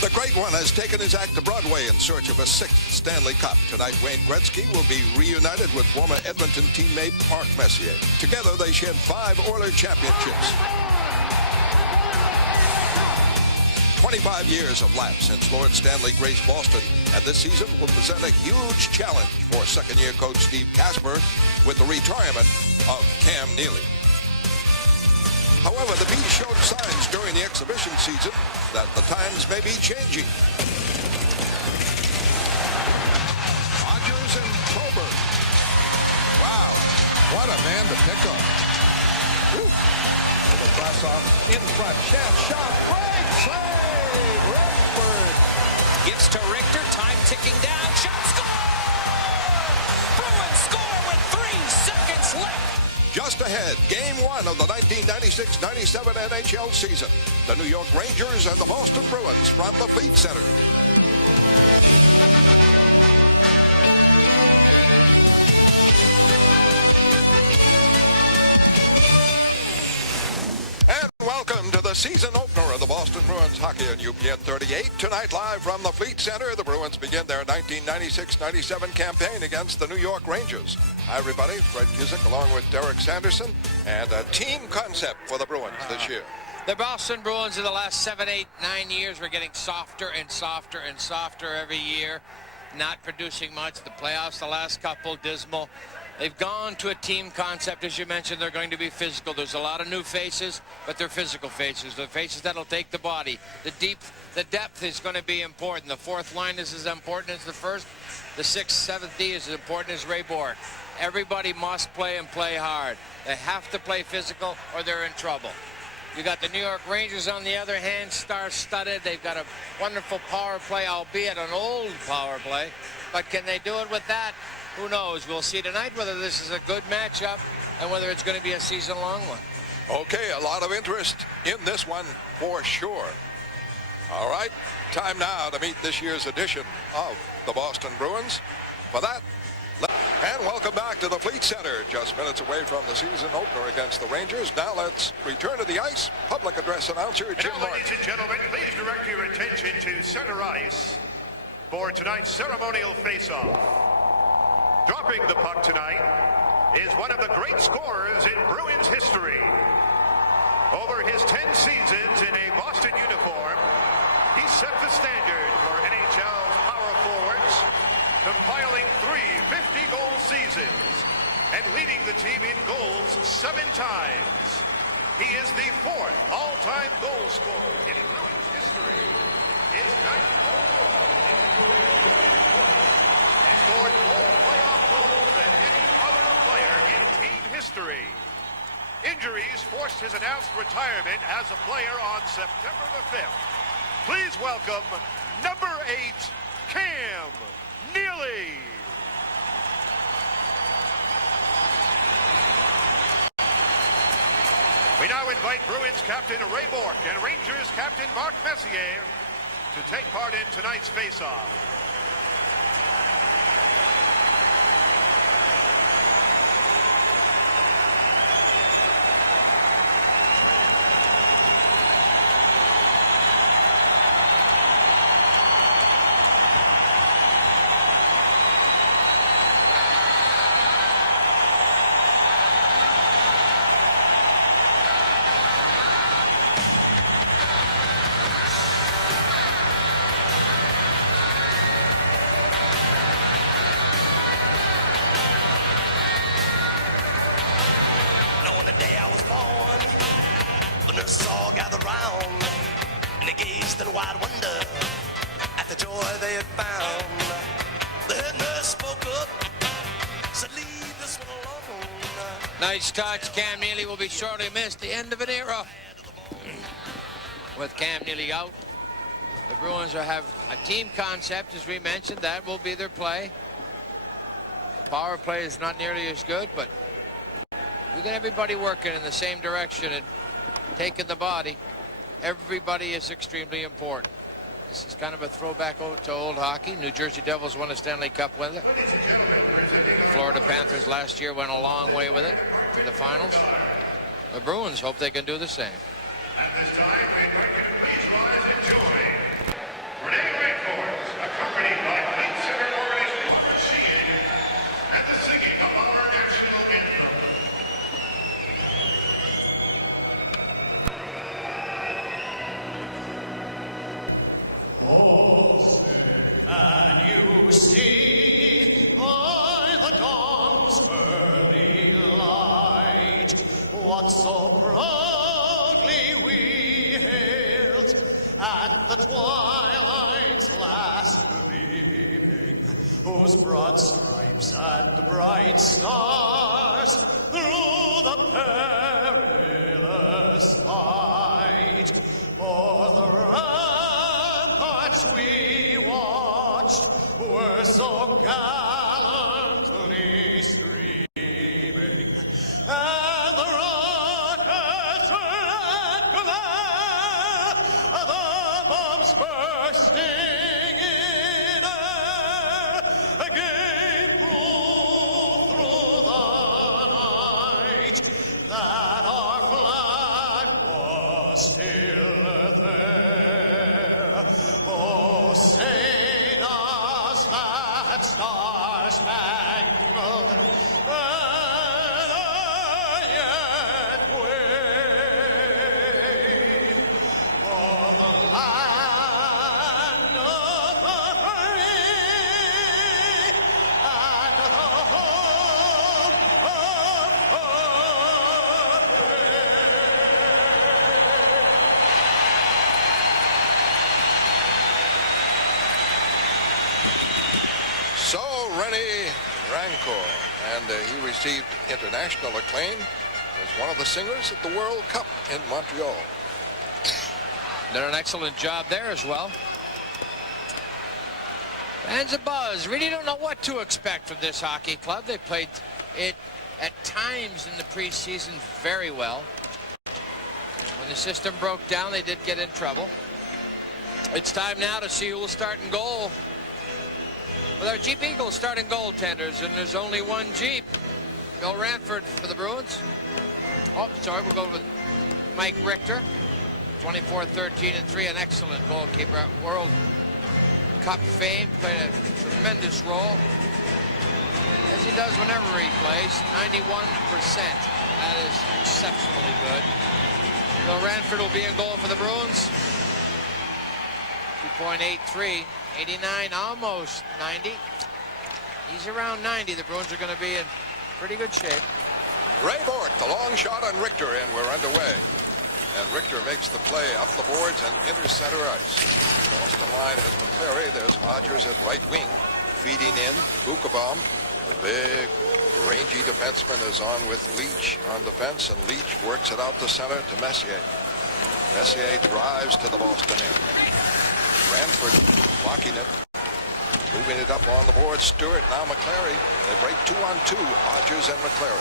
The Great One has taken his act to Broadway in search of a sixth Stanley Cup. Tonight, Wayne Gretzky will be reunited with former Edmonton teammate Mark Messier. Together, they shared 5 Oilers championships. 25 years have lapsed since Lord Stanley graced Boston, and this season will present a huge challenge for second-year coach Steve Kasper with the retirement of Cam Neely. However, the Bees showed signs during the exhibition season that the times may be changing. Rogers and Colbert. Wow, what a man to pick on. The pass off in front. Chance shot. Great save. Redford. Gives to Richter. Time ticking down. Shot score! Bruins score with 3 seconds left. Just ahead, Game 1 of the 1996-97 NHL season. The New York Rangers and the Boston Bruins from the Fleet Center. And welcome to the season opener of the Boston Bruins hockey on UPN 38. Tonight, live from the Fleet Center, the Bruins begin their 1996-97 campaign against the New York Rangers. Hi, everybody. Fred Kizik along with Derek Sanderson, and a team concept for the Bruins this year. The Boston Bruins in the last 7, 8, 9 years were getting softer and softer and softer every year, not producing much. The playoffs, the last couple, dismal. They've gone to a team concept. As you mentioned, they're going to be physical. There's a lot of new faces, but they're physical faces. They're faces that'll take the body. The depth is going to be important. The fourth line is as important as the first. The 6th, 7th D is as important as Ray Bourque. Everybody must play and play hard. They have to play physical or they're in trouble. You got the New York Rangers, on the other hand, star-studded. They've got a wonderful power play, albeit an old power play. But can they do it with that? Who knows? We'll see tonight whether this is a good matchup and whether it's going to be a season-long one. Okay, a lot of interest in this one for sure. All right, time now to meet this year's edition of the Boston Bruins. For that, and welcome back to the Fleet Center, just minutes away from the season opener against the Rangers. Now let's return to the ice. Public address announcer Jim Martin. Ladies and gentlemen, please direct your attention to center ice for tonight's ceremonial face-off. Dropping the puck tonight is one of the great scorers in Bruins history. Over his 10 seasons in a Boston uniform, he set the standard for NHL's power forwards, compiling 3 50-goal seasons and leading the team in goals 7 times. He is the 4th all-time goal scorer in Bruins history. His 9th overall he scored more playoff goals than any other player in team history. Injuries forced his announced retirement as a player on September the 5th. Please welcome number 8, Cam Neely. We now invite Bruins captain Ray Bourque and Rangers captain Mark Messier to take part in tonight's face-off. Nice touch. Cam Neely will be shortly missed. The end of an era. With Cam Neely out, the Bruins will have a team concept, as we mentioned. That will be their play. The power play is not nearly as good, but we got everybody working in the same direction and taking the body. Everybody is extremely important. This is kind of a throwback to old hockey. New Jersey Devils won a Stanley Cup with it. Florida Panthers last year went a long way with it to the finals. The Bruins hope they can do the same. Can you see by the dawn's early light what so proudly we hailed at the twilight's last gleaming, whose broad stripes and bright stars through the perilous fight o'er the ramparts we watched were so gallantly streaming, and the rockets were at command, the bombs bursting in air gave proof through the night that our flag was still there. Oh, say does that star-spangled banner yet wave for the land of the free and the home of the So Rennie Rancourt, and he received international acclaim as one of the singers at the World Cup in Montreal. Did an excellent job there as well. Fans a buzz. Really don't know what to expect from this hockey club. They played it at times in the preseason very well. When the system broke down, they did get in trouble. It's time now to see who will start in goal with our Jeep Eagles starting goaltenders, and there's only one Jeep. Bill Ranford for the Bruins. Oh, sorry, we'll go with Mike Richter. 24, 13, and 3, an excellent goalkeeper. World Cup fame, played a tremendous role, as he does whenever he plays. 91%. That is exceptionally good. Bill Ranford will be in goal for the Bruins. 2.83, 89, almost 90. He's around 90. The Bruins are going to be in pretty good shape. Ray Bourque, the long shot on Richter, and we're underway. And Richter makes the play up the boards and enters center ice. Boston line has McClary. There's Rogers at right wing, feeding in. Bukabaum, the big, rangy defenseman, is on with Leach on defense, and Leach works it out to center to Messier. Messier drives to the Boston end. Ranford blocking it, moving it up on the board. Stewart, now McClary. They break 2-on-2, Rogers and McClary.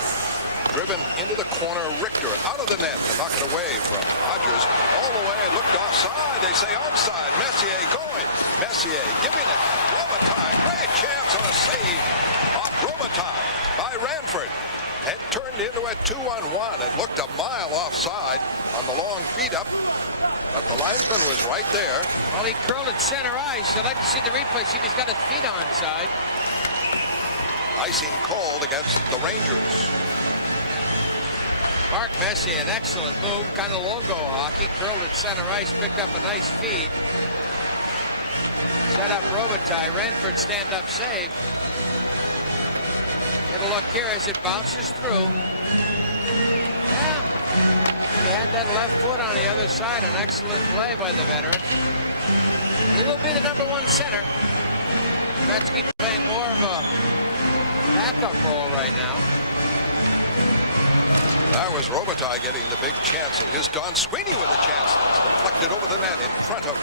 Driven into the corner, Richter out of the net to knock it away from Rogers. All the way, looked offside. They say onside. Messier going. Messier giving it. Robitaille, great chance on a save off Robitaille by Ranford. It turned into a 2-on-1. It looked a mile offside on the long feed up, but the linesman was right there. Well, he curled at center ice. I'd like to see the replay, see if he's got his feet onside. Icing called against the Rangers. Mark Messier, an excellent move, kind of logo hockey, curled at center ice, picked up a nice feed. Set up Robitaille, Ranford stand-up save. Get a look here as it bounces through. Yeah, he had that left foot on the other side, an excellent play by the veteran. He will be the #1 center. Gretzky playing more of a backup role right now. That was Robitaille getting the big chance, and his Don Sweeney with a chance. It's deflected over the net in front of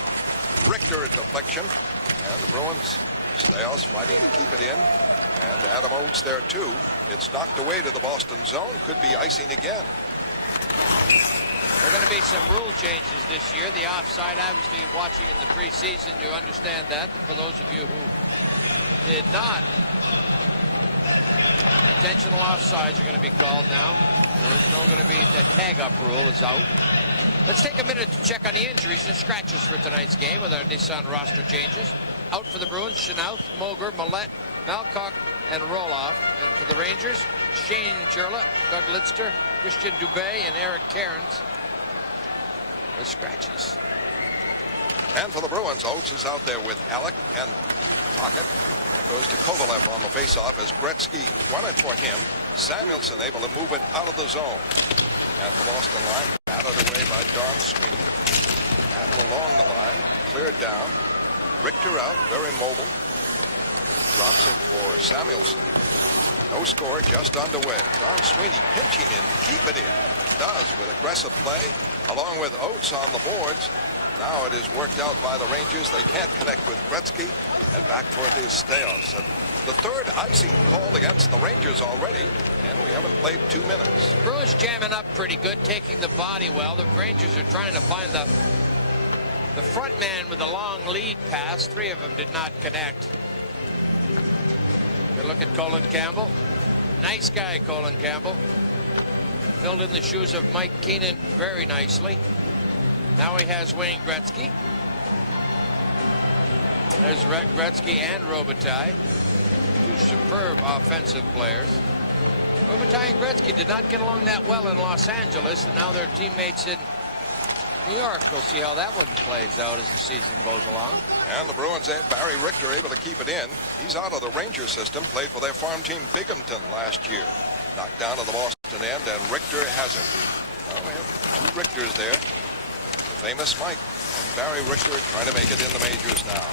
Richter, a deflection. And the Bruins, Stales fighting to keep it in. And Adam Oates there too. It's knocked away to the Boston zone. Could be icing again. There are going to be some rule changes this year. The offside, obviously, watching in the preseason, you understand that. For those of you who did not, intentional offsides are going to be called now. There is no going to be the tag-up rule is out. Let's take a minute to check on the injuries and scratches for tonight's game with our Nissan roster changes. Out for the Bruins, Chenault, Moger, Millette, Malcock, and Roloff. And for the Rangers, Shane Churla, Doug Lidster, Christian Dubé, and Eric Cairns. The scratches. And for the Bruins, Oates is out there with Alec and Pocket. Goes to Kovalev on the faceoff as Gretzky won it for him. Samuelson able to move it out of the zone. At the Boston line, batted away by Don Sweeney. Battle along the line, cleared down. Richter out, very mobile. Drops it for Samuelson. No score, just underway. Don Sweeney pinching in to keep it in. Does with aggressive play, along with Oates on the boards. Now it is worked out by the Rangers. They can't connect with Gretzky, and back for it is Staios. And the third icing called against the Rangers already, and we haven't played 2 minutes. Bruins jamming up pretty good, taking the body well. The Rangers are trying to find the front man with a long lead pass. 3 of them did not connect. Good look at Colin Campbell. Nice guy, Colin Campbell. Filled in the shoes of Mike Keenan very nicely. Now he has Wayne Gretzky. There's Gretzky and Robitaille. 2 superb offensive players. Robitaille and Gretzky did not get along that well in Los Angeles, and now they're teammates in New York. We'll see how that one plays out as the season goes along. And the Bruins, Barry Richter able to keep it in. He's out of the Ranger system, played for their farm team Binghamton last year. Knocked down to the Boston end, and Richter has it. Well, we have 2 Richters there. The famous Mike and Barry Richter trying to make it in the majors now.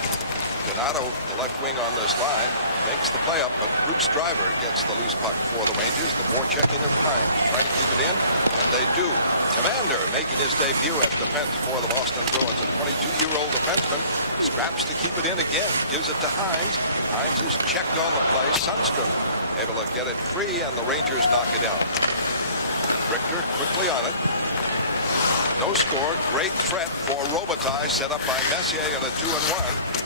Donato, the left wing on this line, makes the play up, but Bruce Driver gets the loose puck for the Rangers. The forechecking of Hines, trying to keep it in, and they do. Tamander making his debut at defense for the Boston Bruins. A 22-year-old defenseman scraps to keep it in again, gives it to Hines. Hines is checked on the play. Sundstrom able to get it free, and the Rangers knock it out. Richter quickly on it. No score. Great threat for Robitaille, set up by Messier, and a 2-1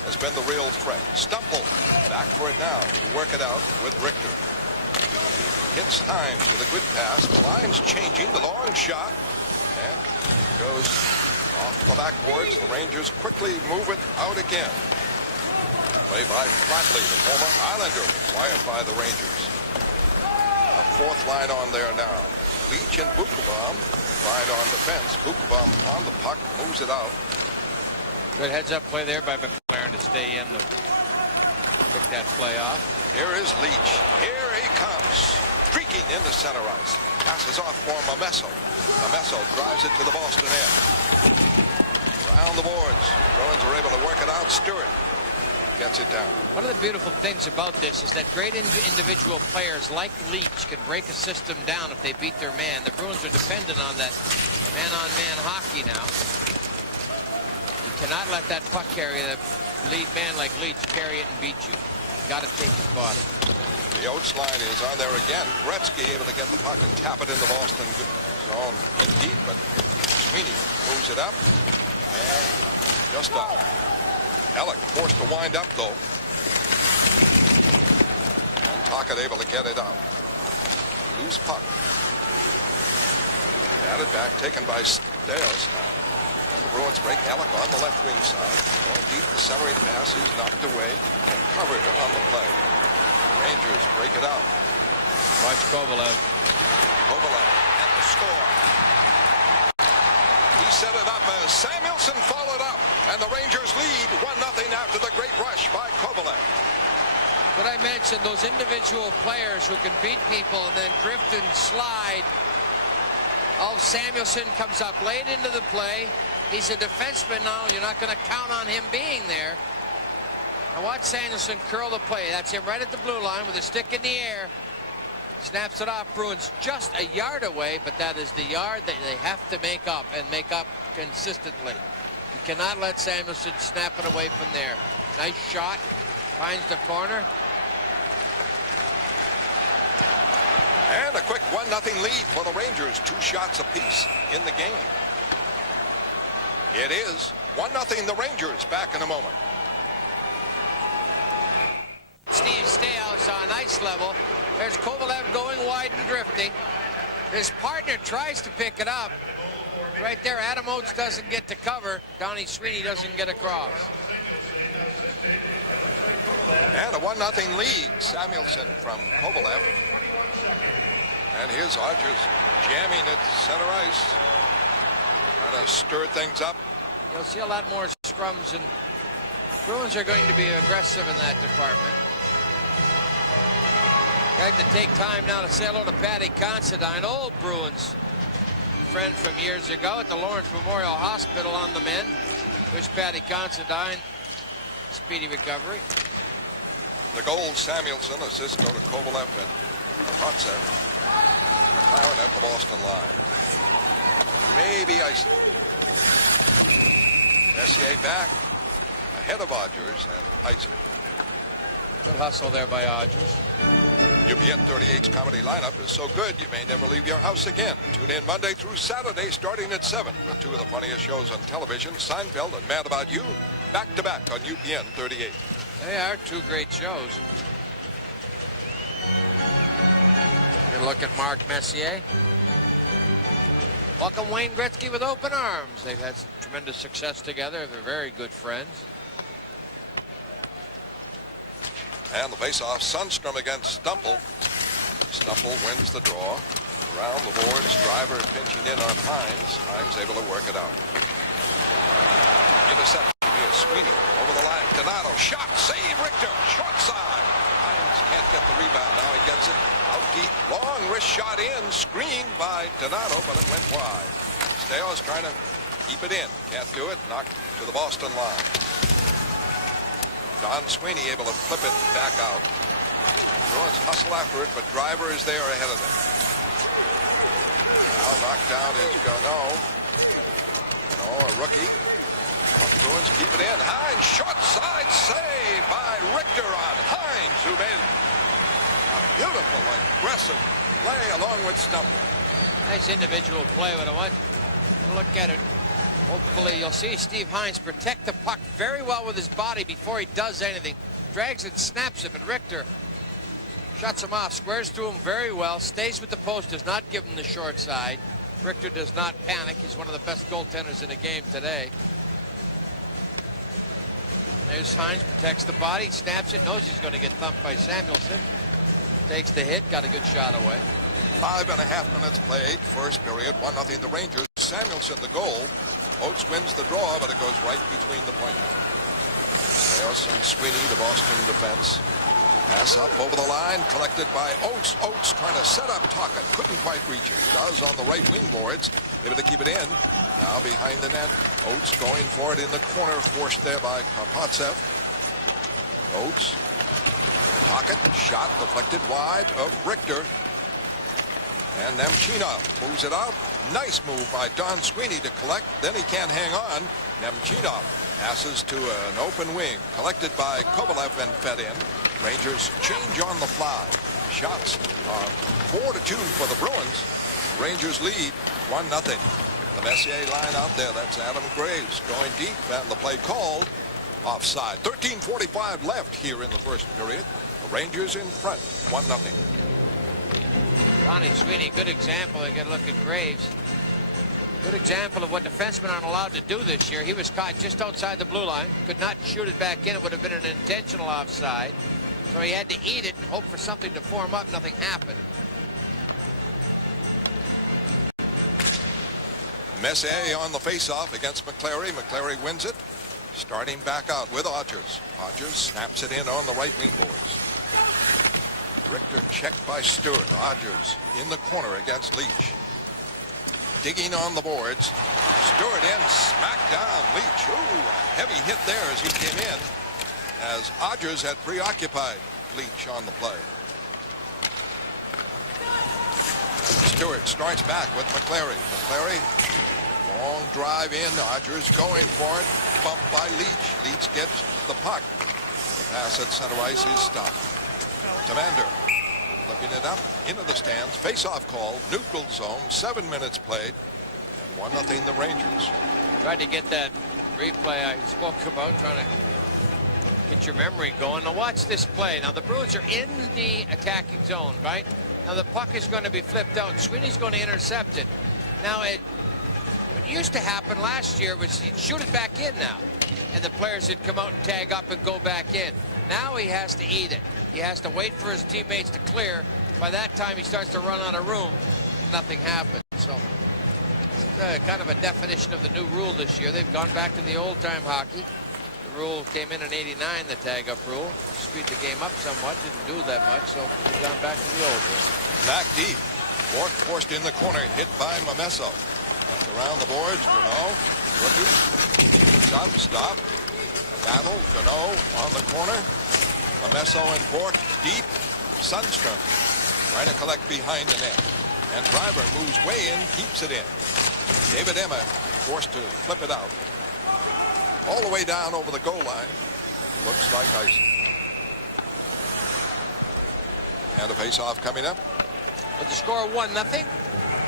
has been the real threat. Stumple back for it now to work it out with Richter. Hits Hines with a good pass. The line's changing. The long shot. And goes off the backboards. The Rangers quickly move it out again. Play by Flatley, the former Islander, acquired by the Rangers. A 4th line on there now. Leach and Bukovam find on defense. Bukovam on the puck, moves it out. Good heads-up play there by McLaren to stay in to pick that play off. Here is Leach. Here he comes. Streaking into center ice. Passes off for Mamesso. Mamesso drives it to the Boston end. Around the boards. Bruins are able to work it out. Stewart gets it down. One of the beautiful things about this is that great individual players like Leach can break a system down if they beat their man. The Bruins are dependent on that man-on-man hockey now. You cannot let that puck carrier, that lead man like Leach, carry it and beat you. You've got to take his body. The Oates line is on there again. Gretzky able to get the puck and tap it into Boston zone in deep, but Sweeney moves it up and just out. Alec forced to wind up, though. And Tocchet able to get it out. Loose puck. Batted back, taken by Staios. And the Bruins break. Alec on the left wing side. Going deep, the centering pass is knocked away and covered on the play. The Rangers break it out. Watch Kovalev. Kovalev and the score. He set it up as Samuelson followed up, and the Rangers lead 1-0 after the great rush by Kovalev. But I mentioned those individual players who can beat people and then drift and slide. Oh, Samuelson comes up late into the play. He's a defenseman now. You're not going to count on him being there. Now watch Samuelson curl the play. That's him right at the blue line with a stick in the air. Snaps it off. Bruins just a yard away, but that is the yard that they have to make up, and make up consistently. You cannot let Samuelson snap it away from there. Nice shot. Finds the corner. And a quick 1-0 lead for the Rangers. 2 shots apiece in the game. It is 1-0 the Rangers. Back in a moment. Steve Staios on ice level. There's Kovalev going wide and drifting. His partner tries to pick it up. Right there, Adam Oates doesn't get to cover. Donnie Sweeney doesn't get across. And a 1-0 lead. Samuelson from Kovalev. And here's Rogers jamming at center ice. Trying to stir things up. You'll see a lot more scrums, and Bruins are going to be aggressive in that department. Got to take time now to say hello to Patty Considine, old Bruins friend from years ago at the Lawrence Memorial Hospital on the mend. Wish Patty Considine speedy recovery. The goal, Samuelson, assist go to Kovalev and Hotset. McLaren at the Boston line. Maybe icing. Messier back ahead of Odgers and icing. Good hustle there by Odgers. UPN 38's comedy lineup is so good you may never leave your house again. Tune in Monday through Saturday starting at 7 with two of the funniest shows on television, Seinfeld and Mad About You, back to back on UPN 38. They are two great shows. Good look at Mark Messier. Welcome Wayne Gretzky with open arms. They've had some tremendous success together. They're very good friends. And the face-off, Sundstrom against Stumple. Stumple wins the draw. Around the boards, Driver pinching in on Hines. Hines able to work it out. Interception, here's Sweeney over the line. Donato, shot, save, Richter, short side. Hines can't get the rebound. Now he gets it out deep. Long wrist shot in, screened by Donato, but it went wide. Steos trying to keep it in. Can't do it. Knocked to the Boston line. Don Sweeney able to flip it back out. Bruins hustle after it, but Driver is there ahead of them. Now knocked down is Garneau. A rookie. Bruins keep it in. Hines, short side save by Richter on Hines, who made a beautiful, aggressive play along with Stumble. Nice individual play, but I want to look at it. Hopefully you'll see Steve Hines protect the puck very well with his body before he does anything. Drags it, snaps it, but Richter shuts him off, squares through him very well, stays with the post, does not give him the short side. Richter does not panic. He's one of the best goaltenders in the game today. There's Hines, protects the body, snaps it, knows he's going to get thumped by Samuelson. Takes the hit, got a good shot away. 5.5 minutes played, first period, 1-0 the Rangers. Samuelson the goal. Oates wins the draw, but it goes right between the point. Theos and Sweeney, the Boston defense. Pass up over the line, collected by Oates. Oates trying to set up Tocchet, couldn't quite reach it. Does on the right wing boards, able to keep it in. Now behind the net, Oates going for it in the corner, forced there by Karpatsev. Oates, Tocchet, shot deflected wide of Richter. And Nemchinov moves it out. Nice move by Don Sweeney to collect. Then he can't hang on. Nemchinov passes to an open wing. Collected by Kovalev and fed in. Rangers change on the fly. Shots are 4-2 for the Bruins. Rangers lead 1-0. The Messier line out there. That's Adam Graves going deep. And the play called offside. 13:45 left here in the first period. The Rangers in front. 1-0. Ronnie Sweeney, good example. I get a look at Graves. Good example of what defensemen aren't allowed to do this year. He was caught just outside the blue line. Could not shoot it back in. It would have been an intentional offside. So he had to eat it and hope for something to form up. Nothing happened. Messier on the faceoff against McClary. McClary wins it. Starting back out with Odgers. Odgers snaps it in on the right wing boards. Richter checked by Stewart. Odgers in the corner against Leach. Digging on the boards. Stewart in, smack down Leach. Ooh, heavy hit there as he came in, as Odgers had preoccupied Leach on the play. Stewart starts back with McClary. McClary, long drive in. Odgers going for it. Bumped by Leach. Leach gets the puck. The pass at center ice is stopped. Tamander flipping it up into the stands. Face-off call, neutral zone, 7 minutes played, and 1-0 the Rangers. Tried to get that replay I spoke about, trying to get your memory going. Now watch this play. Now the Bruins are in the attacking zone, right? Now the puck is going to be flipped out. Sweeney's going to intercept it. Now what used to happen last year was he'd shoot it back in now, and the players would come out and tag up and go back in. Now he has to eat it. He has to wait for his teammates to clear. By that time, he starts to run out of room. Nothing happens. So kind of a definition of the new rule this year. They've gone back to the old-time hockey. The rule came in '89, the tag-up rule. Speed the game up somewhat, didn't do that much, so they've gone back to the old one. Back deep. Bork forced in the corner, hit by Momesso. Around the boards, Gano, rookie. Stop. Battle, Gano on the corner. Momesso and Bork deep. Sundstrom trying to collect behind the net. And Driver moves way in, keeps it in. David Emma forced to flip it out. All the way down over the goal line. Looks like icing. And a face-off coming up. With the score 1-0,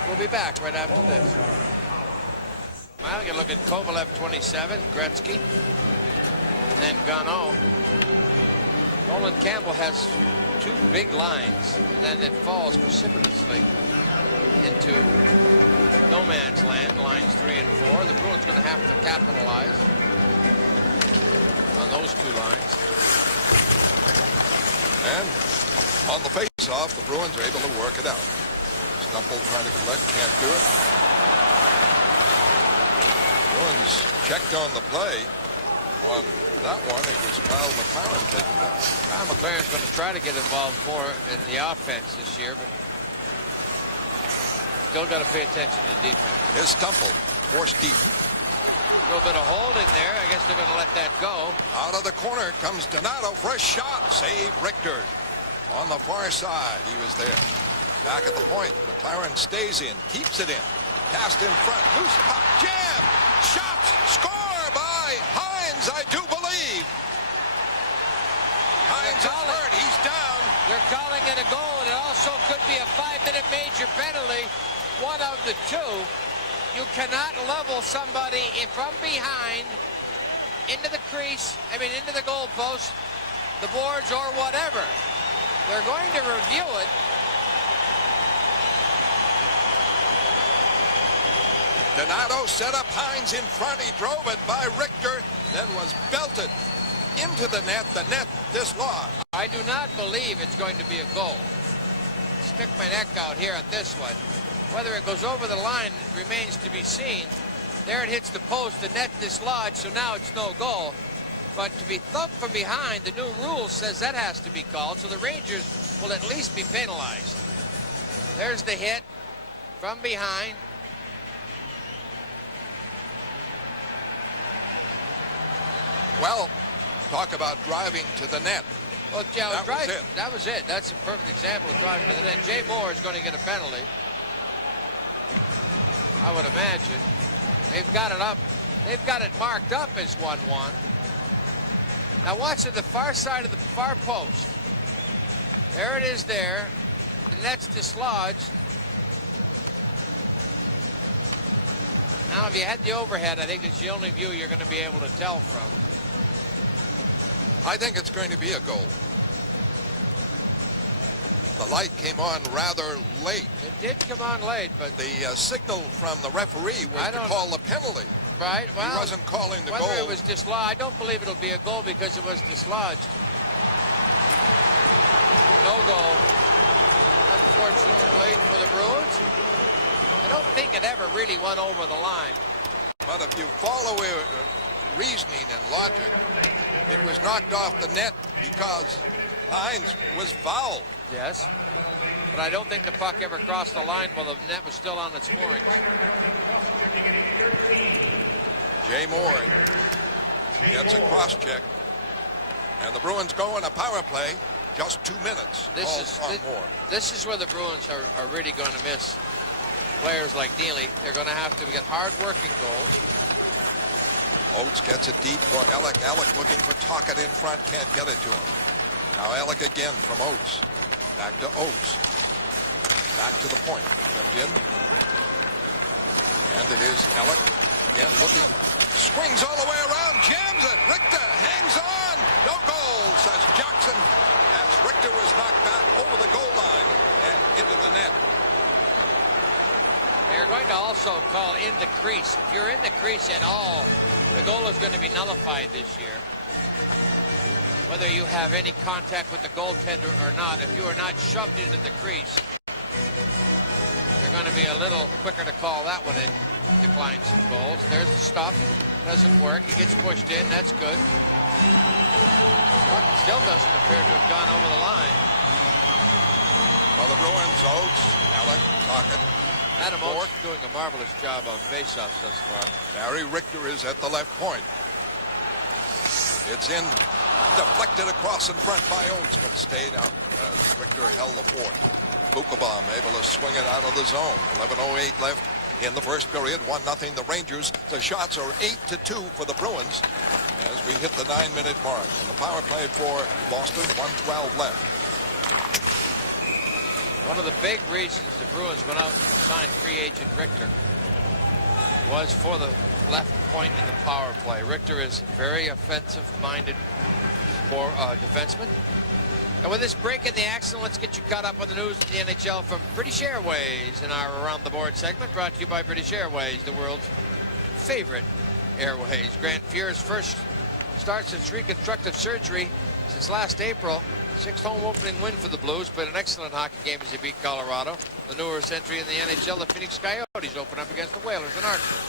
we'll be back right after this. Well, you look at Kovalev 27, Gretzky, and then Gano. Nolan Campbell has two big lines, and then it falls precipitously into no man's land, lines 3 and 4. The Bruins going to have to capitalize on those two lines. And on the face-off, the Bruins are able to work it out. Stumple trying to collect, can't do it. Bruins checked on the play. On that one, it was Kyle McLaren taking that. Kyle McLaren's going to try to get involved more in the offense this year, but still got to pay attention to defense. His Stumple, forced deep. A little bit of holding there. I guess they're going to let that go. Out of the corner comes Donato for a shot. Save Richter. On the far side, he was there. Back at the point, McLaren stays in, keeps it in. Passed in front, loose puck, jam, shots, score by Hines, I do believe. Hines is hurt, he's down. They're calling it a goal, and it also could be a 5-minute major penalty. One of the two. You cannot level somebody from behind into the crease, into the goal post, the boards, or whatever. They're going to review it. Donato set up Hines in front. He drove it by Richter, then was belted into the net. The net dislodged. I do not believe it's going to be a goal. Stick my neck out here at this one. Whether it goes over the line remains to be seen. There it hits the post, the net dislodged, so now it's no goal. But to be thumped from behind, the new rule says that has to be called, so the Rangers will at least be penalized. There's the hit from behind. Well, talk about driving to the net. Well, yeah, that was it. That's a perfect example of driving to the net. Jay Moore is going to get a penalty, I would imagine. They've got it up. They've got it marked up as 1-1. Now watch at the far side of the far post. There it is there. The net's dislodged. Now if you had the overhead, I think it's the only view you're going to be able to tell from. I think it's going to be a goal. The light came on rather late. It did come on late, but the signal from the referee was to call the penalty. Right. Well, he wasn't calling the goal. Whether it was dislodged, I don't believe it'll be a goal because it was dislodged. No goal, unfortunately, for the Bruins. I don't think it ever really went over the line. But if you follow reasoning and logic, it was knocked off the net because Hines was fouled. Yes, but I don't think the puck ever crossed the line while the net was still on its moorings. Jay Moore gets a cross-check, and the Bruins go in a power play. Just 2 minutes. This is where the Bruins are really going to miss players like Neely. They're going to have to get hard-working goals. Oates gets it deep for Alec. Alec looking for Tocchet in front, can't get it to him. Now Alec again from Oates. Back to Oates. Back to the point. Stepped in. And it is Alec again looking. Swings all the way around. Jams it. Richter hangs on. No goal, says Jackson. As Richter was knocked back over the goal line and into the net. They're going to also call in the crease. If you're in the crease at all, the goal is going to be nullified this year. Whether you have any contact with the goaltender or not, if you are not shoved into the crease, they're going to be a little quicker to call that one in. declined some goals. There's the stuff. Doesn't work. He gets pushed in. That's good. But still doesn't appear to have gone over the line. Well, the Bruins, Oates, Alec, Tocchet, Adam Oates doing a marvelous job on faceoffs thus far. Barry Richter is at the left point. It's in, deflected across in front by Oates, but stayed out as Richter held the fort. Bukovam able to swing it out of the zone. 11:08 left in the first period. 1-0 the Rangers. The shots are 8-2 for the Bruins as we hit the 9-minute mark. And the power play for Boston, 1:12 left. One of the big reasons the Bruins went out and signed free agent Richter was for the left point in the power play. Richter is very offensive-minded defenseman. And with this break in the action, let's get you caught up on the news of the NHL from British Airways in our Around the Board segment, brought to you by British Airways, the world's favorite airways. Grant Fuhr's first start since reconstructive surgery since last April. 6th home opening win for the Blues, played an excellent hockey game as they beat Colorado. The newest entry in the NHL, the Phoenix Coyotes open up against the Whalers in Hartford.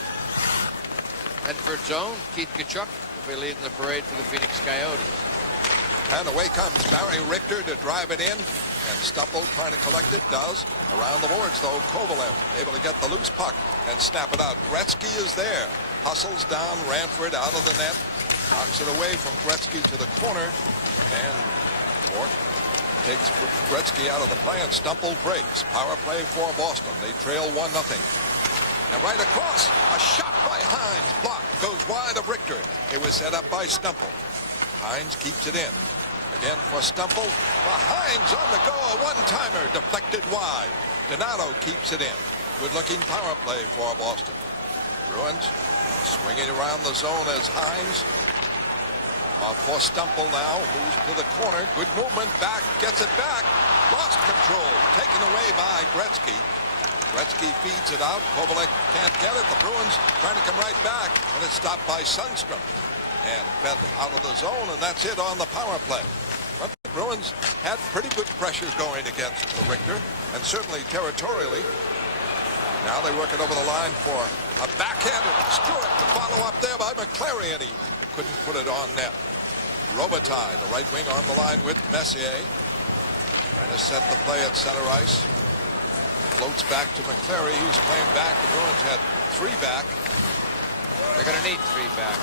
Medford zone, Keith Tkachuk will be leading the parade for the Phoenix Coyotes. And away comes Barry Richter to drive it in. And Stumpel trying to collect it, does. Around the boards, though, Kovalev able to get the loose puck and snap it out. Gretzky is there. Hustles down Ranford out of the net. Knocks it away from Gretzky to the corner. And Fort takes Gretzky out of the play, and Stumpel breaks. Power play for Boston. They trail 1-0. And right across, a shot by Hines. Blocked. Goes wide of Richter. It was set up by Stumpel. Hines keeps it in. Again for Stumpel. Hines on the go. A one-timer deflected wide. Donato keeps it in. Good-looking power play for Boston. Bruins swinging around the zone as Hines. For Stumpel now. Moves to the corner. Good movement. Back. Gets it back. Lost control. Taken away by Gretzky. Gretzky feeds it out. Kovalev can't get it. The Bruins trying to come right back. And it's stopped by Sundstrom. And fed out of the zone, and that's it on the power play. But the Bruins had pretty good pressures going against Richter, and certainly territorially. Now they work it over the line for a backhanded Stewart to follow up there by McClary, and he couldn't put it on net. Robitaille, the right wing, on the line with Messier. Trying to set the play at center ice. Floats back to McClary, who's playing back. The Bruins had 3 back. They're going to need 3 back.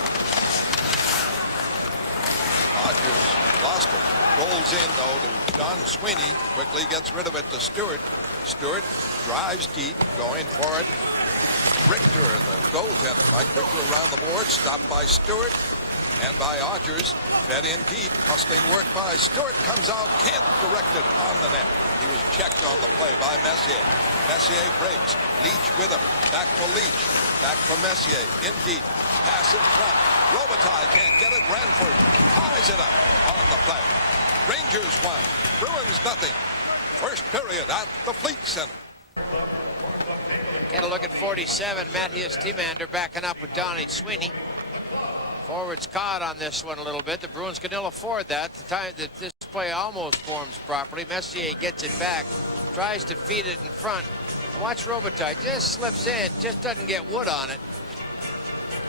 Rogers lost it. Rolls in, though, to Don Sweeney. Quickly gets rid of it to Stewart. Stewart drives deep, going for it. Richter, the goaltender. Mike Richter around the board. Stopped by Stewart and by Rogers. Fed in deep. Hustling work by Stewart. Comes out. Can't direct it on the net. He was checked on the play by Messier. Messier breaks. Leach with him. Back for Leach. Back for Messier. In deep. Pass in front. Robitaille can't get it. Ranford ties it up on the play. Rangers 1. Bruins 0. First period at the Fleet Center. Get a look at 47. Matthias Timander backing up with Donnie Sweeney. Forwards caught on this one a little bit. The Bruins can ill afford that. The time that this play almost forms properly. Messier gets it back. Tries to feed it in front. Watch Robitaille. Just slips in. Just doesn't get wood on it.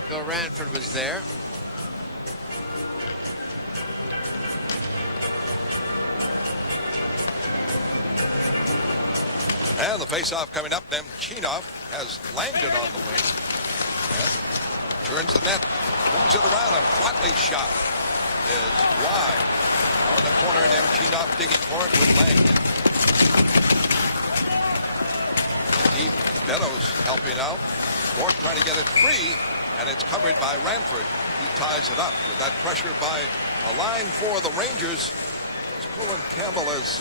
Bill Ranford was there. And the faceoff coming up. Nemchinov has Langdon on the wing. And turns the net. Moves it around, and Flatley's shot is wide. Now in the corner, Nemchinov digging for it with Langdon. Deep, Beddoes helping out. Bork trying to get it free. And it's covered by Ranford. He ties it up with that pressure by a line for the Rangers. As Colin Campbell has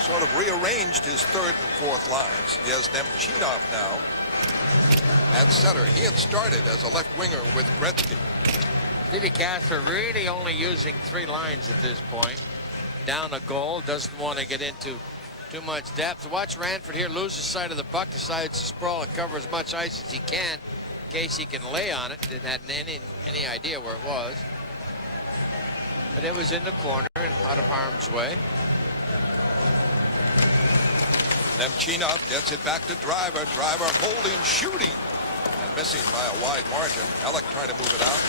sort of rearranged his 3rd and 4th lines. He has Nemchinov now at center. He had started as a left winger with Gretzky. Stevie Casper really only using 3 lines at this point. Down a goal, doesn't want to get into too much depth. Watch Ranford here loses sight of the puck, decides to sprawl and cover as much ice as he can. In case he can lay on it. Didn't have any idea where it was. But it was in the corner and out of harm's way. Nemchinov gets it back to Driver. Driver holding, shooting. missing by a wide margin. Alec trying to move it out.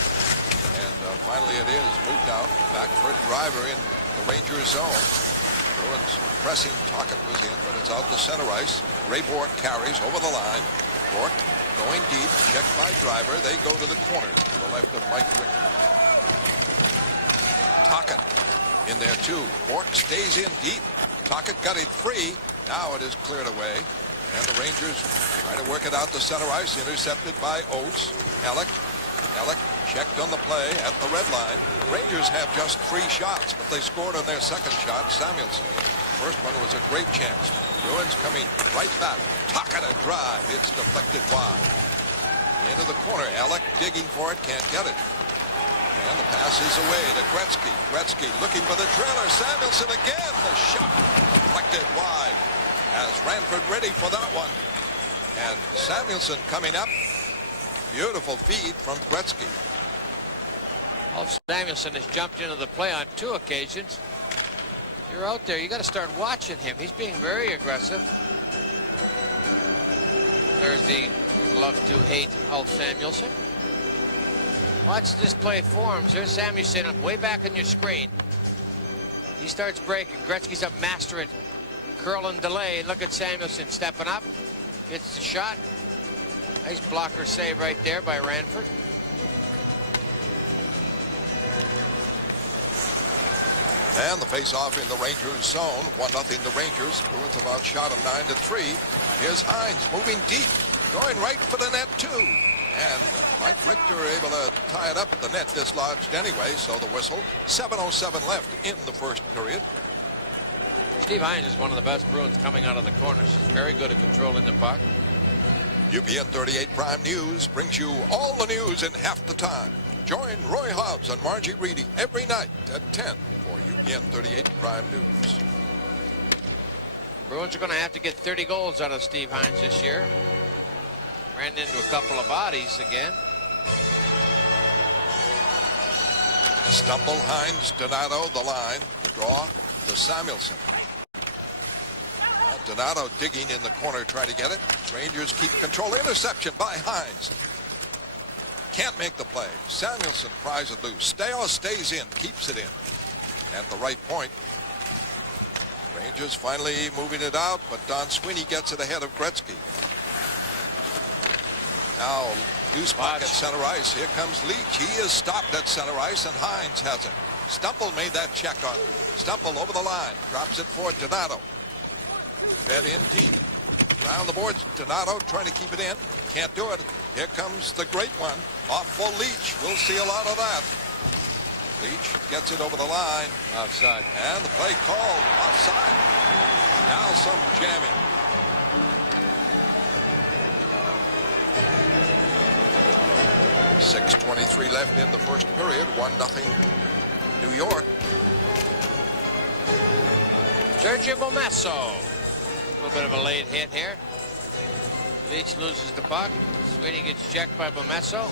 And finally it is moved out. Back for a driver in the Rangers zone. Bruins pressing. Tocchet was in, but it's out to center ice. Ray Bourque carries over the line. Bourque going deep. Checked by driver. They go to the corner to the left of Mike Richter. Tocchet in there too. Bourque stays in deep. Tocchet got it free. Now it is cleared away. And the Rangers try to work it out to center ice. Intercepted by Oates. Alec checked on the play at the red line. Rangers have just 3 shots, but they scored on their second shot. Samuelson. First one was a great chance. Bruins coming right back. Tocchet a drive. It's deflected wide. Into the corner. Alec digging for it. Can't get it. And the pass is away to Gretzky. Gretzky looking for the trailer. Samuelson again. The shot deflected wide. As Ranford ready for that one. And Samuelson coming up. Beautiful feed from Gretzky. Ulf Samuelson has jumped into the play on 2 occasions. You're out there. You got to start watching him. He's being very aggressive. There's the love-to-hate Ulf Samuelson. Watch this play forms. There's Samuelson way back on your screen. He starts breaking. Gretzky's up mastering. Curl and delay. Look at Samuelson stepping up. Gets the shot. Nice blocker save right there by Ranford. And the face-off in the Rangers zone. 1-0 the Rangers. Bruins have outshot them 9-3. Here's Hines moving deep. Going right for the net too. And Mike Richter able to tie it up at the net, dislodged anyway, so the whistle. 7:07 left in the first period. Steve Hines is one of the best Bruins coming out of the corners. He's very good at controlling the puck. UPN 38 Prime News brings you all the news in half the time. Join Roy Hobbs and Margie Reedy every night at 10 for UPN 38 Prime News. Bruins are going to have to get 30 goals out of Steve Hines this year. Ran into a couple of bodies again. Stumble, Hines, Donato, the line. Draw to Samuelson. Donato digging in the corner, trying to get it. Rangers keep control. Interception by Hines. Can't make the play. Samuelson pries it loose. Steo stays in, keeps it in. At the right point. Rangers finally moving it out, but Don Sweeney gets it ahead of Gretzky. Now, loose puck at center ice. Here comes Leach. He is stopped at center ice, and Hines has it. Stumple made that check on it. Stumple over the line. Drops it for Donato. Fed in deep. Round the boards. Donato trying to keep it in. Can't do it. Here comes the great one. Off for Leach. We'll see a lot of that. Leach gets it over the line. Offside. And the play called. Offside. Now some jamming. .6:23 left in the first period. 1-0 New York. Sergio Bomesso. A little bit of a late hit here. Leach loses the puck. Sweeney gets checked by Bomesso.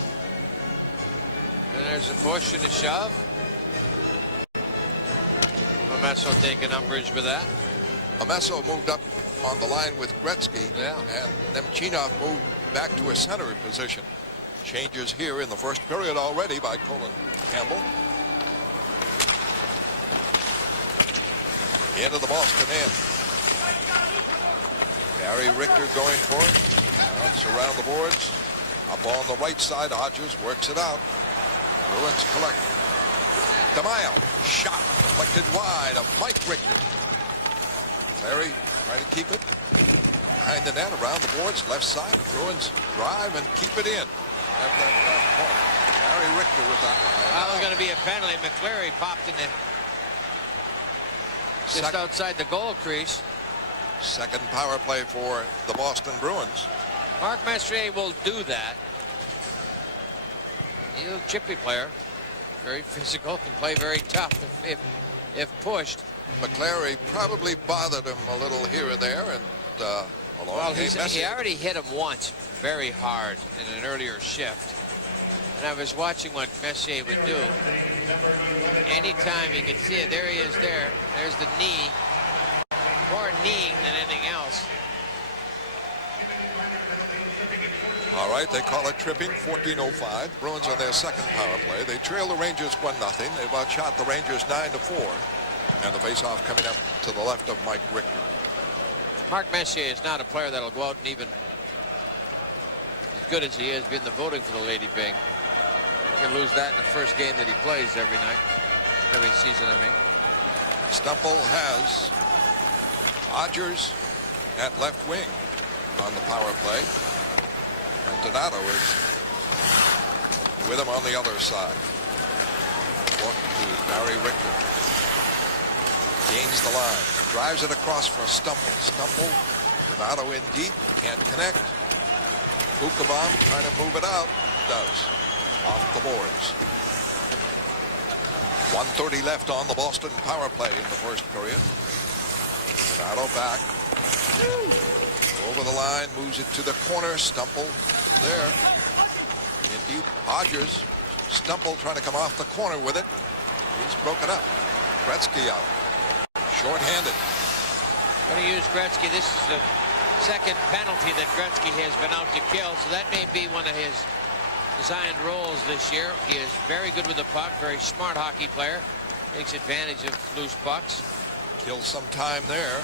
And there's a push and a shove. Bomesso taking umbrage with that. Bomesso moved up on the line with Gretzky. Yeah. And Nemchinov moved back to a center position. Changes here in the first period already by Colin Campbell. Into the Boston end. Barry Richter going for it. Now it's around the boards. Up on the right side, Hodges works it out. Bruins collect. DeMaio, shot deflected wide of Mike Richter. Clary trying to keep it. Behind the net, around the boards, left side. Bruins drive and keep it in. At that left point. Barry Richter with that one. That was going to be a penalty. McCleary popped in it. Just outside the goal crease. Second power play for the Boston Bruins. Mark Messier will do that. He's a chippy player. Very physical. Can play very tough if pushed. McCleary probably bothered him a little here and there. And along came Messier. He already hit him once very hard in an earlier shift. And I was watching what Messier would do. Anytime you could see it, there he is there. There's the knee. More kneeing than anything else. All right, they call it tripping, 14:05. Bruins on their second power play. They trail the Rangers 1-0. They've outshot the Rangers 9-4. And the faceoff coming up to the left of Mike Richter. Mark Messier is not a player that'll go out and even, as good as he is, be in the voting for the Lady Byng. He can lose that in the first game that he plays every night. Every season, I mean. Stumple has Odgers at left wing on the power play. And Donato is with him on the other side. Look to Barry Richter. Gains the line. Drives it across for Stumple. Stumple. Donato in deep. Can't connect. Buchabom trying to move it out. Does. Off the boards. 1:30 left on the Boston power play in the first period. Donato back. Over the line. Moves it to the corner. Stumple there. In deep. Odgers. Stumple trying to come off the corner with it. He's broken up. Gretzky out. Short-handed. Going to use Gretzky. This is the second penalty that Gretzky has been out to kill, so that may be one of his designed roles this year. He is very good with the puck, very smart hockey player. Takes advantage of loose pucks. Kills some time there.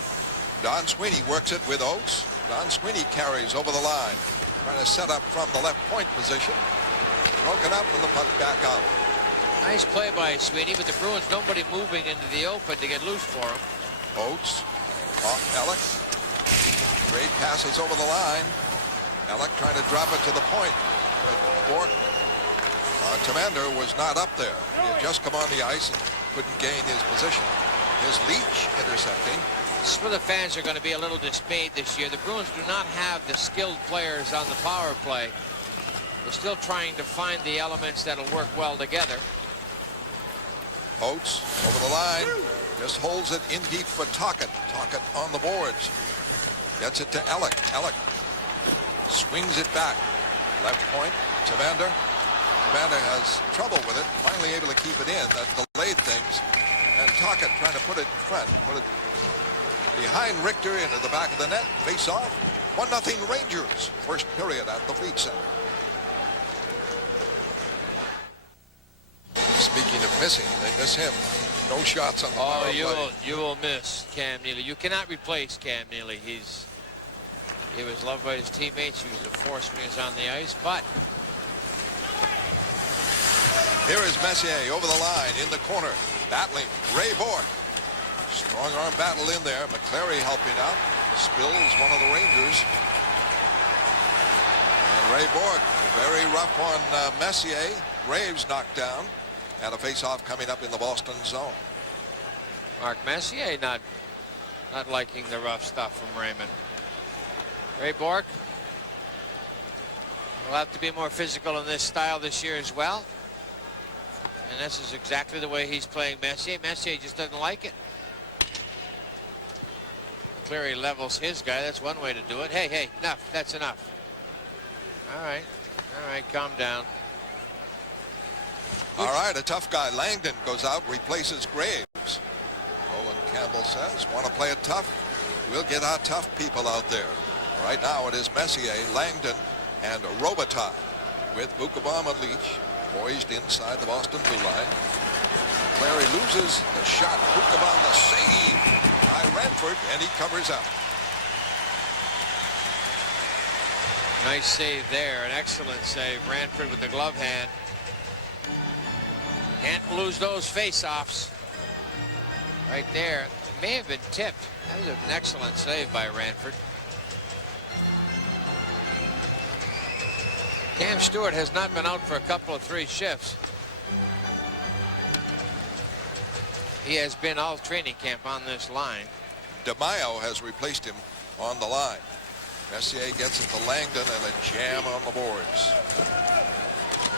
Don Sweeney works it with Oates. Don Sweeney carries over the line. Trying to set up from the left point position. Broken up with the puck back out. Nice play by Sweeney, but the Bruins, nobody moving into the open to get loose for him. Oates off Alec. Great passes over the line. Alec trying to drop it to the point. But Bork, Tamander was not up there. He had just come on the ice and couldn't gain his position. Here's Leach intercepting. This is where the fans are going to be a little dismayed this year. The Bruins do not have the skilled players on the power play. They're still trying to find the elements that'll work well together. Oates over the line. Just holds it in deep for Tocchet. Tocchet on the boards. Gets it to Alec. Alec swings it back. Left point. Tamander. Tamander has trouble with it. Finally able to keep it in. That delayed things. And Tocchet trying to put it in front. Put it behind Richter into the back of the net. Face off. 1-0 Rangers. First period at the Fleet Center. Speaking of missing, they miss him. No shots on the power play. You will miss Cam Neely. You cannot replace Cam Neely. He was loved by his teammates. He was a force when he was on the ice. But here is Messier over the line in the corner, battling Ray Bork. Strong arm battle in there. McClary helping out. Spills one of the Rangers. And Ray Bork very rough on Messier. Graves knocked down. And a face-off coming up in the Boston zone. Mark Messier not liking the rough stuff from Raymond. Ray Bork will have to be more physical in this style this year as well. And this is exactly the way he's playing Messier. Messier just doesn't like it. McCleary levels his guy. That's one way to do it. Hey, enough. That's enough. All right, calm down. All right, a tough guy. Langdon goes out, replaces Graves. Roland Campbell says, want to play it tough? We'll get our tough people out there. Right now it is Messier, Langdon, and Robitaille with Buchabom and Leach poised inside the Boston blue line. Clary loses the shot. Buchabom the save by Ranford, and he covers up. Nice save there. An excellent save. Ranford with the glove hand. Can't lose those face-offs. Right there. It may have been tipped. That was an excellent save by Ranford. Cam Stewart has not been out for a couple of 3 shifts. He has been all training camp on this line. DeMaio has replaced him on the line. Messier gets it to Langdon and a jam on the boards.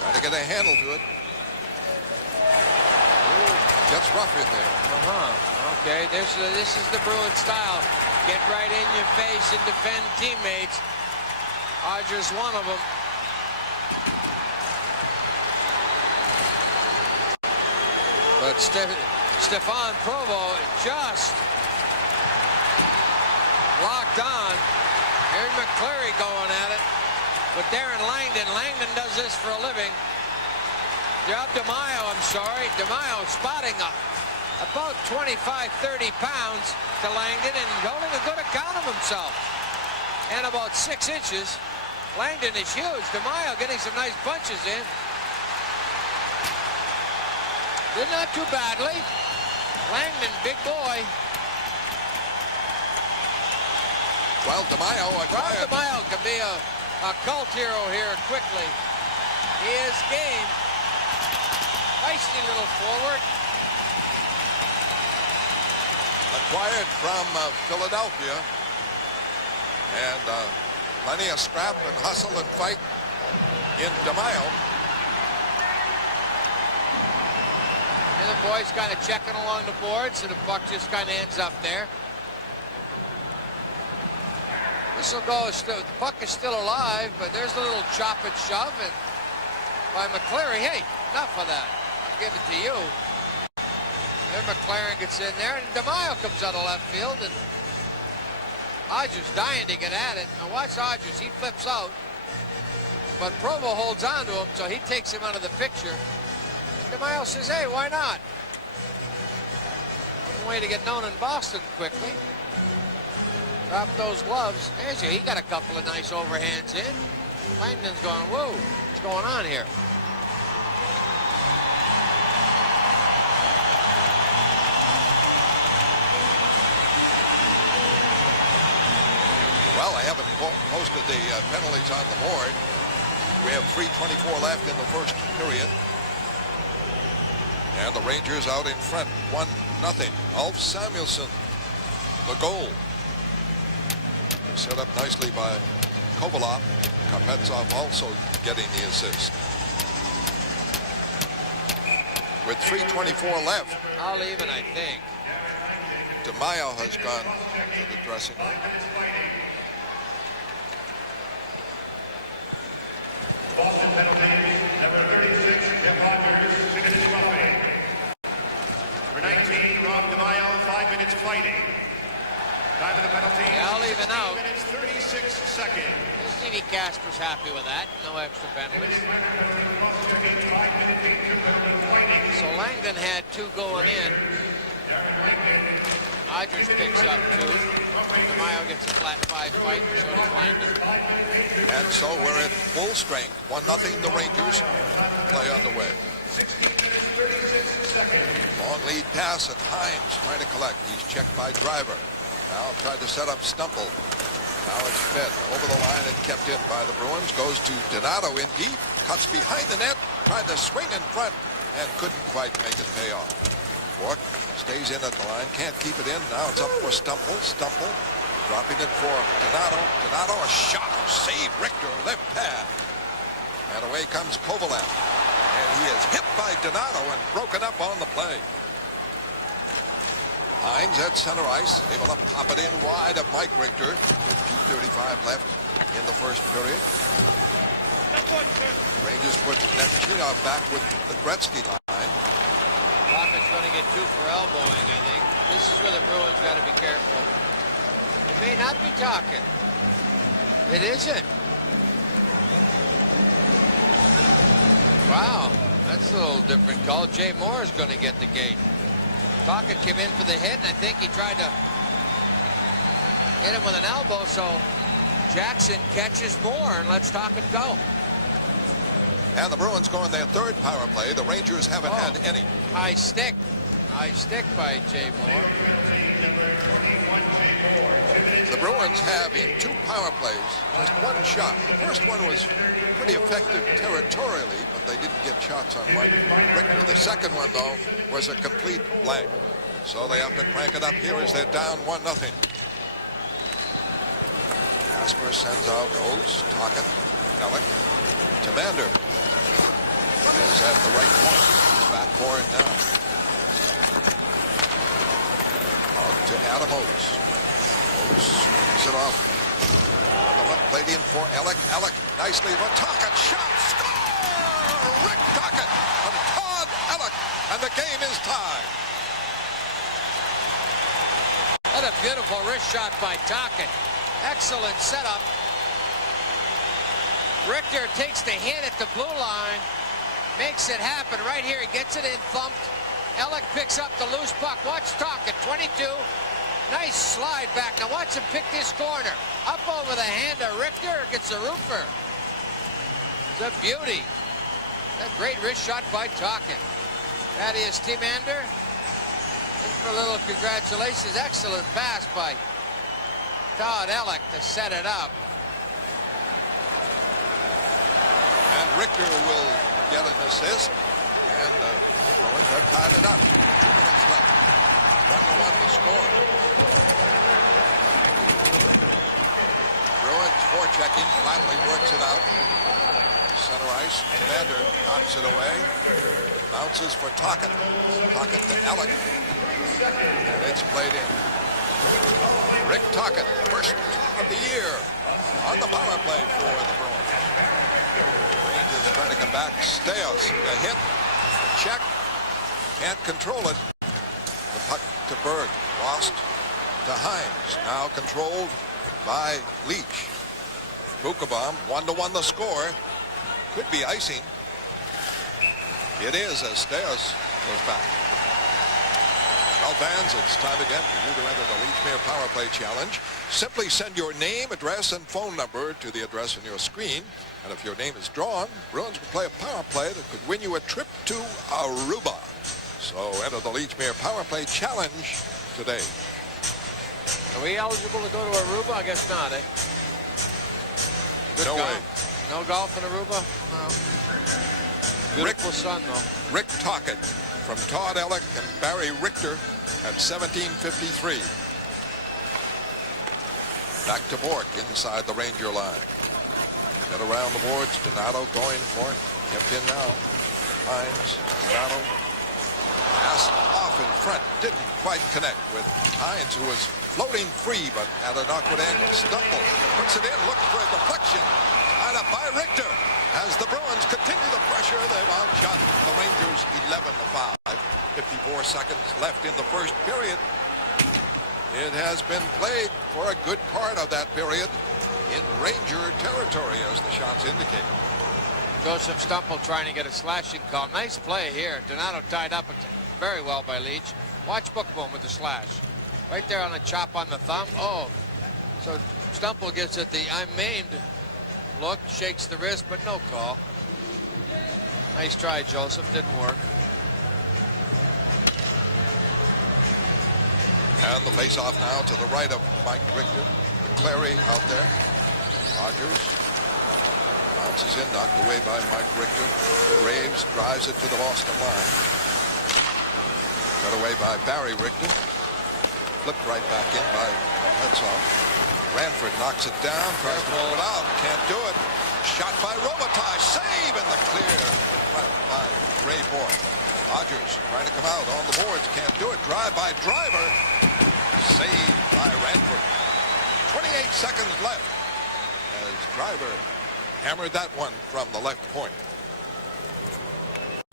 Trying to get a handle to it. Gets rough in there. Okay, this is the Bruin style. Get right in your face and defend teammates. Odgers one of them. But Stefan Provo just locked on. Here's McCleary going at it. with Darren Langdon. Langdon does this for a living. Job DeMaio, I'm sorry. DeMaio spotting about 25, 30 pounds to Langdon and holding a good account of himself. And about 6 inches. Langdon is huge. DeMaio getting some nice punches in. Did not too badly. Langdon, big boy. Well, DeMaio, DeMaio can be a cult hero here quickly. He is game. Feisty little forward. acquired from Philadelphia. And plenty of scrap and hustle and fight in DeMaio. And the boys kind of checking along the board, so the puck just kind of ends up there. This will go, the puck is still alive, but there's a little chop and shove and by McCleary. Hey, enough of that. I'll give it to you. There McLaren gets in there, and DeMaio comes out of left field, and Odgers dying to get at it. Now watch Odgers, he flips out, but Provo holds on to him, so he takes him out of the picture. And DeMaio says, hey, why not? One way to get known in Boston quickly. Drop those gloves. There's you. He got a couple of nice overhands in. Langdon's going, whoa, what's going on here? Well, I haven't posted the penalties on the board. We have 3:24 left in the first period. And the Rangers out in front, 1-0. Ulf Samuelsson, the goal. Set up nicely by Kovalov. Kapetsov also getting the assist. With 3:24 left. I'll even, I think. DeMaio has gone to the dressing room. Boston penalty, number 36, Jeff Odgers, 6 minutes roughing. Number 19, Rob DeMaio, 5 minutes fighting. Time of the penalty, I'll even out. 16 minutes, 36 seconds. Stevie Casper's happy with that. No extra penalties. So Langdon had 2 going in. Odgers picks up 2. DeMaio gets a flat 5 fight, so does Langdon. And so we're at full strength. 1-0 the Rangers. Play on the way. Long lead pass and Hines trying to collect. He's checked by Driver. Now tried to set up Stumple. Now it's fed over the line and kept in by the Bruins. Goes to Donato in deep. Cuts behind the net. Tried to swing in front and couldn't quite make it pay off. Bork stays in at the line. Can't keep it in. Now it's up for Stumple. Stumple dropping it for Donato. Donato a shot. Save Richter. Left pad. And away comes Kovalev. And he is hit by Donato and broken up on the play. Hines at center ice, able to pop it in wide of Mike Richter with 2:35 left in the first period. Rangers put Nemchinov back with the Gretzky line. Rocket's going to get 2 for elbowing, I think. This is where the Bruins got to be careful. They may not be talking. It isn't. Wow, that's a little different call. Jay Moore is going to get the gate. Tocchet came in for the hit, and I think he tried to hit him with an elbow, so Jackson catches Moore and lets Tocchet go. And the Bruins go in their third power play. The Rangers haven't had any. High stick. High stick by Jay Moore. The Bruins have in 2 power plays just 1 shot. The first one was pretty effective territorially, but they didn't get shots on Mike Richter. The second one, though, was a complete blank. So they have to crank it up here as they're down 1-0. Casper sends out Oates, Tocchet, Ellick. Tamander is at the right corner. He's back for it now. Out to Adam Oates. Oates swings it off. On the left, played in for Ellick. Ellick nicely, but Tocchet shot. Score! Rick Tocchet from Todd Ellick. And the game is tied. What a beautiful wrist shot by Tocchet. Excellent setup. Richter takes the hit at the blue line. Makes it happen right here. He gets it in thumped. Ellick picks up the loose puck. Watch Tocchet, 22. Nice slide back. Now watch him pick this corner. Up over the hand of Richter. Gets a roofer. It's a beauty. A great wrist shot by Tocchet. Thaddeus Timander. In for a little congratulations. Excellent pass by Todd Ellick to set it up. And Richter will get an assist. And the Bruins have tied it up. 2 minutes left. 1-1 to score. Bruins forechecking finally works it out. Center ice. Commander knocks it away. Bounces for Tocchet. Tocchet to Ellick. And it's played in. Rick Tocchet, first of the year on the power play for the Bruins. Rangers trying to come back. Staios, a hit. Check. Can't control it. The puck to Berg. Lost to Hines. Now controlled by Leach. Bukabaum, 1-1 the score. Could be icing. It is as Staios goes back. Well, fans, it's time again for you to enter the Leachmere Power Play Challenge. Simply send your name, address, and phone number to the address on your screen. And if your name is drawn, Bruins will play a power play that could win you a trip to Aruba. So enter the Leachmere Power Play Challenge today. Are we eligible to go to Aruba? I guess not, eh? Good No golf. way. No golf in Aruba? No. Beautiful sun, though. Rick Tocchet from Todd Ellick and Barry Richter at 17:53. Back to Bork inside the Ranger line. Get around the boards. Donato going for it. Kept in now. Hines. Donato. Pass off in front. Didn't quite connect with Hines, who was floating free but at an awkward angle. Stumble. Puts it in. Looks for a deflection. Tied up by Richter. As the Bruins continue the pressure, they've outshot the Rangers 11-5. 54 seconds left in the first period. It has been played for a good part of that period in Ranger territory, as the shots indicate. Joseph Stumple trying to get a slashing call. Nice play here. Donato tied up very well by Leach. Watch Bukabaum with the slash. Right there on the chop on the thumb. Oh, so Stumple gets at the I'm maimed look, shakes the wrist, but no call. Nice try, Joseph. Didn't work. And the face-off now to the right of Mike Richter. McClary out there. Rogers bounces in, knocked away by Mike Richter. Graves drives it to the Boston line. Cut away by Barry Richter. Flipped right back in by Petzoff. Ranford knocks it down, tries to pull it out, can't do it. Shot by Robitaille, save in the clear by Ray Bork. Rogers trying to come out on the boards, can't do it. Drive by Driver, saved by Ranford. 28 seconds left as Driver hammered that one from the left point.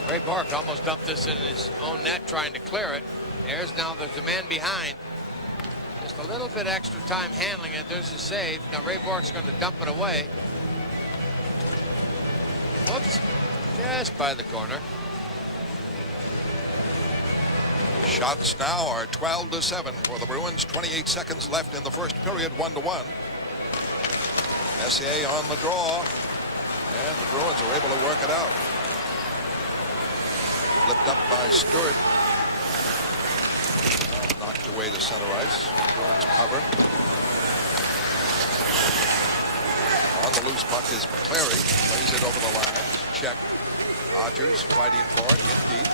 Ray Bork almost dumped this in his own net trying to clear it. There's a man behind. Just a little bit extra time handling it. There's a save. Now Ray Bork's going to dump it away. Whoops. Just by the corner. Shots now are 12-7 for the Bruins. 28 seconds left in the first period, 1-1. Messier on the draw. And the Bruins are able to work it out. Flipped up by Stewart. Knocked away to center ice. Bruins cover. On the loose puck is McClary. Plays it over the lines. Check. Rogers fighting for it in deep.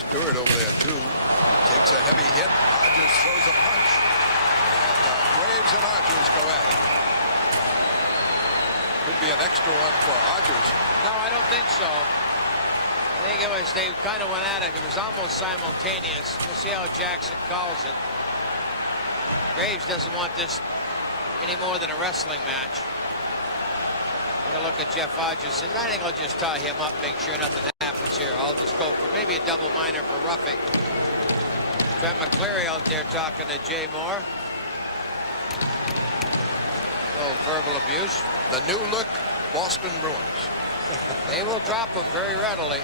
Stewart over there too. Takes a heavy hit. Rogers throws a punch. And Graves and Rogers go at it. Could be an extra one for Rogers. No, I don't think so. I think it was, they kind of went at it. It was almost simultaneous. We'll see how Jackson calls it. Graves doesn't want this any more than a wrestling match. Take a look at Jeff Rogers. Says, I think I'll just tie him up, make sure nothing happens here. I'll just go for maybe a double minor for roughing. Trent McClary out there talking to Jay Moore. Oh, verbal abuse. The new look Boston Bruins. They will drop them very readily.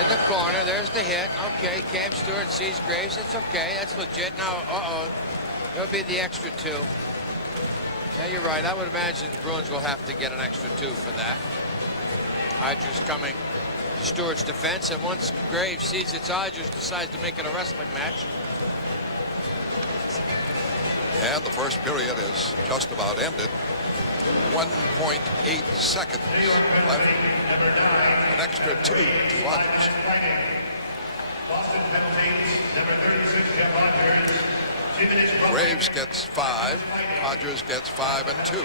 In the corner, there's the hit. Okay, Cam Stewart sees Graves. It's okay, that's legit. Now, there'll be the extra 2. Yeah, you're right. I would imagine the Bruins will have to get an extra 2 for that. Odgers coming to Stewart's defense, and once Graves sees it's Odgers, decides to make it a wrestling match. And the first period is just about ended. 1.8 seconds left. An extra 2 to Odgers. Graves gets 5. Odgers gets 5 and 2.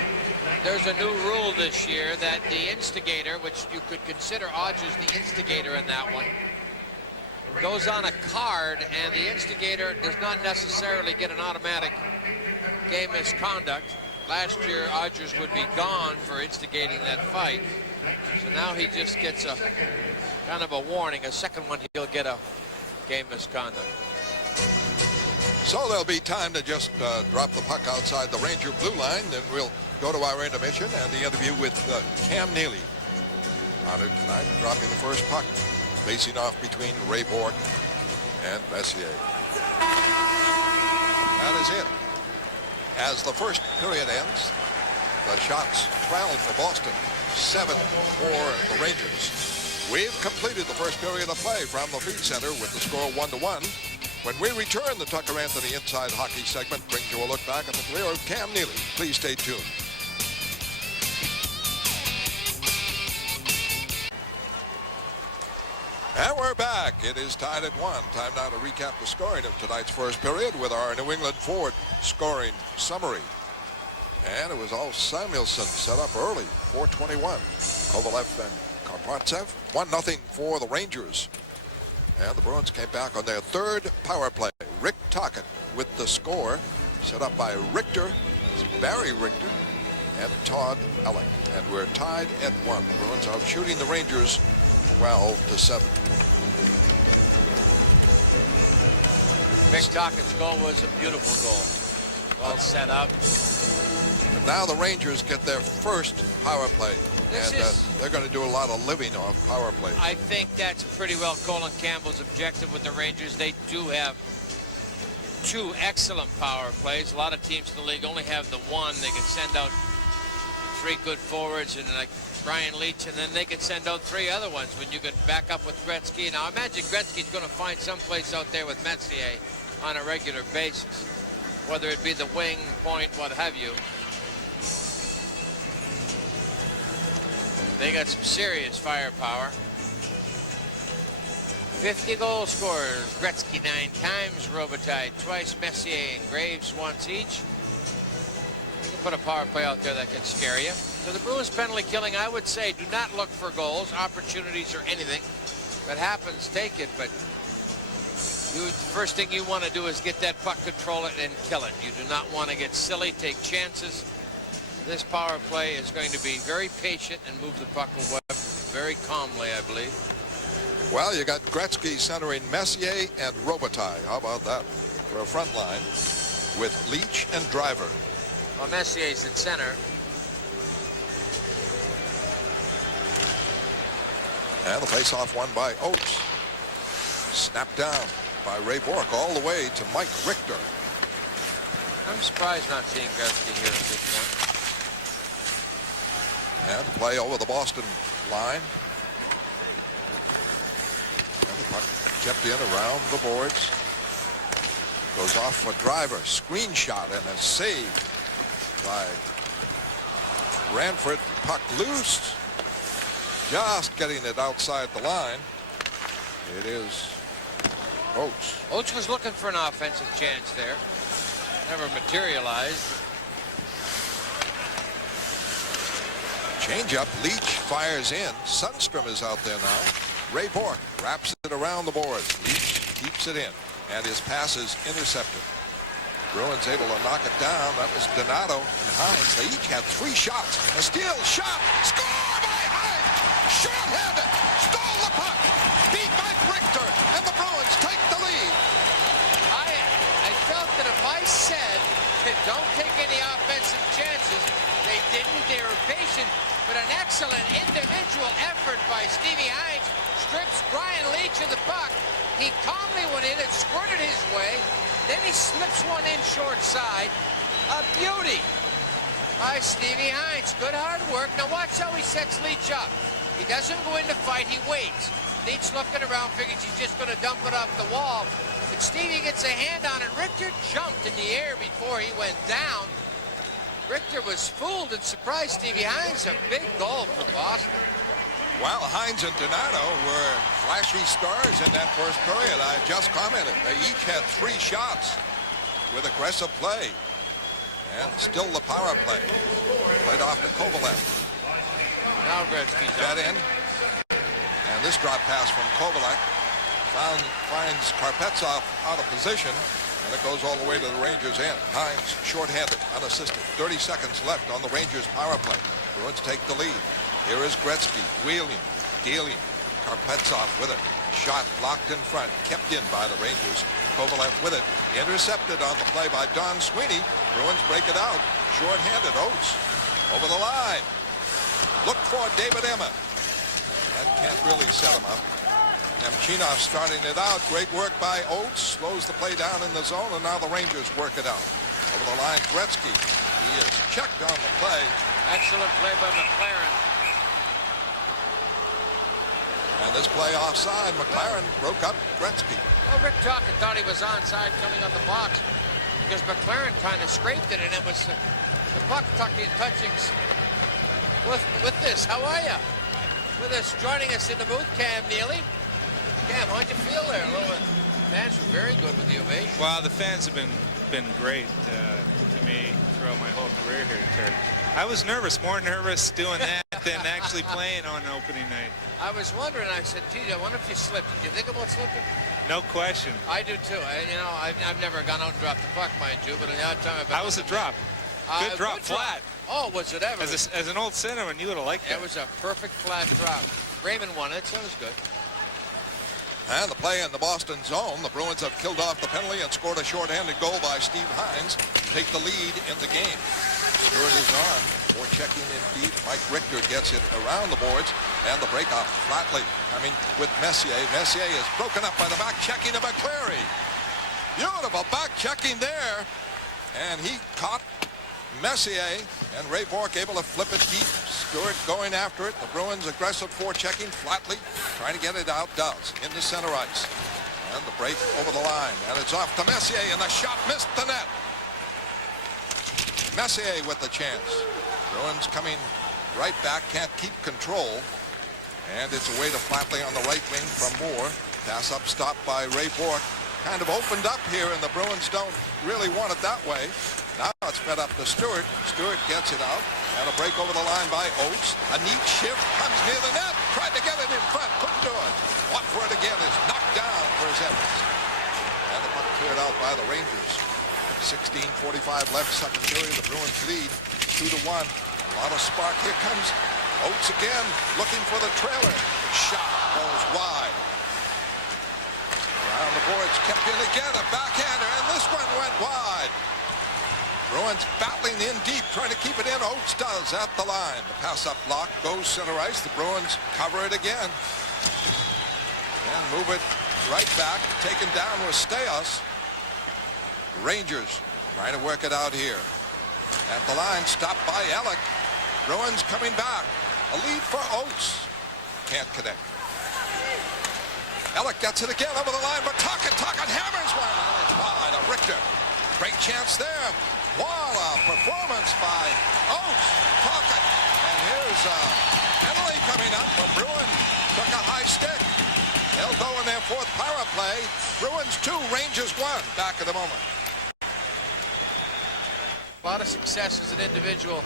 There's a new rule this year that the instigator, which you could consider Odgers the instigator in that one, goes on a card, and the instigator does not necessarily get an automatic game misconduct. Last year, Odgers would be gone for instigating that fight. So now he just gets a kind of a warning. A second one, he'll get a game misconduct. So there'll be time to just drop the puck outside the Ranger blue line. Then we'll go to our intermission and the interview with Cam Neely. Honored tonight, dropping the first puck, facing off between Ray Bourque and Messier. That is it. As the first period ends, the shots 12 for Boston, 7 for the Rangers. We've completed the first period of play from the Feed Center with the score 1-1. When we return, the Tucker Anthony Inside Hockey segment brings you a look back at the career of Cam Neely. Please stay tuned. And we're back. It is tied at 1. Time now to recap the scoring of tonight's first period with our New England forward scoring summary. And it was all Samuelson set up early, 4:21. Kovalev and Karpovtsev, 1-0 for the Rangers. And the Bruins came back on their third power play. Rick Tocchet with the score, set up by Richter, Barry Richter, and Todd Ellick. And we're tied at 1. The Bruins out shooting the Rangers 12-7. Rick Tocchet's goal was a beautiful goal. Well set up. And now the Rangers get their first power play. They're going to do a lot of living off power plays. I think that's pretty well Colin Campbell's objective with the Rangers. They do have 2 excellent power plays. A lot of teams in the league only have the one. They can send out 3 good forwards and like Brian Leetch, and then they can send out 3 other ones when you can back up with Gretzky. Now imagine Gretzky's going to find some place out there with Messier on a regular basis, whether it be the wing, point, what have you. They got some serious firepower. 50 goal scorers. Gretzky 9 times, Robitaille twice, Messier and Graves once each. You can put a power play out there that can scare you. So the Bruins penalty killing, I would say, do not look for goals, opportunities, or anything. If it happens, take it, but the first thing you want to do is get that puck, control it, and kill it. You do not want to get silly, take chances. This power play is going to be very patient and move the puck away very calmly, I believe. Well, you got Gretzky centering Messier and Robitaille. How about that for a front line with Leetch and Driver? Well, Messier's at center. And the faceoff won by Oates. Snapped down by Ray Bourque all the way to Mike Richter. I'm surprised not seeing Gretzky here at this point. And the play over the Boston line. And the puck kept in around the boards. Goes off for Driver. Screen shot and a save by Ranford. Puck loose. Just getting it outside the line. It is Oates. Oates was looking for an offensive chance there. Never materialized. Change up. Leetch fires in. Sundstrom is out there now. Ray Bourque wraps it around the boards. Leetch keeps it in. And his pass is intercepted. Bruins able to knock it down. That was Donato and Hines. They each had 3 shots. A steal shot. Score by Hines. Short-handed. Stole the puck. Beat Mike Richter. And the Bruins take the lead. I felt that if I said don't take any offensive chances, excellent individual effort by Stevie Hines. Strips Brian Leach of the puck. He calmly went in, it squirted his way. Then he slips one in short side. A beauty by Stevie Hines. Good hard work. Now watch how he sets Leach up. He doesn't go in to fight, he waits. Leach looking around, figures he's just going to dump it off the wall. But Stevie gets a hand on it. Richter jumped in the air before he went down. Richter was fooled and surprised Stevie Hines. A big goal for Boston. Well, Hines and Donato were flashy stars in that first period. I just commented. They each had 3 shots with aggressive play. And still the power play. Played off to Kovalev. Now Gretzky's That in. And this drop pass from Kovalev finds Karpetsov out of position. And it goes all the way to the Rangers' end. Hines shorthanded, unassisted. 30 seconds left on the Rangers' power play. Bruins take the lead. Here is Gretzky, wheeling, dealing. Karpetsov with it. Shot blocked in front, kept in by the Rangers. Kovalev with it. Intercepted on the play by Don Sweeney. Bruins break it out. Shorthanded. Oates over the line. Look for David Emma. That can't really set him up. Nemchinov starting it out. Great work by Oates. Slows the play down in the zone, and now the Rangers work it out. Over the line, Gretzky. He is checked on the play. excellent play by McLaren. And this play offside, McLaren broke up Gretzky. Well, Rick Tocchet thought he was onside coming on the box because McLaren kind of scraped it, and it was the puck touching with this. How are you? With us, joining us in the booth, Cam Neely. Cam, how'd you feel there? Fans were very good with the ovation. Well, the fans have been great to me throughout my whole career here, Terry. I was nervous, more nervous doing that than actually playing on opening night. I was wondering, I said, gee, I wonder if you slipped. Did you think about slipping? No question. I do too. I've never gone out and dropped the puck, mind you, but the odd time I've been. How was the drop? Good drop, flat. Oh, was it ever? As an old centerman, you would have liked that. It was a perfect flat drop. Raymond won it, so it was good. And the play in the Boston zone. The Bruins have killed off the penalty and scored a shorthanded goal by Steve Hines to take the lead in the game. Stewart is on. More checking in deep. Mike Richter gets it around the boards. And the breakoff flatly coming with Messier. Messier is broken up by the back checking of McCleary. Beautiful back checking there. And he caught Messier, and Ray Bourque able to flip it deep. Stewart going after it. The Bruins aggressive forechecking flatly, trying to get it out. Does in the center ice, and the break over the line, and it's off to Messier, and the shot missed the net. Messier with the chance. Bruins coming right back, can't keep control, and it's away to Flatley on the right wing from Moore. Pass up, stopped by Ray Bourque. Kind of opened up here, and the Bruins don't really want it that way. Now it's fed up to Stewart. Stewart gets it out, and a break over the line by Oates. A neat shift, comes near the net, tried to get it in front, couldn't do it. Watford again is knocked down for his efforts. And the puck cleared out by the Rangers. 16:45 left, second period. The Bruins lead 2-1. A lot of spark. Here comes Oates again, looking for the trailer. The shot goes wide. Around the boards, kept in again, a backhander, and this one went wide. Bruins battling in deep, trying to keep it in. Oates does at the line. The pass-up block goes center ice. The Bruins cover it again. And move it right back. Taken down with Staios. Rangers trying to work it out here. At the line, stopped by Alec. Bruins coming back. A lead for Oates. Can't connect. Alec gets it again over the line, but Tocchet hammers one. And it's wide. A Richter. Great chance there. Voila, performance by Oates. Tocchet. And here's a penalty coming up. The Bruins took a high stick. They'll go in their fourth power play. Bruins 2, Rangers 1. Back in a moment. A lot of success as an individual,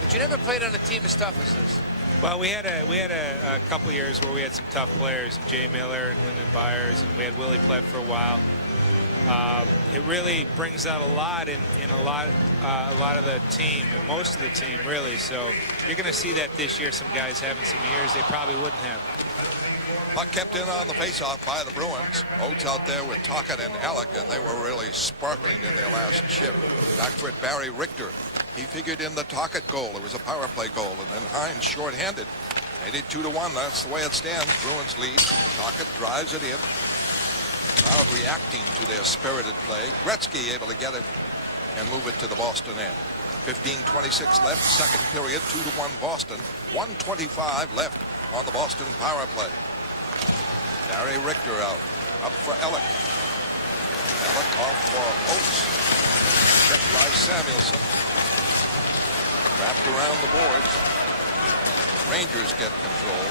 but you never played on a team as tough as this. Well, we had a couple years where we had some tough players, Jay Miller and Lyndon Byers, and we had Willie Plett for a while. It really brings out a lot in a lot of the team, and most of the team, really. So you're going to see that this year. Some guys having some years they probably wouldn't have. Puck kept in on the faceoff by the Bruins. Oates out there with Tocchet and Alec, and they were really sparkling in their last shift. Back for it, Barry Richter. He figured in the Tocchet goal. It was a power play goal, and then Hines shorthanded. Made it 2-1. That's the way it stands. Bruins lead. Tocchet drives it in. Crowd reacting to their spirited play. Gretzky able to get it and move it to the Boston end. 15:26 left, second period, 2-1 Boston. 1:25 left on the Boston power play. Barry Richter out. Up for Ellick. Ellick off for Oates. Checked by Samuelson. Wrapped around the boards. Rangers get control.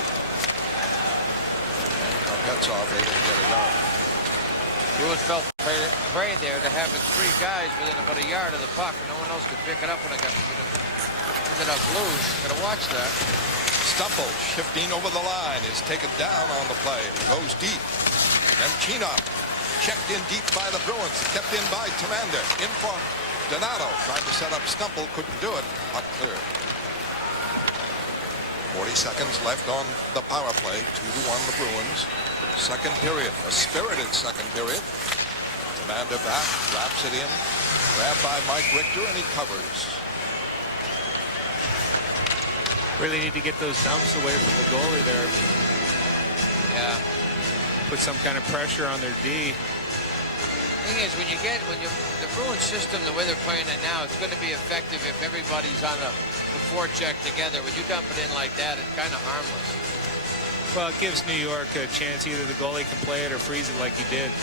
And Karpetsov able to get it out. Bruins felt prey there to having three guys within about a yard of the puck, and no one else could pick it up when it got ended up loose. Gotta watch that. Stumble shifting over the line is taken down on the play. Goes deep. Then Chinoff checked in deep by the Bruins. Kept in by Tamander. In for Donato. Tried to set up Stumble. Couldn't do it. Puck cleared. 40 seconds left on the power play. 2-1 the Bruins. Second period. A spirited second period. Tamander back. Wraps it in. Grabbed by Mike Richter, and he covers. Really need to get those dumps away from the goalie there. Yeah. Put some kind of pressure on their D. Thing is, the Bruins system, the way they're playing it now, it's going to be effective if everybody's on the forecheck together. When you dump it in like that, it's kind of harmless. Well, it gives New York a chance. Either the goalie can play it or freeze it like he did.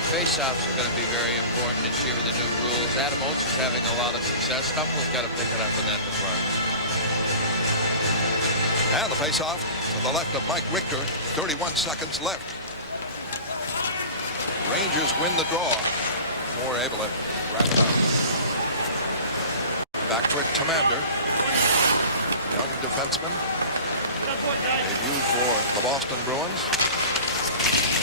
The face-offs are going to be very important this year with the new rules. Adam Oates is having a lot of success. Stumple's got to pick it up in that department. And the face-off to the left of Mike Richter. 31 seconds left. Rangers win the draw. Moore able to wrap it up. Back for Tamander. Young defenseman. Debut for the Boston Bruins.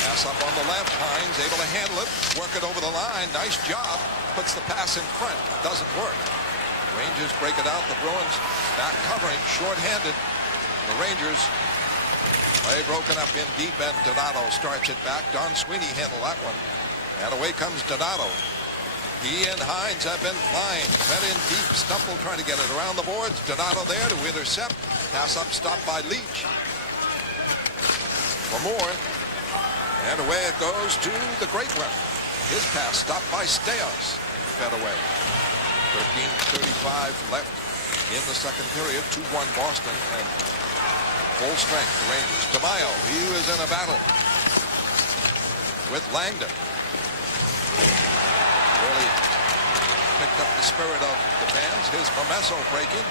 Pass up on the left. Hines able to handle it. Work it over the line. Nice job. Puts the pass in front. Doesn't work. Rangers break it out. The Bruins back covering. Short-handed. The Rangers play broken up in deep, and Donato starts it back. Don Sweeney handled that one. And away comes Donato. He and Hines have been flying. Fed in deep. Stumble trying to get it around the boards. Donato there to intercept. Pass up, stopped by Leach. For Moore. And away it goes to the great one. His pass stopped by Steos. Fed away. 13:35 left in the second period. 2-1 Boston. And full strength, the Rangers. DeMaio, he was in a battle with Langdon. Really picked up the spirit of the fans. His Momesso breaking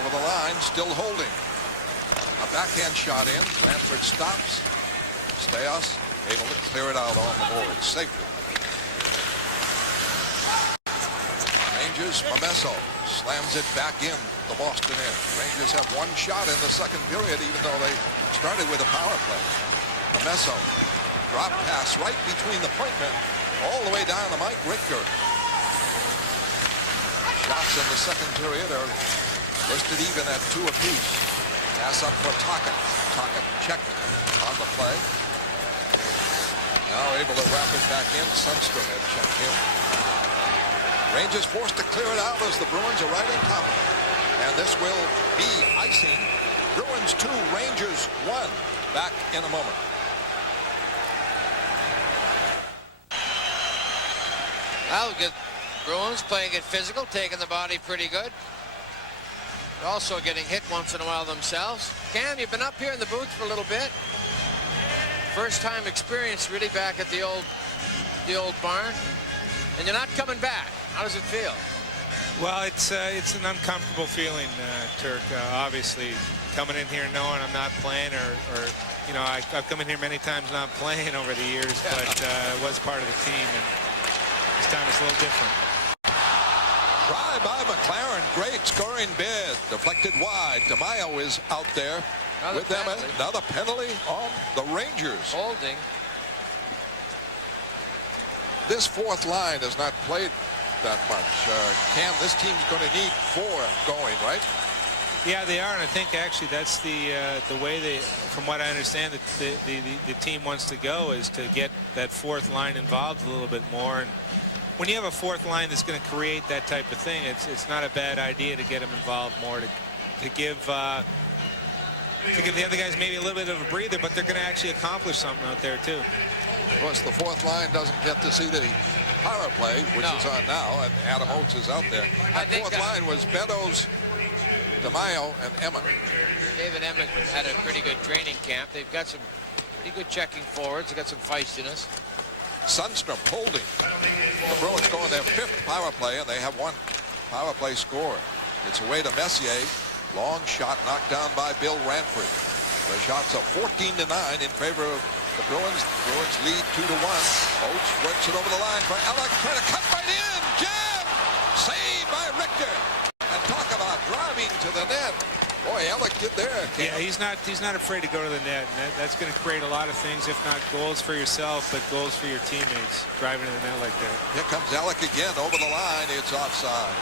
over the line, still holding. A backhand shot in. Cranford stops. Steos able to clear it out on the board safely. Rangers, Momesso slams it back in the Boston end. Rangers have one shot in the second period, even though they started with a power play. Momesso, drop pass right between the point men, all the way down to Mike Richter. Shots in the second period are listed even at 2 apiece. Pass up for Tocchet. Tocchet checked on the play. Now able to wrap it back in. Sundstrom had checked him. Rangers forced to clear it out as the Bruins are right on top of it. And this will be icing. Bruins 2, Rangers 1. Back in a moment. Well, good. Bruins playing it physical, taking the body pretty good. Also getting hit once in a while themselves. Cam, you've been up here in the booth for a little bit. First time experience really back at the old barn. And you're not coming back. How does it feel? Well, it's an uncomfortable feeling, Turk. Obviously, coming in here knowing I'm not playing, or you know, I've come in here many times not playing over the years, but was part of the team, and this time it's a little different. Try by McLaren. Great scoring bid. Deflected wide. DeMaio is out there with them. Another penalty on the Rangers. Holding. This fourth line has not played that much. Cam, this team's going to need 4 going, right? Yeah, they are, and I think actually that's the way they, from what I understand, the team wants to go is to get that fourth line involved a little bit more. And when you have a fourth line that's going to create that type of thing, it's not a bad idea to get them involved more, to give the other guys maybe a little bit of a breather, but they're going to actually accomplish something out there too. Of course, the fourth line doesn't get to see the power play, which is on now, and Adam Oates is out there. That fourth line was Beddoes, DeMaio, and Emmett. David Emmett had a pretty good training camp. They've got some pretty good checking forwards. They've got some feistiness. Sundstrom holding. The Bruins go on their fifth power play, and they have one power play score. It's away to Messier. Long shot knocked down by Bill Ranford. The shots are 14-9 in favor of the Bruins. The Bruins lead 2-1. Oates works it over the line for Alec, trying to cut right in. Jam! Saved by Richter. And talk about driving to the net. Boy, Alec did there. Yeah, he's not afraid to go to the net, and that's going to create a lot of things, if not goals for yourself, but goals for your teammates, driving to the net like that. Here comes Alec again over the line. It's offside.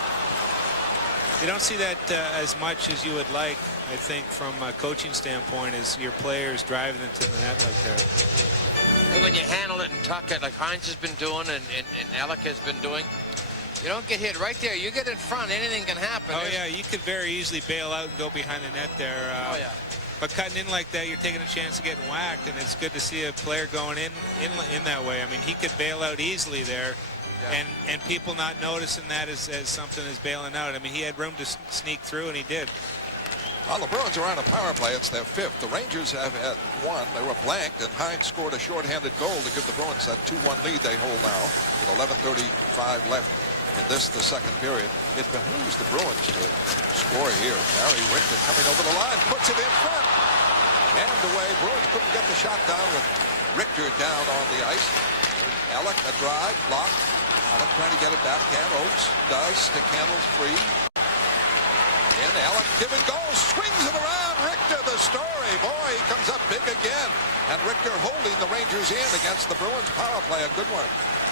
You don't see that as much as you would like, I think, from a coaching standpoint, is your players driving into the net like that. And when you handle it and tuck it, like Hines has been doing and Alec has been doing, you don't get hit right there. You get in front, anything can happen. Oh, yeah, you could very easily bail out and go behind the net there. Oh, yeah. But cutting in like that, you're taking a chance of getting whacked, and it's good to see a player going in that way. I mean, he could bail out easily there. Yeah. And people not noticing that as something as bailing out. I mean, he had room to sneak through, and he did. Well, the Bruins are on a power play. It's their fifth. The Rangers have had one. They were blanked, and Hines scored a shorthanded goal to give the Bruins that 2-1 lead they hold now with 11:35 left in the second period. It behooves the Bruins to score here. Harry Richter coming over the line, puts it in front. Jammed away. Bruins couldn't get the shot down with Richter down on the ice. Alec, a drive, blocked. Alec trying to get it backhand. Oates does. Stick handles free. And Alec giving goals. Swings it around. Richter, the story. Boy, he comes up big again. And Richter holding the Rangers in against the Bruins power play. A good one.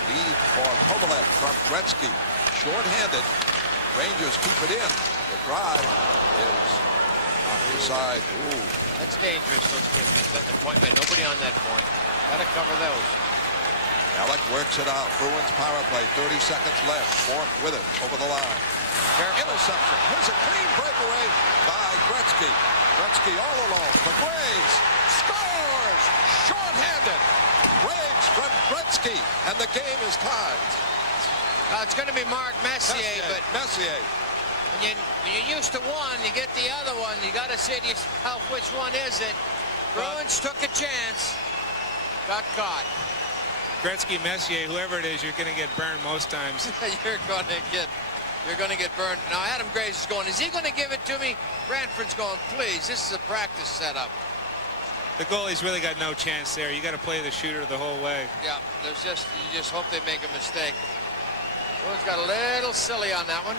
Lead for Kovalev from Gretzky. Short-handed. Rangers keep it in. The drive is on the side. Ooh. That's dangerous, those kids. Setting the point, man. Nobody on that point. Got to cover those. Alec works it out. Bruins power play. 30 seconds left. Mork with it over the line. Careful. Interception. Here's a clean breakaway by Gretzky. Gretzky all alone for Graves. Scores! Short-handed. Graves from Gretzky. And the game is tied. It's going to be Mark Messier, but Messier. When you're used to one, you get the other one. You got to say to yourself, which one is it? Bruins took a chance. Got caught. Gretzky, Messier, whoever it is, you're going to get burned most times. You're going to get burned. Now Adam Graves is going, is he going to give it to me? Ranford's going, please, this is a practice setup. The goalie's really got no chance there. You got to play the shooter the whole way. Yeah, you just hope they make a mistake. Bruins got a little silly on that one.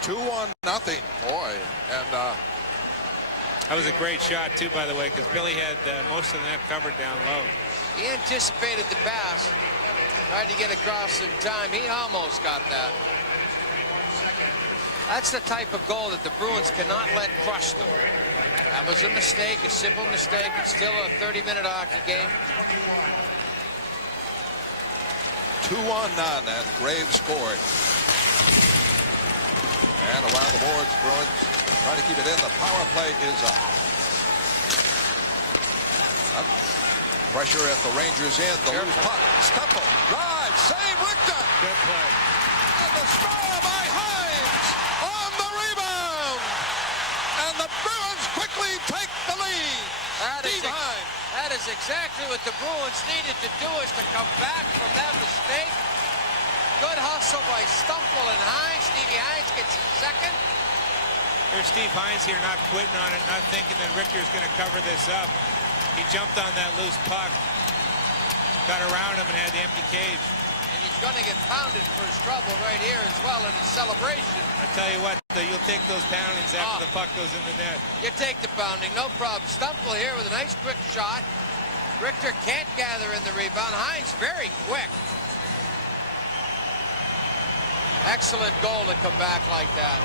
2-1 nothing. Boy, and that was a great shot too, by the way, because Billy had most of the net covered down low. He anticipated the pass, tried to get across in time. He almost got that. That's the type of goal that the Bruins cannot let crush them. That was a mistake, a simple mistake. It's still a 30-minute hockey game. 2-1 none, and Graves scored. And around the boards, Bruins trying to keep it in. The power play is up. Pressure at the Rangers end. The loose puck. Stumple. Drive. Save. Richter. Good play. And the score by Hines on the rebound. And the Bruins quickly take the lead. Steve Hines. That is exactly what the Bruins needed to do, is to come back from that mistake. Good hustle by Stumple and Hines. Stevie Hines gets his second. Here's Steve Hines here, not quitting on it, not thinking that Richter's going to cover this up. He jumped on that loose puck, got around him, and had the empty cage. And he's going to get pounded for his trouble right here as well in his celebration. I tell you what, you'll take those poundings after the puck goes in the net. You take the pounding, no problem. Stumple here with a nice quick shot. Richter can't gather in the rebound. Hines very quick. Excellent goal to come back like that.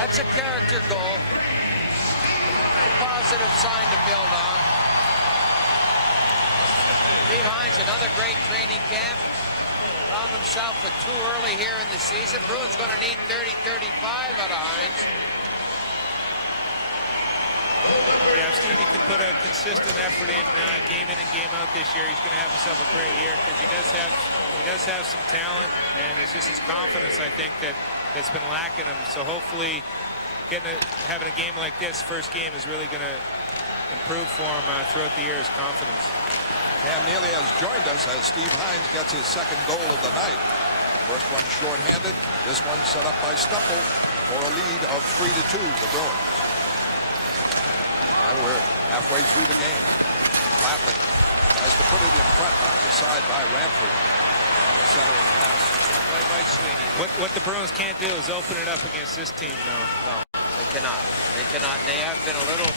That's a character goal. A positive sign to build on. Steve Hines, another great training camp. found himself with 2 early here in the season. Bruins going to need 30-35 out of Hines. Yeah, if Stevie could put a consistent effort in game in and game out this year, he's going to have himself a great year because he does have some talent, and it's just his confidence, I think, that's been lacking him. So hopefully having a game like this, first game, is really going to improve for him throughout the year, his confidence. Cam Neely has joined us as Steve Hines gets his second goal of the night. First one shorthanded. This one set up by Stempel for a lead of 3-2, the Bruins. And we're halfway through the game. Flatley tries to put it in front, knocked aside by Ranford on the centering pass. Right by Sweeney. What the Bruins can't do is open it up against this team, though. No, they cannot. They cannot. They have been a little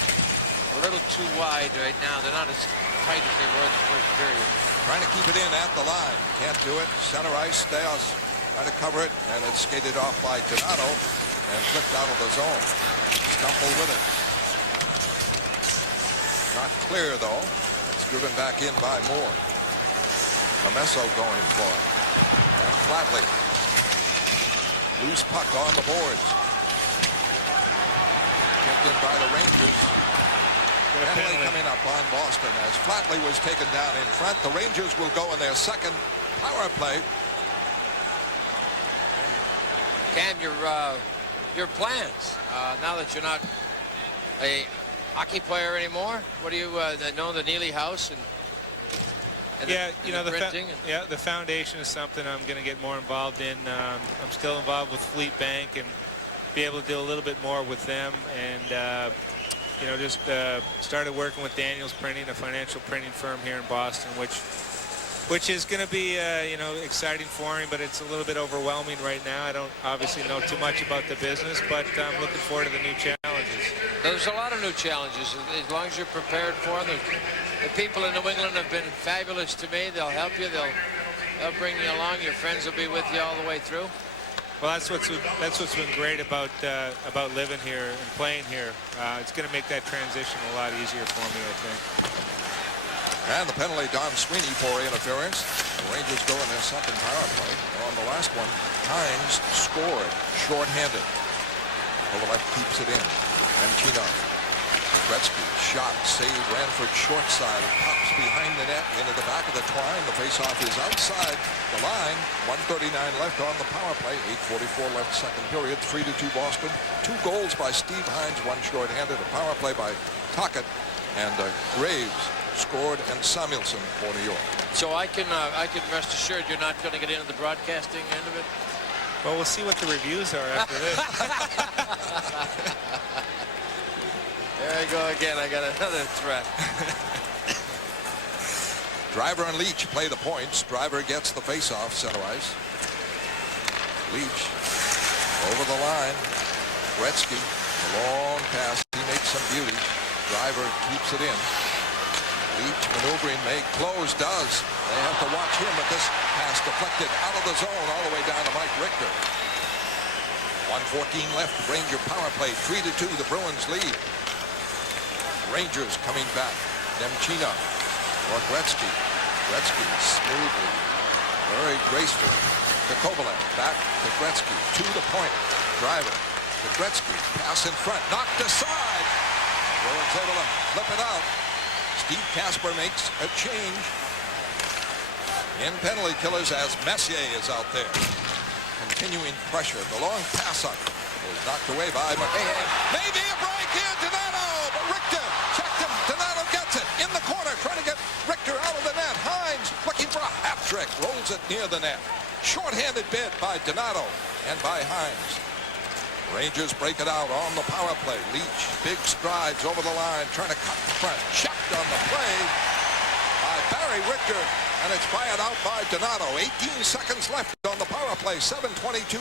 too wide right now. They're not as tight as they were in the first period. Trying to keep it in at the line. Can't do it. Center ice, Steos trying to cover it, and it's skated off by Donato and flipped out of the zone. Stumble with it. Not clear, though. It's driven back in by Moore. Amesso going for it. And Flatley. Loose puck on the boards. Kept in by the Rangers. Penalty coming up on Boston as Flatley was taken down in front. The Rangers will go in their second power play. Cam, your plans now that you're not a hockey player anymore. What do you know the Neely House and Yeah, the printing? The foundation is something I'm going to get more involved in. I'm still involved with Fleet Bank and be able to do a little bit more with them, and just started working with Daniels Printing, a financial printing firm here in Boston, which is going to be exciting for him, but it's a little bit overwhelming right now. I don't obviously know too much about the business, but I'm looking forward to the new challenges. There's a lot of new challenges as long as you're prepared for them. The people in New England have been fabulous to me. They'll help you. They'll bring you along. Your friends will be with you all the way through. Well, that's what's been great about living here and playing here. It's going to make that transition a lot easier for me, I think. And the penalty, Don Sweeney for interference. The Rangers go in their second power play. On the last one, Hines scored shorthanded. Kovalev keeps it in. And Chino. Gretzky shot, save, Ranford short side. It pops behind the net into the back of the twine. The faceoff is outside the line. 1:39 left on the power play. 8:44 left second period. 3-2 Boston. 2 goals by Steve Hines, 1 shorthanded. A power play by Tocchet, and Graves scored, and Samuelson for New York. So I can rest assured you're not going to get into the broadcasting end of it? Well, we'll see what the reviews are after this. There I go again. I got another threat. Driver and Leach play the points. Driver gets the faceoff, center ice. Leach over the line. Gretzky, a long pass. He makes some beauty. Driver keeps it in. Leach maneuvering, may close, does. They have to watch him, but this pass deflected out of the zone all the way down to Mike Richter. 1:14 left. Ranger power play. 3-2. The Bruins lead. Rangers coming back. Demchino or Gretzky. Gretzky smoothly, very gracefully to Kovalev. Back to Gretzky. To the point. Driver to Gretzky. Pass in front. Knocked aside. Bruins able to flip it out. Steve Kasper makes a change in penalty killers as Messier is out there. Continuing pressure. The long pass up is knocked away by McCann. Maybe a break here. Donato, but Richter checked him. Donato gets it in the corner, trying to get Richter out of the net. Hines looking for a hat trick. Rolls it near the net. Short-handed bid by Donato and by Hines. Rangers break it out on the power play. Leach, big strides over the line, trying to cut the front. Checked on the play by Barry Richter, and it's fired out by Donato. 18 seconds left on the power play. 7:22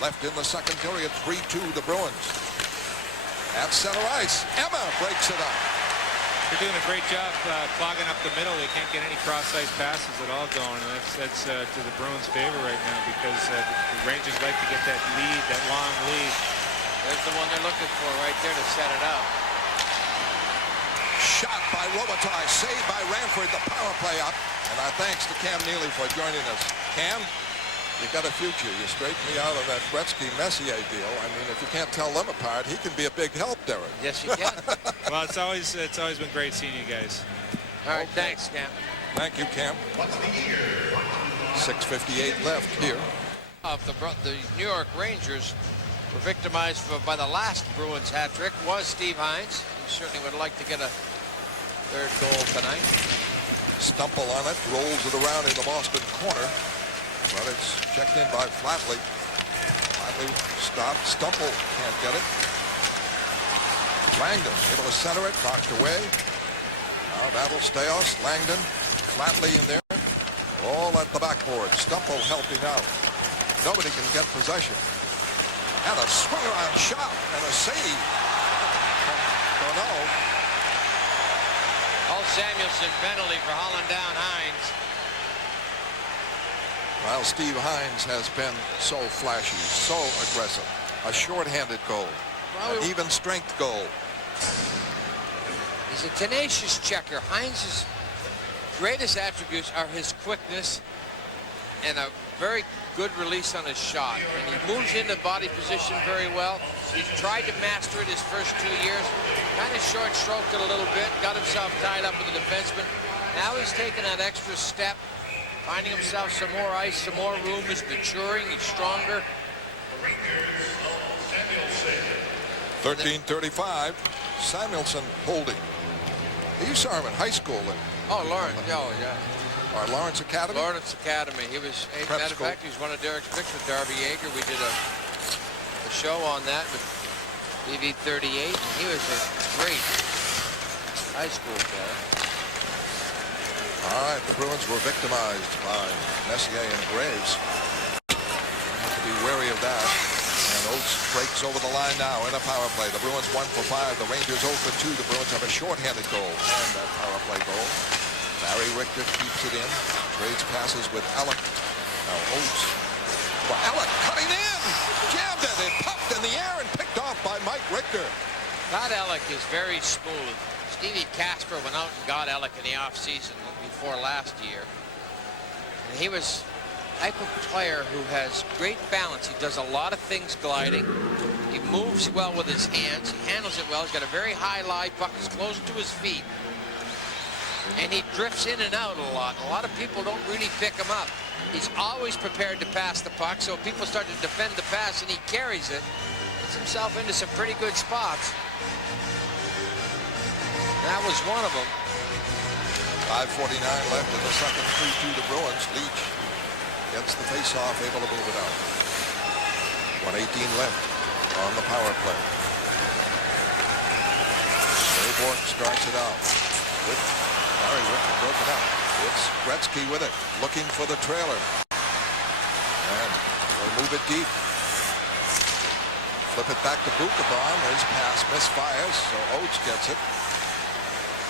left in the second period. 3-2 the Bruins. At center ice, Emma breaks it up. They're doing a great job clogging up the middle. They can't get any cross-ice passes at all going. And that's to the Bruins' favor right now because the Rangers like to get that lead, that long lead. There's the one they're looking for right there to set it up. Shot by Robitaille, saved by Ranford. The power play up. And our thanks to Cam Neely for joining us Cam, you got a future. You straighten me out of that Gretzky-Messier deal. I mean, if you can't tell them apart, he can be a big help, Derek. Yes, you can. Well, it's always been great seeing you guys. All right, thanks, Cam. Thank you, Cam. 6:58 left here. The New York Rangers were victimized by the last Bruins hat trick was Steve Hines. He certainly would like to get a third goal tonight. Stumple on it, rolls it around in the Boston corner, but it's checked in by Flatley. Flatley stopped. Stumple can't get it. Langdon able to center it, knocked away. Now that'll stay us. Langdon, Flatley in there, all at the backboard. Stumple helping out. Nobody can get possession. And a swing around shot and a save. Don't know. Paul Samuelson penalty for hauling down Hines. Well, Steve Hines has been so flashy, so aggressive. A short-handed goal, an even strength goal. He's a tenacious checker. Hines' greatest attributes are his quickness and a very good release on his shot. And he moves into body position very well. He's tried to master it his first 2 years. Kind of short-stroked it a little bit, got himself tied up with the defenseman. Now he's taking that extra step, finding himself some more ice, some more room. He's maturing, he's stronger. 13:35, Samuelson holding. You saw him in high school. Oh, Lawrence, oh, yeah. Or Lawrence Academy? Lawrence Academy. He was, as a matter of fact, he was one of Derek's picks with Darby Yeager. We did a show on that with BB38, and he was a great high school player. All right, the Bruins were victimized by Messier and Graves. Have to be wary of that. And Oates breaks over the line now in a power play. The Bruins 1 for 5. The Rangers 0 for 2. The Bruins have a shorthanded goal and that power play goal. Barry Richter keeps it in. Trades passes with Alec. Now Oates. Well, Alec cutting in. Jammed it. It popped in the air and picked off by Mike Richter. Todd Alec is very smooth. Stevie Casper went out and got Alec in the offseason before last year. And he was type of player who has great balance. He does a lot of things gliding. He moves well with his hands. He handles it well. He's got a very high lie. Puck is close to his feet. And he drifts in and out a lot. A lot of people don't really pick him up. He's always prepared to pass the puck, so people start to defend the pass, and he carries it. Gets himself into some pretty good spots. That was one of them. 5:49 left in the second. 3-2 to Bruins. Leach gets the face-off, able to move it out. 1:18 left on the power play. Ray Bork starts it out. Barry Richter broke it up. It's Gretzky with it, looking for the trailer. And they'll move it deep. Flip it back to Bukabaum. His pass misfires, so Oates gets it.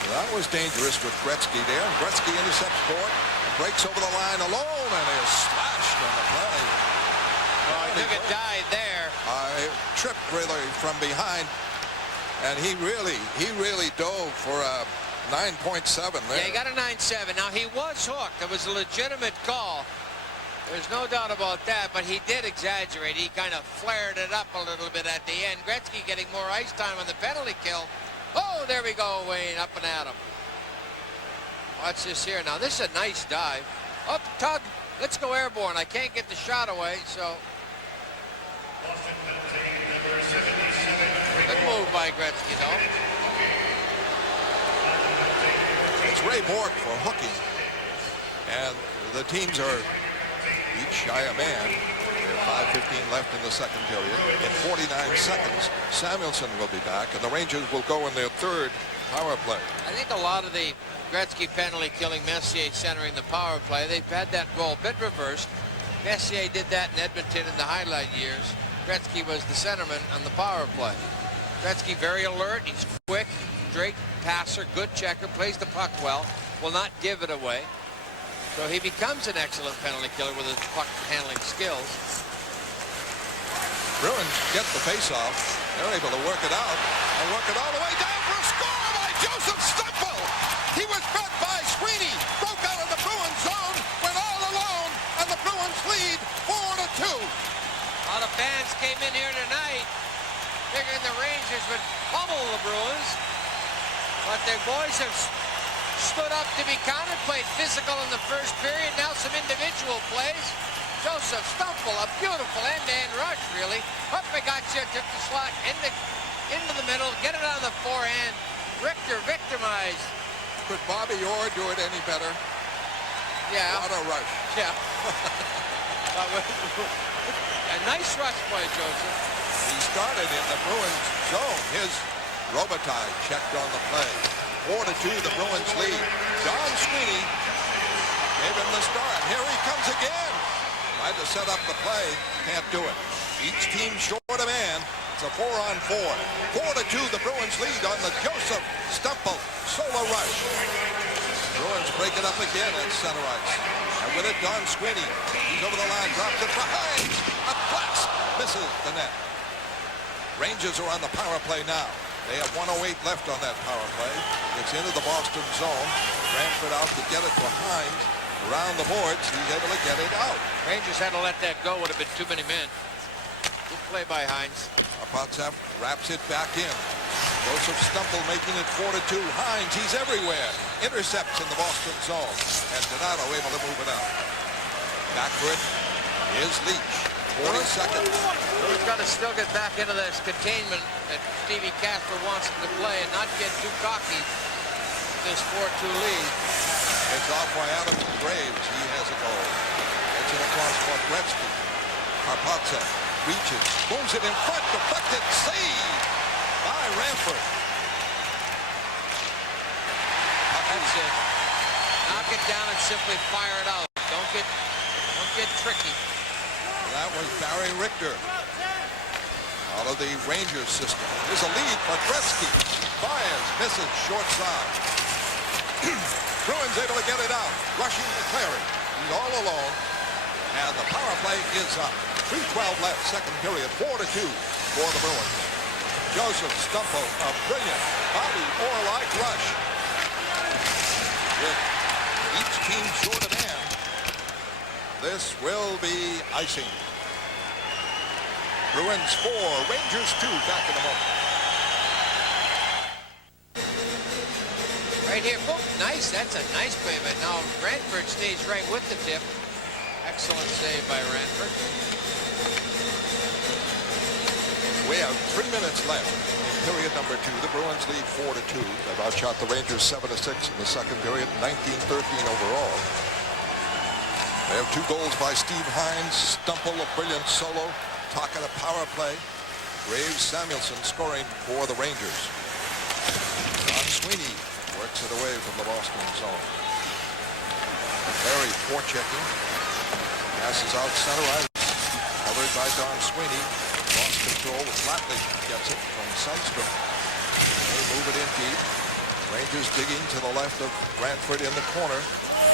That was dangerous with Gretzky there. And Gretzky intercepts Bork and breaks over the line alone and is slashed on the play. He took a dive there. Tripped really from behind, and he really dove for a 9.7 there. Yeah, he got a 9.7. Now, he was hooked. It was a legitimate call. There's no doubt about that, but he did exaggerate. He kind of flared it up a little bit at the end. Gretzky getting more ice time on the penalty kill. Oh, there we go, Wayne, up and at him. Watch this here. Now, this is a nice dive. Up, Tug, let's go airborne. I can't get the shot away, so. Good move by Gretzky, though. It's Ray Bork for hooking. And the teams are each shy a man. We have 5:15 left in the second period. In 49 seconds, Samuelson will be back, and the Rangers will go in their third power play. I think a lot of the Gretzky penalty killing Messier centering the power play, they've had that role a bit reversed. Messier did that in Edmonton in the highlight years. Gretzky was the centerman on the power play. Gretzky very alert. He's quick, straight passer, good checker, plays the puck well, will not give it away. So he becomes an excellent penalty killer with his puck handling skills. Bruins get the face-off. They're able to work it out and work it all the way down for a score by Joseph Stumple. He was fed by Sweeney, broke out of the Bruins zone, went all alone, and the Bruins figuring the Rangers would pummel the Bruins. But the boys have stood up to be counted, played physical in the first period. Now some individual plays. Joseph Stumple, a beautiful end-to-end rush, really. Papagaccia took the slot into the middle, get it on the forehand. Richter victimized. Could Bobby Orr do it any better? Yeah. What a rush. Yeah. A nice rush by Joseph. He started in the Bruins zone. His Robitaille checked on the play. 4-2, the Bruins lead. Don Sweeney gave him the start. Here he comes again. Tried to set up the play. Can't do it. Each team short a man. It's a 4-on-4. 4-2, the Bruins lead on the Joseph Stumple solo rush. Bruins break it up again at center ice. And with it, Don Sweeney. He's over the line, drops it behind. A blast. Misses the net. Rangers are on the power play now. They have 1:08 left on that power play. It's into the Boston zone. Ranford out to get it to Hines. Around the boards, he's able to get it out. Rangers had to let that go. Would have been too many men. Good play by Hines. Arpatsev wraps it back in. Joseph Stumple making it 4-2. Hines, he's everywhere. Intercepts in the Boston zone. And Donato able to move it out. Back for it is Leach. 40 seconds. He's got to still get back into this containment that Stevie Casper wants him to play and not get too cocky. This 4-2 lead. It's off by Adam Graves. He has a goal. Gets it across for Gretzky. Arpatsev reaches, moves it in front, deflected, save by Ranford. That's it. Knock it down and simply fire it out. Don't get tricky. That was Barry Richter out of the Rangers system. There's a lead for Gretzky. Fires, misses, short side. Bruins able to get it out. Rushing to clearing. He's all alone. And the power play is up. 3:12 left, second period. 4-2 for the Bruins. Joseph Stumple, a brilliant Bobby Orr-like rush. With each team short of man, this will be icing. Bruins 4, Rangers 2. Back in a moment. Right here, boom, nice. That's a nice play, but now Ranford stays right with the tip. Excellent save by Ranford. We have 3 minutes left in period number 2. The Bruins lead 4-2. They've outshot the Rangers 7-6 in the second period, 19-13 overall. They have 2 goals by Steve Hines. Stumple, a brilliant solo. Talking a power play. Graves Samuelson scoring for the Rangers. Don Sweeney works it away from the Boston zone. Perry forechecking. Passes out center ice. Covered by Don Sweeney. Lost control. Flatley gets it from Sundstrom. They move it in deep. Rangers digging to the left of Ranford in the corner.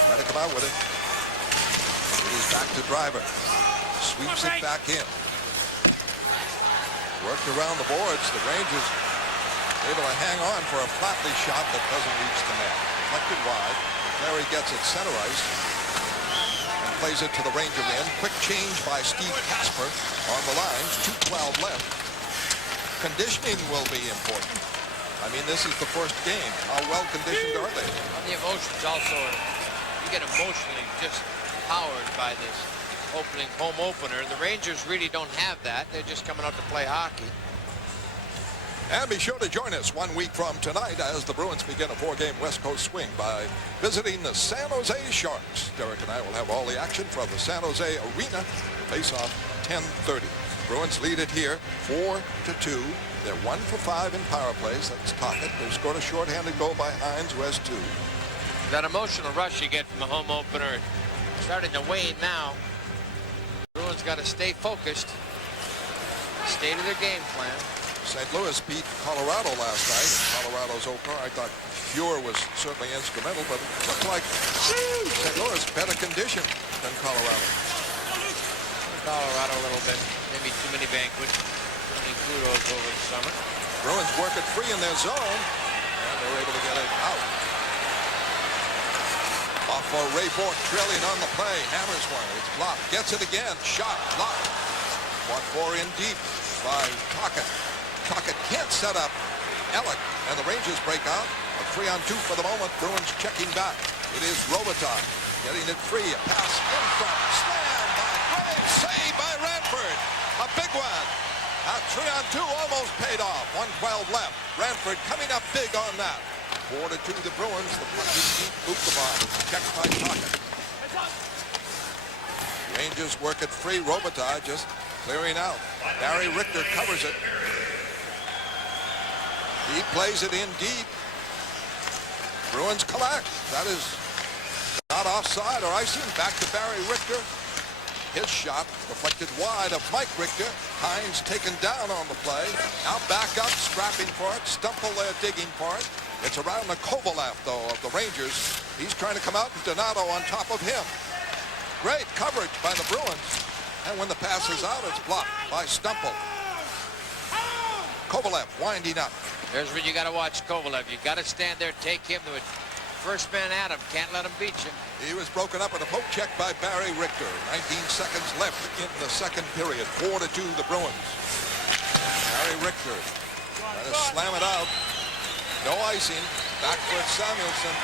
Trying to come out with it. It is back to Driver. Sweeps it back in. Worked around the boards. The Rangers able to hang on for a Flatley shot that doesn't reach the net. Deflected wide. Larry gets it center ice. And plays it to the Ranger end. Quick change by Steve Casper on the lines. 2:12 left. Conditioning will be important. I mean, this is the first game. How well conditioned are they? On the emotions also, you get emotionally just powered by this opening home opener. The Rangers really don't have that. They're just coming out to play hockey. And be sure to join us 1 week from tonight as the Bruins begin a 4-game West Coast swing by visiting the San Jose Sharks. Derek and I will have all the action from the San Jose Arena. Face-off 10:30. Bruins lead it here 4-2. They're 1 for 5 in power plays. That's Tocchet. They've scored a shorthanded goal by Hines, who has 2. That emotional rush you get from the home opener starting to wane now. Bruins got to stay focused. Stay to their game plan. St. Louis beat Colorado last night in Colorado's opener. I thought Fuhr was certainly instrumental, but it looked like St. Louis better condition than Colorado. Colorado a little bit. Maybe too many banquets. Too many kudos over the summer. Bruins work it free in their zone, and they're able to get it out. Off for Ray Bork, trailing on the play. Hammers one. It's blocked. Gets it again. Shot. Blocked. 1-4 in deep by Tocchet. Tocchet can't set up Alec, and the Rangers break out. A 3-on-2 for the moment. Bruins checking back. It is Robitaille getting it free. A pass in front. Slam by Graves. Save by Ranford. A big one. A 3-on-2 almost paid off. 1:12 left. Ranford coming up big on that. 4-2 the Bruins. The puck is deep. Bukovan is checked by Tocchet. Rangers work it free. Robitaille just clearing out. Barry Richter covers it. He plays it in deep. Bruins collect. That is not offside or icing. Back to Barry Richter. His shot deflected wide of Mike Richter. Hines taken down on the play. Now back up, scrapping for it. Stumple there digging for it. It's around the Kovalev, though, of the Rangers. He's trying to come out, and Donato on top of him. Great coverage by the Bruins. And when the pass is out, it's blocked by Stumple. Kovalev winding up. There's where you got to watch Kovalev. You got to stand there, take him to it. First man at him. Can't let him beat you. He was broken up in a poke check by Barry Richter. 19 seconds left in the second period. 4-2 the Bruins. Barry Richter trying to slam it out. No icing. Back for Samuelson.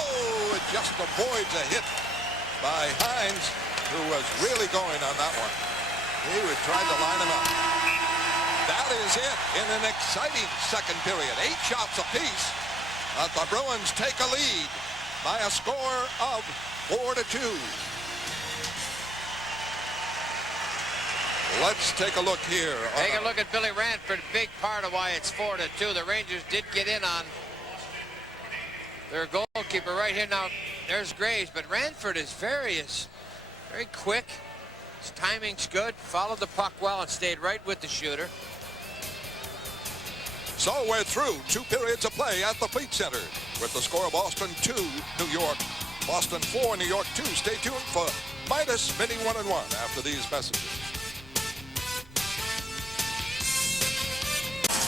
Oh, it just avoids a hit by Hines, who was really going on that one. He would try to line him up. That is it in an exciting second period. 8 shots apiece. But the Bruins take a lead by a score of 4-2. Let's take a look here. Take a look at Billy Ranford. Big part of why it's 4-2. The Rangers did get in on their goalkeeper right here. Now, there's Graves, but Ranford is very quick. His timing's good. Followed the puck well and stayed right with the shooter. So we're through 2 periods of play at the Fleet Center with the score of Boston 2, New York. Boston 4, New York 2. Stay tuned for Midas Mini 1-1 after these messages.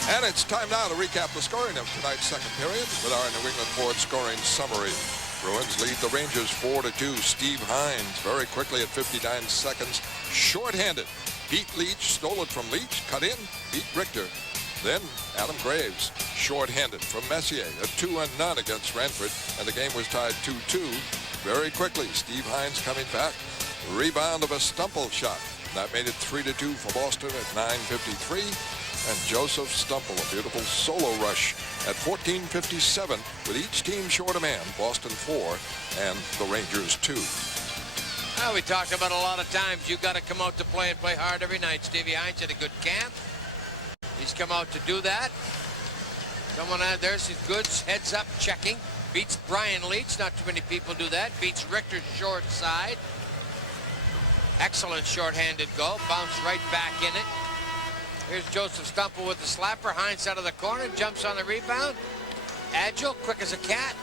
And it's time now to recap the scoring of tonight's second period with our New England Ford scoring summary. Bruins lead the Rangers 4-2. Steve Hines very quickly at 59 seconds. Shorthanded. Beat Leach, stole it from Leach, cut in, beat Richter. Then Adam Graves, shorthanded from Messier, a 2-0 against Ranford, and the game was tied 2-2. Very quickly, Steve Hines coming back. Rebound of a Stumple shot. That made it 3-2 for Boston at 9:53. And Joseph Stumple, a beautiful solo rush at 14:57, with each team short a man. Boston 4 and the Rangers 2. Well, we talked about a lot of times. You got to come out to play and play hard every night. Stevie Hines had a good camp. He's come out to do that. Someone out there's his goods, heads up, checking. Beats Brian Leach. Not too many people do that. Beats Richter's short side. Excellent short-handed goal. Bounced right back in it. Here's Joseph Stumple with the slapper. Hines out of the corner. Jumps on the rebound. Agile, quick as a cat.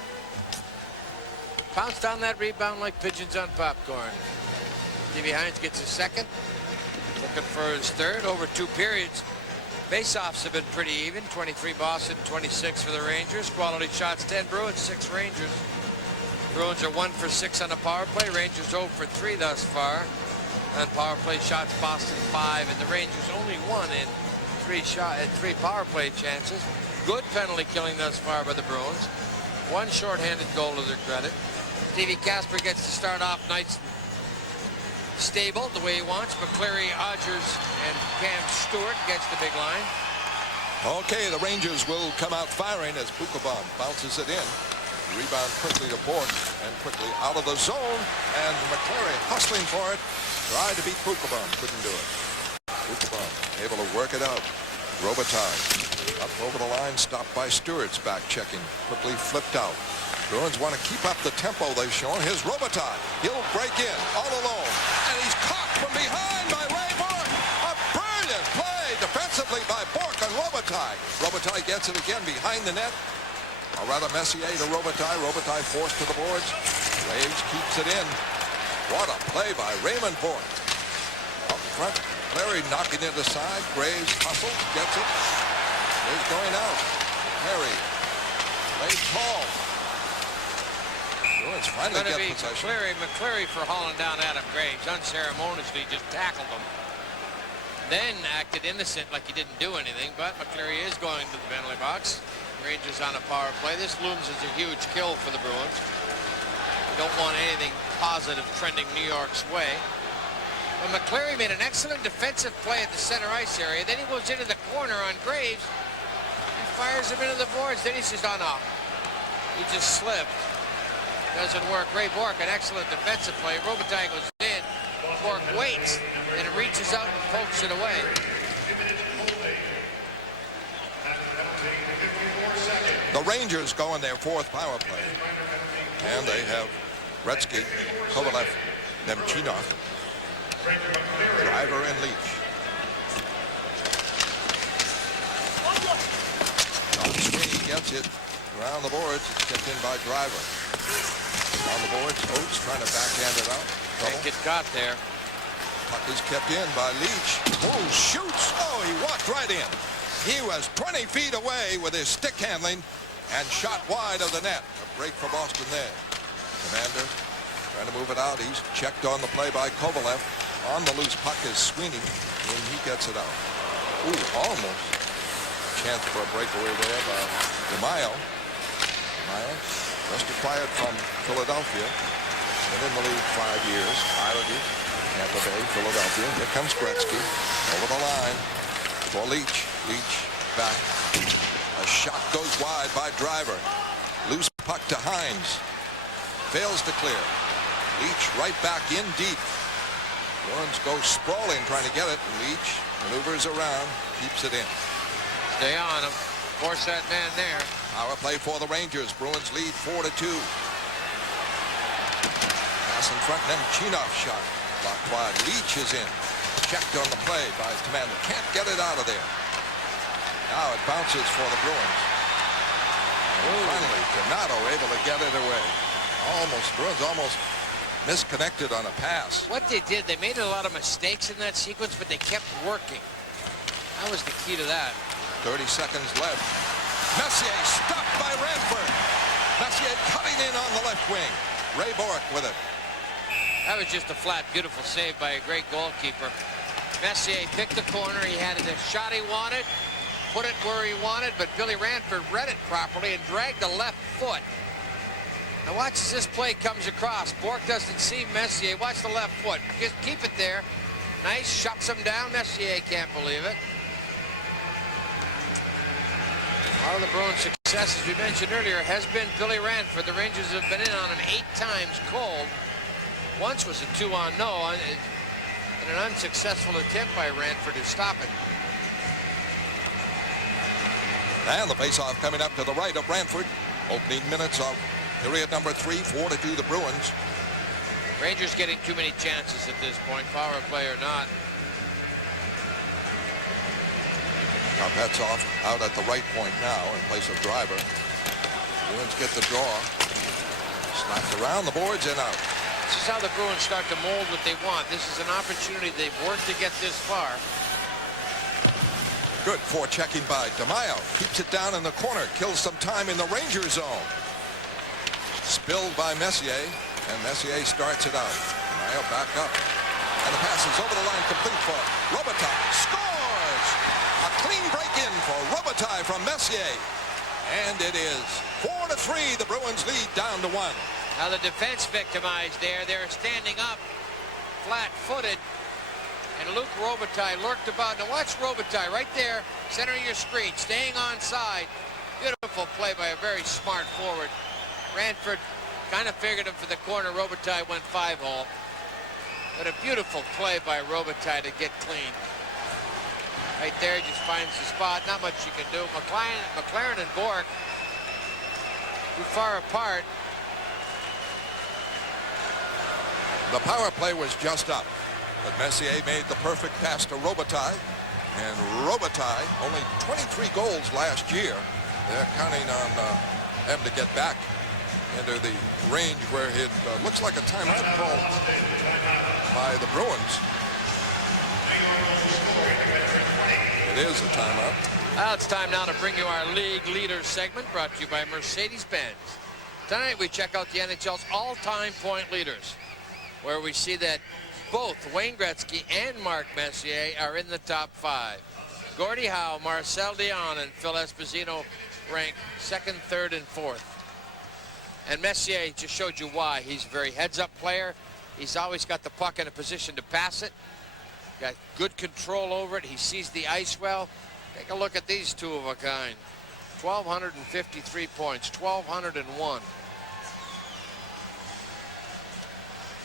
Pounced on that rebound like pigeons on popcorn. Stevie Hines gets his second. Looking for his third over 2 periods. Faceoffs have been pretty even. 23 Boston, 26 for the Rangers. Quality shots, 10 Bruins, 6 Rangers. Bruins are 1 for 6 on the power play. Rangers 0 for 3 thus far. On power play shots, Boston 5, and the Rangers only 1 in 3 power play chances. Good penalty killing thus far by the Bruins. 1 shorthanded goal to their credit. Stevie Kasper gets to start off nice and stable the way he wants. McCleary, Odgers, and Cam Stewart against the big line. Okay, the Rangers will come out firing as Bukovan bounces it in. Rebound quickly to Bork and quickly out of the zone. And McCleary hustling for it. Tried to beat Bukovan, couldn't do it. Bukovan able to work it out. Robitaille up over the line, stopped by Stewart's back checking. Quickly flipped out. Bruins want to keep up the tempo they've shown. Here's Robitaille. He'll break in all alone. And he's caught from behind by Ray Bork. A brilliant play defensively by Bork on Robitaille. Robitaille gets it again behind the net. Or rather Messier to Robitaille. Robitaille forced to the boards. Graves keeps it in. What a play by Raymond Bork. Up front, Larry knocking it aside. Graves hustles, gets it. He's going out. Larry lays tall. Bruins finally get possession. McCleary for hauling down Adam Graves. Unceremoniously just tackled him. then acted innocent like he didn't do anything, but McCleary is going to the penalty box. Rangers on a power play. This looms as a huge kill for the Bruins. We don't want anything positive trending New York's way. But McCleary made an excellent defensive play at the center ice area. Then he goes into the corner on Graves and fires him into the boards. Then he says, oh no, he just slipped. Doesn't work. Ray Bourque, an excellent defensive play. Robitaille goes in. Bourque waits, and it reaches out and pokes it away. The Rangers go in their fourth power play. And they have Gretzky, Kovalev, Nemchinov, Driver, and Leach. John Sweeney gets it around the boards. It's kept in by Driver. On the boards, Oates trying to backhand it out. Can't get caught there. Puck is kept in by Leach. Oh, shoots. Oh, he walked right in. He was 20 feet away with his stick handling and shot wide of the net. A break for Boston there. Commander trying to move it out. He's checked on the play by Kovalev. On the loose puck is Sweeney, and he gets it out. Ooh, almost. Chance for a breakaway there by DeMaio. DeMaio just acquired from Philadelphia. Been in the league 5 years. Islanders, Tampa Bay, Philadelphia. Here comes Gretzky over the line for Leach. Leach back. A shot goes wide by Driver. Loose puck to Hines. Fails to clear. Leach right back in deep. Bruins go sprawling trying to get it. Leach maneuvers around, keeps it in. Stay on him. Force that man there. Power play for the Rangers. Bruins lead 4-2. Pass in front, Nemchinov shot. Blocked wide. Leach is in. Checked on the play by his commander. Can't get it out of there. Now it bounces for the Bruins. And finally, Donato able to get it away. Bruins almost misconnected on a pass. What they did, they made a lot of mistakes in that sequence, but they kept working. That was the key to that. 30 seconds left. Messier stopped by Ranford. Messier cutting in on the left wing. Ray Bourque with it. That was just a flat, beautiful save by a great goalkeeper. Messier picked the corner. He had the shot he wanted, put it where he wanted, but Billy Ranford read it properly and dragged the left foot. Now watch as this play comes across. Bourque doesn't see Messier. Watch the left foot. Just keep it there. Nice. Shuts him down. Messier can't believe it. A lot of the Bruins' success, as we mentioned earlier, has been Billy Ranford. The Rangers have been in on him 8 times cold. Once was a 2-on-0 and an unsuccessful attempt by Ranford to stop it. And the faceoff coming up to the right of Ranford. Opening minutes of period number 3, 4-2 the Bruins. Rangers getting too many chances at this point, power play or not. Karpetsov out at the right point now in place of Driver. Bruins get the draw. Slapped around the boards and out. This is how the Bruins start to mold what they want. This is an opportunity they've worked to get this far. Good forechecking by DeMaio. Keeps it down in the corner. Kills some time in the Ranger zone. Spilled by Messier. And Messier starts it out. DeMaio back up. And the pass is over the line complete for Robitaille. Scores! A clean break-in for Robitaille from Messier. And it is 4-3. The Bruins lead down to 1. Now the defense victimized there. They're standing up flat-footed. And Luc Robitaille lurked about. Now watch Robitaille right there, center of your screen, staying on side. Beautiful play by a very smart forward. Ranford kind of figured him for the corner. Robitaille went 5-hole. But a beautiful play by Robitaille to get clean. Right there, just finds the spot. Not much you can do. McLaren and Bourque too far apart. The power play was just up. But Messier made the perfect pass to Robitaille. And Robitaille, only 23 goals last year. They're counting on him to get back into the range where it looks like a timeout called by the Bruins. It is a timeout. Well, it's time now to bring you our League Leaders segment brought to you by Mercedes-Benz. Tonight we check out the NHL's all-time point leaders, where we see that both Wayne Gretzky and Mark Messier are in the top 5. Gordie Howe, Marcel Dion, and Phil Esposito rank 2nd, 3rd, and 4th. And Messier just showed you why. He's a very heads-up player. He's always got the puck in a position to pass it. Got good control over it. He sees the ice well. Take a look at these two of a kind. 1,253 points, 1,201.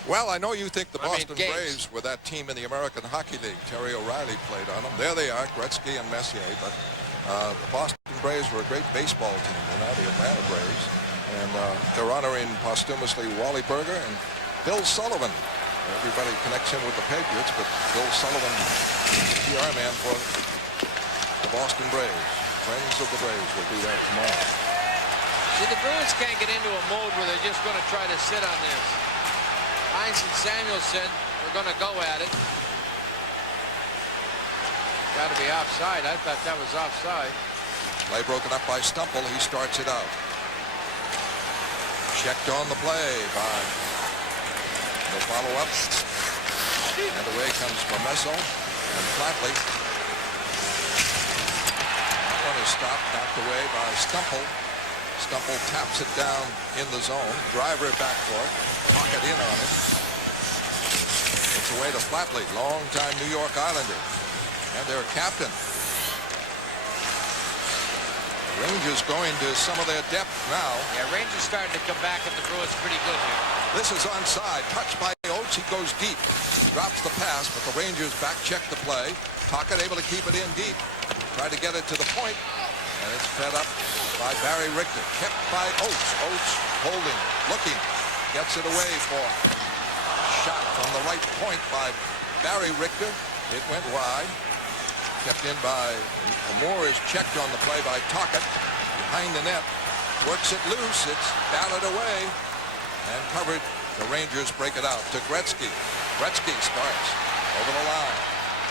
Well, I know you think the Boston Braves were that team in the American Hockey League. Terry O'Reilly played on them. There they are, Gretzky and Messier. But the Boston Braves were a great baseball team. They're now the Atlanta Braves. And they're honoring posthumously Wally Berger and Bill Sullivan. Everybody connects him with the Patriots, but Bill Sullivan, PR man for the Boston Braves. Friends of the Braves will do that tomorrow. See, the Bruins can't get into a mode where they're just going to try to sit on this. Hines and Samuelson are going to go at it. Got to be offside. I thought that was offside. Play broken up by Stumple. He starts it out. Checked on the play by no follow-up. And away comes Momesso and Flatley. That one is stopped, knocked away by Stumple. Stumple taps it down in the zone. Driver back for it. Pocket in on it. It's away to Flatley, longtime New York Islander. And their captain. Rangers going to some of their depth now. Yeah, Rangers starting to come back, and the Bruins pretty good here. This is onside. Touched by Oates. He goes deep. Drops the pass, but the Rangers back check the play. Tocchet able to keep it in deep. Try to get it to the point. And it's fed up by Barry Richter. Kept by Oates. Oates holding, looking. Gets it away for a shot from the right point by Barry Richter. It went wide. Kept in by Moore. Is checked on the play by Tocchet. Behind the net. Works it loose. It's batted away. And covered. The Rangers break it out to Gretzky. Gretzky starts over the line.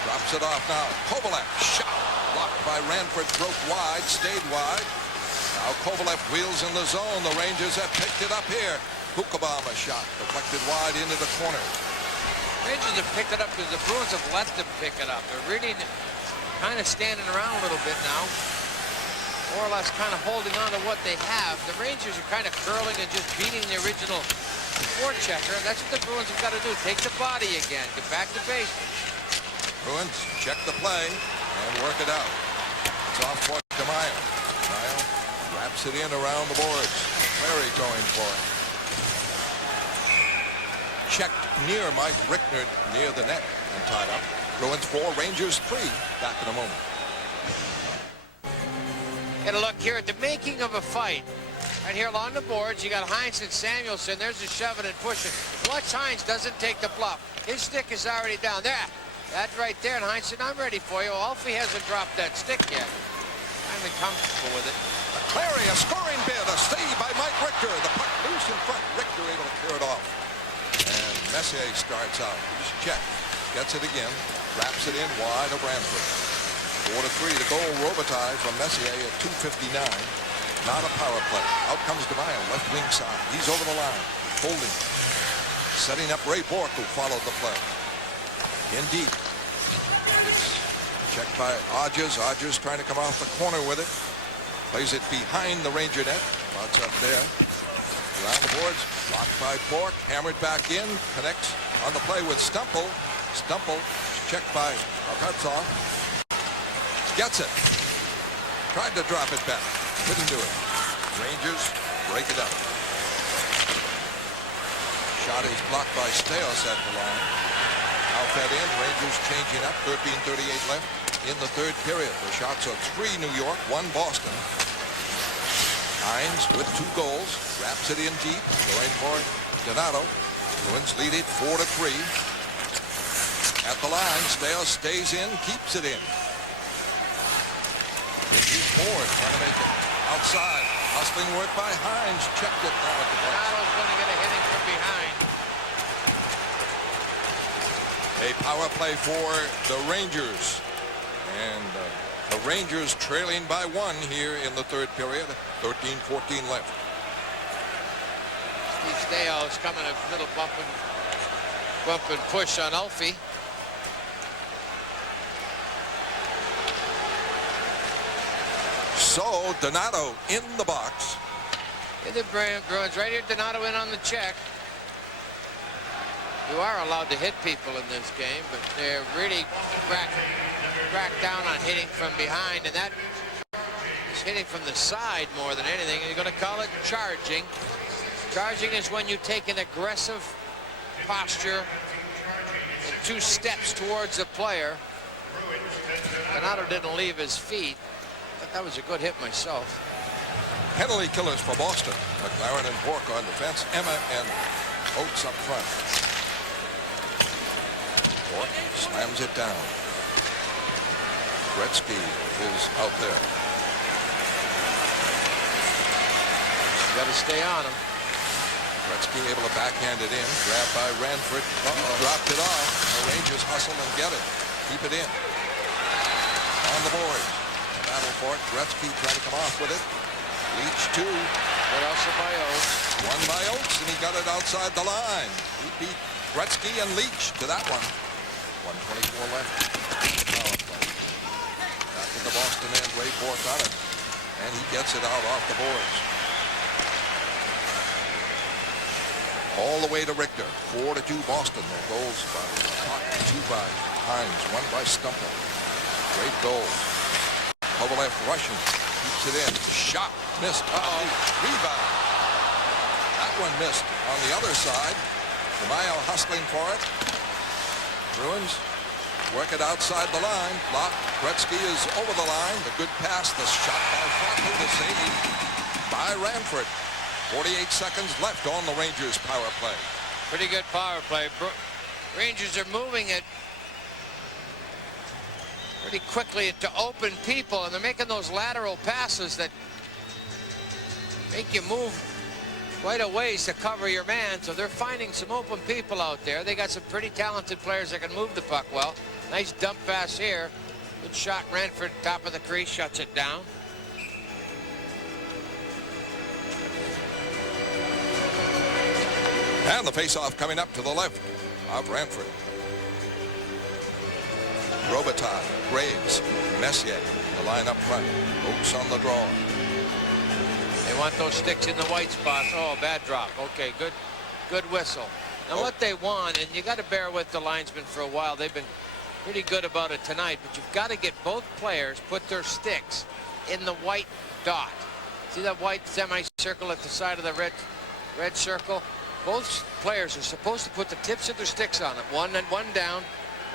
Drops it off now. Kovalev. Shot. Blocked by Ranford. Broke wide. Stayed wide. Now Kovalev wheels in the zone. The Rangers have picked it up here. Hukabama shot. Deflected wide into the corner. Rangers have picked it up because the Bruins have let them pick it up. They're really kind of standing around a little bit now. More or less kind of holding on to what they have. The Rangers are kind of curling and just beating the original forechecker. That's what the Bruins have got to do. Take the body again. Get back to basics. Bruins check the play and work it out. It's off for DeMaio. DeMaio wraps it in around the boards. Clary going for it. Checked near Mike Rickner near the net and tied up. Bruins 4, Rangers 3. Back in a moment. Get a look here at the making of a fight. Right here along the boards, you got Hines and Samuelson. There's a shoving and pushing. Watch Hines doesn't take the bluff. His stick is already down. There. That's right there. And Hines said, I'm ready for you. Alfie hasn't dropped that stick yet. I'm comfortable with it. Clary, a scoring bid. A save by Mike Richter. The puck loose in front. Richter able to clear it off. And Messier starts out. He's checked. Gets it again. Wraps it in wide of Ranford. 4-3. The goal Robitaille from Messier at 2:59. Not a power play. Out comes DeMaio, left wing side. He's over the line. Holding. Setting up Ray Bourque, who followed the play. In deep. It's checked by Odgers. Odgers trying to come off the corner with it. Plays it behind the Ranger net. Spots up there. Around the boards. Blocked by Bourque. Hammered back in. Connects on the play with Stumple. Stumple checked by Karpetsov. Gets it. Tried to drop it back. Couldn't do it. Rangers break it up. Shot is blocked by Steos at the line. Out that end. Rangers changing up. 13:38 left in the third period. The shots are 3 New York, 1 Boston. Hines with 2 goals. Wraps it in deep. Going for Donato. Bruins lead it 4-3. At the line. Steos stays in. Keeps it in. Indeed, Moore trying to make it outside. Hustling work by Hines. Checked it now at the box. Donato's going to get a hitting from behind. A power play for the Rangers. And the Rangers trailing by 1 here in the third period. 13:14 left. Steve Steos coming a little bumping. Go up and push on Alfie. So Donato in the box. The Bruins right here. Donato in on the check. You are allowed to hit people in this game, but they're really crack down on hitting from behind, and that is hitting from the side more than anything. You're going to call it charging. Charging is when you take an aggressive posture and 2 steps towards the player. Donato didn't leave his feet. But that was a good hit myself. Penalty killers for Boston. McLaren and Bork on defense. Emma and Oates up front. Bork slams it down. Gretzky is out there. You got to stay on him. Gretzky able to backhand it in. Grabbed by Ranford. He dropped it off. The Rangers hustle and get it. Keep it in. On the boards. Battle for it. Gretzky trying to come off with it. Leach 2. But also by Oates. One by Oates, and he got it outside the line. He beat Gretzky and Leach to that one. 1:24 left. Power play. Back in the Boston end. Ray Bork on it. And he gets it out off the boards. All the way to Richter. 4-2 Boston. Their goals by Hawk, 2 by Hines, 1 by Stumple. Great goals. Kovalev rushing. Keeps it in. Shot. Missed. Rebound. That one missed on the other side. Tamayo hustling for it. Bruins work it outside the line. Block. Gretzky is over the line. The good pass. The shot by Fontaine. The save by Ranford. 48 seconds left on the Rangers power play. Pretty good power play. Rangers are moving it pretty quickly to open people, and they're making those lateral passes that make you move quite a ways to cover your man. So they're finding some open people out there. They got some pretty talented players that can move the puck well. Nice dump pass here. Good shot. Ranford, top of the crease, shuts it down. And the face-off coming up to the left of Ranford. Robitaille, Graves, Messier, the line up front. Oates on the draw. They want those sticks in the white spots. Oh, bad drop. Okay, good whistle. Now what they want, and you got to bear with the linesmen for a while. They've been pretty good about it tonight, but you've got to get both players put their sticks in the white dot. See that white semicircle at the side of the red circle? Both players are supposed to put the tips of their sticks on it. One down.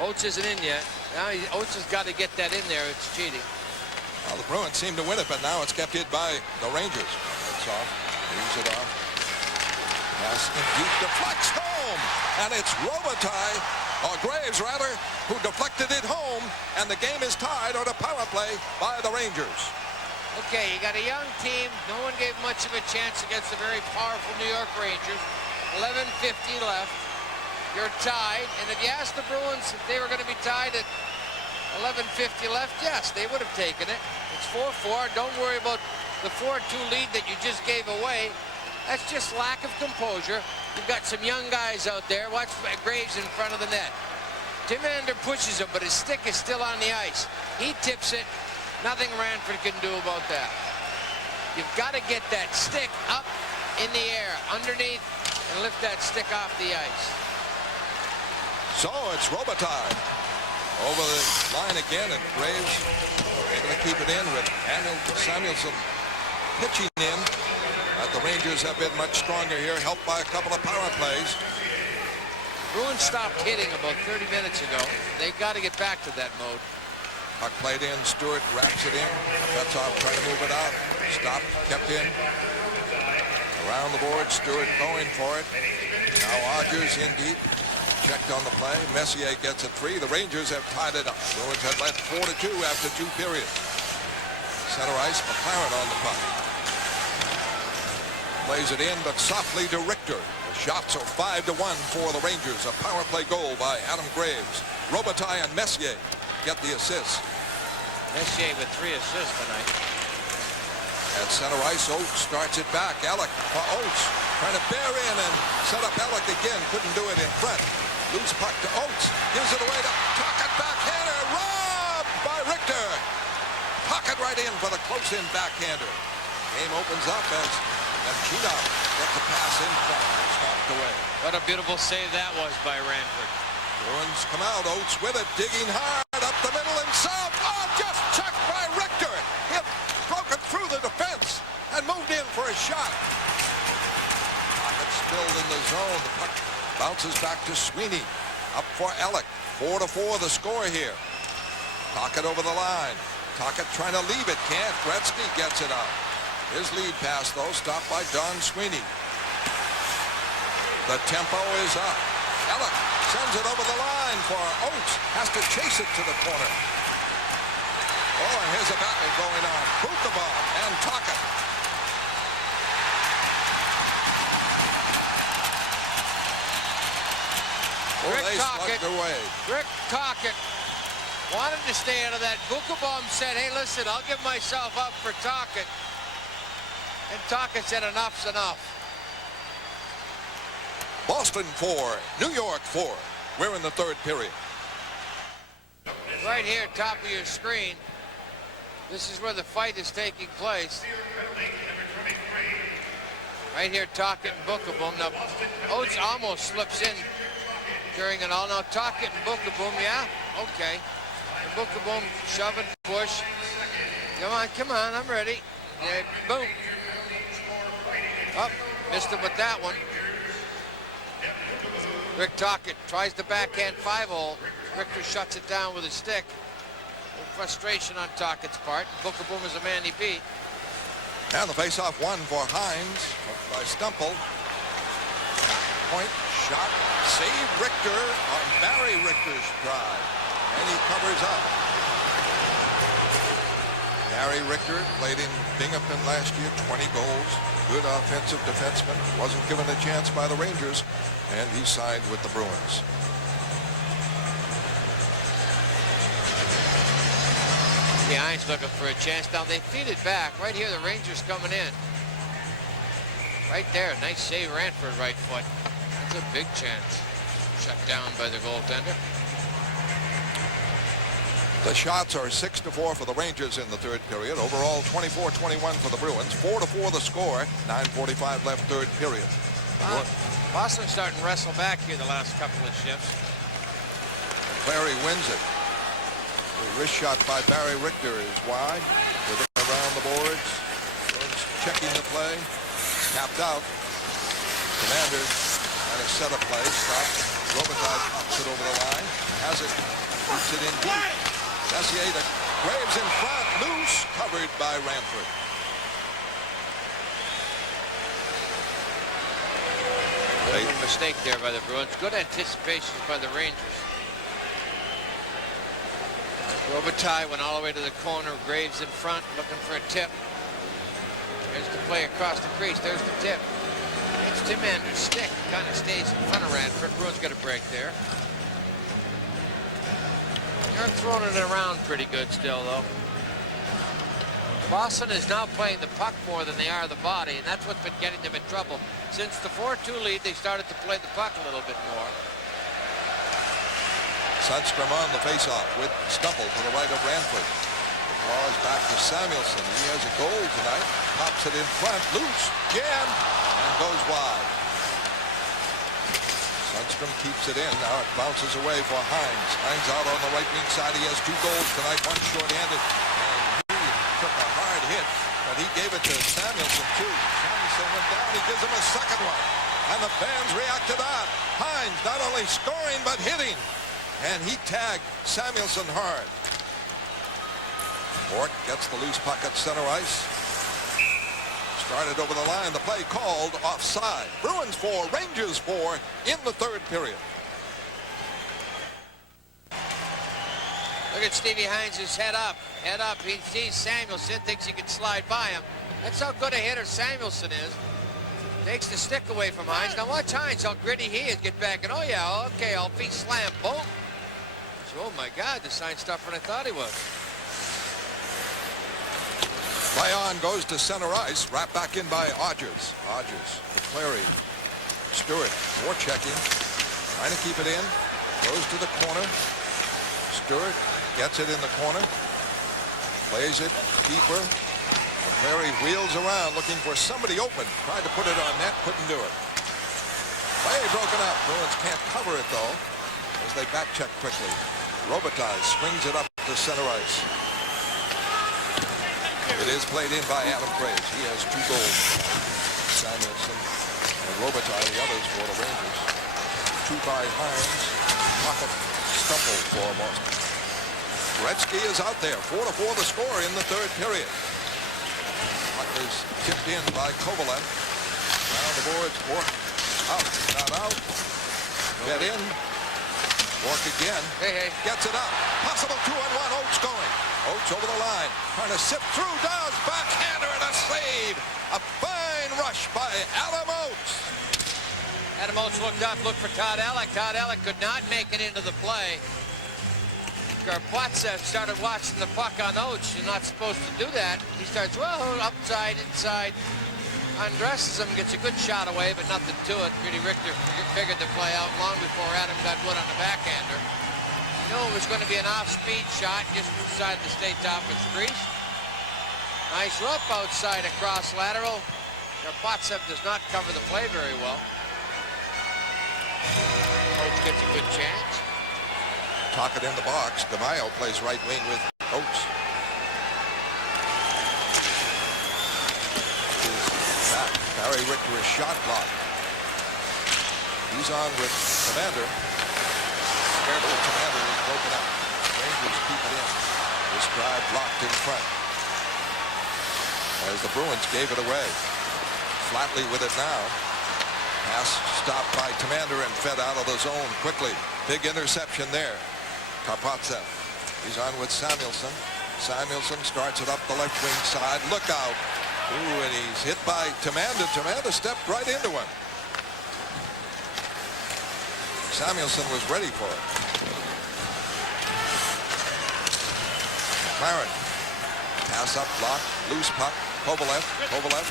Oates isn't in yet. Now Oates has got to get that in there. It's cheating. Well, the Bruins seem to win it, but now it's kept hit by the Rangers. It's off. Leaves it off. Pass in deep, deflects home. And it's Robitaille, or Graves rather, who deflected it home. And the game is tied on a power play by the Rangers. Okay, you got a young team. No one gave much of a chance against the very powerful New York Rangers. 11:50 left. You're tied, and if you asked the Bruins if they were going to be tied at 11:50 left, yes, they would have taken it. It's 4-4. Don't worry about the 4-2 lead that you just gave away. That's just lack of composure. You've got some young guys out there. Watch Graves in front of the net. Tim Ander pushes him, but his stick is still on the ice. He tips it. Nothing Ranford can do about that. You've got to get that stick up in the air, underneath, and lift that stick off the ice. So it's Robitaille over the line again, and Graves able to keep it in with Samuelson pitching in. But the Rangers have been much stronger here, helped by a couple of power plays. Bruins stopped hitting about 30 minutes ago. They got to get back to that mode. Puck played in. Stewart wraps it in. Cuts off, trying to move it out. Stopped, kept in. Around the board, Stewart going for it. Now Odgers in deep. Checked on the play. Messier gets it free. The Rangers have tied it up. Bruins had led 4-2 after 2 periods. Center ice, McLaren on the puck. Plays it in, but softly to Richter. The shots are 5-1 for the Rangers. A power play goal by Adam Graves. Robitaille and Messier get the assists. Messier with 3 assists tonight. At center ice, Oates starts it back. Alec for Oates trying to bear in and set up Alec again. Couldn't do it in front. Loose puck to Oates. Gives it away to Tocchet. Backhander. Robbed by Richter. Tocchet right in for the close-in backhander. Game opens up as Nemchinov gets the pass in front. Stopped away. What a beautiful save that was by Ranford. Bruins come out. Oates with it. Digging hard up the middle himself. Oh, just checked by Richter. Hit broken through the defense and moved in for a shot. Tocchet spilled in the zone. The puck bounces back to Sweeney. Up for Alec. 4-4 the score here. Tocchet over the line. Tocchet trying to leave it. Can't. Gretzky gets it out. His lead pass, though, stopped by Don Sweeney. The tempo is up. Alec sends it over the line for Oates. Has to chase it to the corner. Oh, and here's a battle going on. Bukabov and Tocchet. Rick Tocchet wanted to stay out of that. Bukabov said, hey, listen, I'll give myself up for Tocchet. And Tocchet said, enough's enough. Boston 4, New York 4. We're in the third period. Right here, top of your screen. This is where the fight is taking place. Right here, Tocchet and Bukabov. Now, Oates almost slips in during it all. Now, Tocchet and Bukabov, yeah, okay. And Bukabov shoving, push. Come on, I'm ready. Yeah, boom. Up, missed him with that one. Rick Tocchet tries the backhand 5-hole. Richter shuts it down with his stick. Frustration on Tocchet's part. Bukabov is a man he beat. And the face-off one for Hines by Stumple. Point, shot, save Richter on Barry Richter's drive. And he covers up. Barry Richter played in Binghamton last year, 20 goals. Good offensive defenseman. Wasn't given a chance by the Rangers. And he signed with the Bruins. The Hines looking for a chance. Now they feed it back. Right here, the Rangers coming in. Right there, nice save, Ranford, right foot. That's a big chance. Shut down by the goaltender. The shots are 6-4 for the Rangers in the third period. Overall, 24-21 for the Bruins. 4-4 the score. 9:45 left third period. Boston starting to wrestle back here the last couple of shifts. Clary wins it. The wrist shot by Barry Richter is wide. With it around the boards. Bruins checking the play. Tapped out. Commanders on a set of play. Stopped. Robitaille pops it over the line. Has it. Keeps it in deep. Messier to Graves in front. Loose. Covered by Ranford. A mistake there by the Bruins. Good anticipations by the Rangers. Robitaille went all the way to the corner. Graves in front, looking for a tip. There's the play across the crease. There's the tip. It's Tim Ander's stick. Kind of stays in front of Ranford. Bruins got a break there. They're throwing it around pretty good still, though. Boston is now playing the puck more than they are the body, and that's what's been getting them in trouble. Since the 4-2 lead, they started to play the puck a little bit more. Sundstrom on the faceoff with Stumple to the right of Ranford. The ball is back to Samuelson. He has a goal tonight. Pops it in front. Loose. Jammed. And goes wide. Sundstrom keeps it in. Now it bounces away for Hines. Hines out on the right wing side. He has 2 goals tonight. One short-handed. And he took a hard hit. But he gave it to Samuelson, too. Samuelson went down. He gives him a second one. And the fans react to that. Hines not only scoring, but hitting. And he tagged Samuelson hard. Bork gets the loose puck at center ice. Started over the line. The play called offside. Bruins 4, Rangers 4 in the third period. Look at Stevie Hines' head up. Head up. He sees Samuelson, thinks he can slide by him. That's how good a hitter Samuelson is. Takes the stick away from Hines. Now watch Hines, how gritty he is. Get back and, oh yeah, okay, I'll feet slam. Boom. Oh my God, this Hines tougher than I thought he was. Play on goes to center ice. Wrapped back in by Odgers. Odgers, Clary, Stewart, forechecking. trying to keep it in. Goes to the corner. Stewart gets it in the corner. Plays it deeper. McCleary wheels around looking for somebody open. Tried to put it on net. Couldn't do it. Play broken up. Bruins can't cover it though as they back check quickly. Robitaille swings it up to center ice. It is played in by Adam Graves. He has 2 goals. Samuelson and Robitaille, the others for the Rangers. 2 by Hines. Pocket stumble for Boston. Gretzky is out there. 4-4 the score in the 3rd period. Puck is tipped in by Kovalev. Around the boards. Bork out. Not out. Get in. Bork again. Hey. Gets it up. Possible 2-on-1. Oates going. Oates over the line. Trying to sip through. Does. Backhander and a save. A fine rush by Adam Oates. Adam Oates looked up, looked for Todd Alec. Todd Alec could not make it into the play. Karpatsev started watching the puck on Oates. You're not supposed to do that. He starts, well, upside, inside. Undresses him, gets a good shot away, but nothing to it. Rudy Richter figured the play out long before Adam got wood on the backhander. He knew it was going to be an off-speed shot just inside the state office crease. Nice rope outside across lateral. Karpatsev does not cover the play very well. Oates gets a good chance. Tocchet in the box. DeMaio plays right wing with Oates. Back. Barry Richter is shot blocked. He's on with Commander. Commander is broken up. Rangers keep it in. This drive blocked in front. As the Bruins gave it away. Flatley with it now. Pass stopped by Commander and fed out of the zone quickly. Big interception there. Karpatsev. He's on with Samuelson. Samuelson starts it up the left wing side. Look out. Ooh, and he's hit by Commander. Commander stepped right into him. Samuelson was ready for it. McLaren. Pass up, block, loose puck. Kovalev,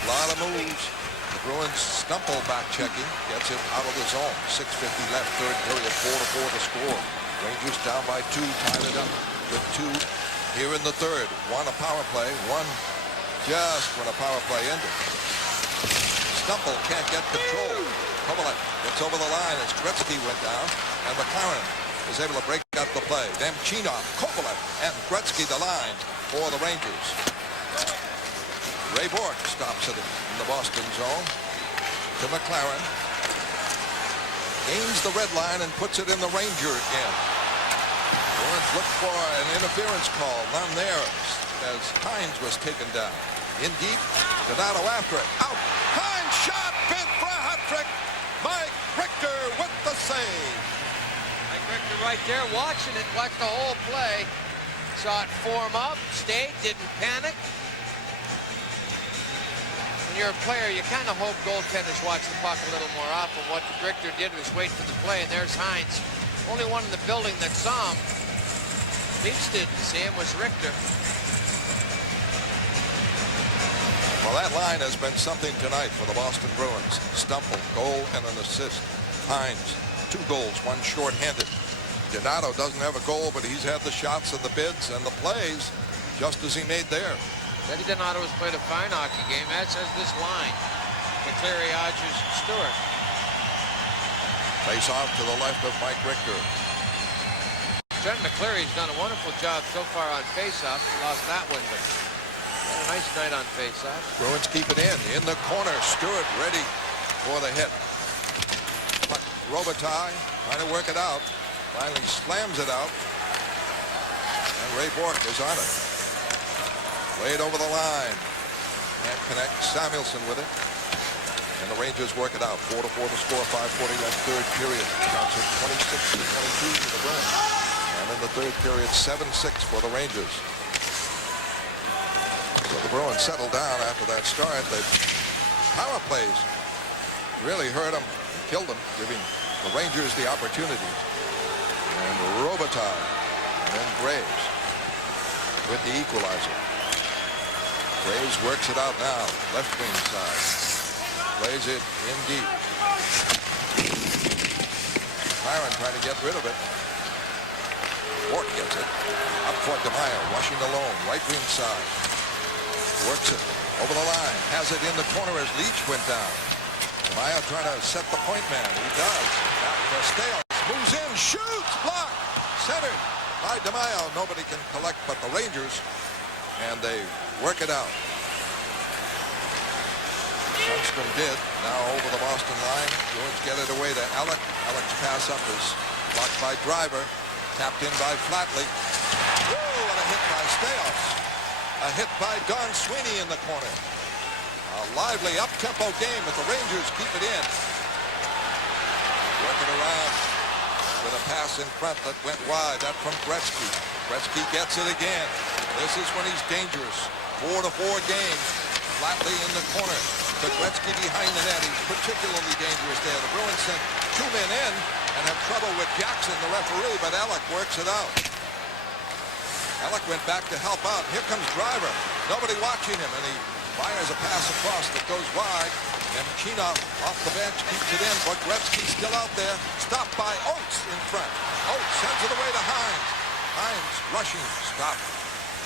lot of moves. The Bruins stumble back checking. Gets it out of the zone. 6:50 left, 3rd period, 4-4 to score. Rangers down by 2, tied it up with 2 here in the 3rd. 1 a power play, 1 just when a power play ended. Stumble can't get control. Kovalev gets over the line as Gretzky went down, and McLaren is able to break up the play. Nemchinov, Kovalev, and Gretzky the line for the Rangers. Ray Bork stops it in the Boston zone to McLaren. Gains the red line and puts it in the Ranger end. Bruins look for an interference call. None there as Hines was taken down. In deep, Donato after it. Out. Hines shot. Bid for a hat trick. Mike Richter with the save. Mike Richter right there watching it. Watched the whole play. Saw it form up. Stayed. Didn't panic. When you're a player, you kind of hope goaltenders watch the puck a little more often. What Richter did was wait for the play, and there's Hines. Only one in the building that saw him. Leafs didn't see him, was Richter. Well, that line has been something tonight for the Boston Bruins. Stumble, goal, and an assist. Hines, 2 goals, 1 short-handed. Donato doesn't have a goal, but he's had the shots and the bids and the plays just as he made there. Eddie Donato has played a fine hockey game, as has this line. McCleary, Odgers, and Stewart. Face off to the left of Mike Richter. Trent McCleary's done a wonderful job so far on faceoff. He lost that one, but had a nice night on faceoff. Bruins keep it in the corner. Stewart ready for the hit. Robitaille trying to work it out. Finally slams it out. And Ray Bork is on it. Played over the line. Can't connect. Samuelson with it. And the Rangers work it out. 4-4 to score. 5:40 left, 3rd period. Counts at 26-22 for the Bruins. And in the 3rd period, 7-6 for the Rangers. So the Bruins settle down after that start. The power plays really hurt them and killed them, giving the Rangers the opportunity. And Robitaille and then Graves with the equalizer. Graves works it out now, left wing side. Plays it in deep. Byron trying to get rid of it. Ward gets it. Up for DeMaio, rushing alone, right wing side. Works it over the line. Has it in the corner as Leach went down. DeMaio trying to set the point man. He does. Back for Stales. Moves in, shoots, blocked. Centered by DeMaio. Nobody can collect but the Rangers. And they work it out. Sundstrom did. Now over the Boston line. Bruins get it away to Alec. Alec's pass up is blocked by Driver. Tapped in by Flatley. Whoa, and a hit by Stales. A hit by Don Sweeney in the corner. A lively up-tempo game, but the Rangers keep it in. Working around with a pass in front that went wide. That from Gretzky. Gretzky gets it again. This is when he's dangerous. 4-4 game. Flatley in the corner. To Gretzky behind the net. He's particularly dangerous there. The Bruins sent 2 men in and have trouble with Jackson, the referee, but Alec works it out. Alec went back to help out. Here comes Driver. Nobody watching him, and he fires a pass across that goes wide. And Chino off the bench keeps it in, but Gretzky still out there. Stopped by Oates in front. Oates sends it away to Hines. Hines rushing, stopped.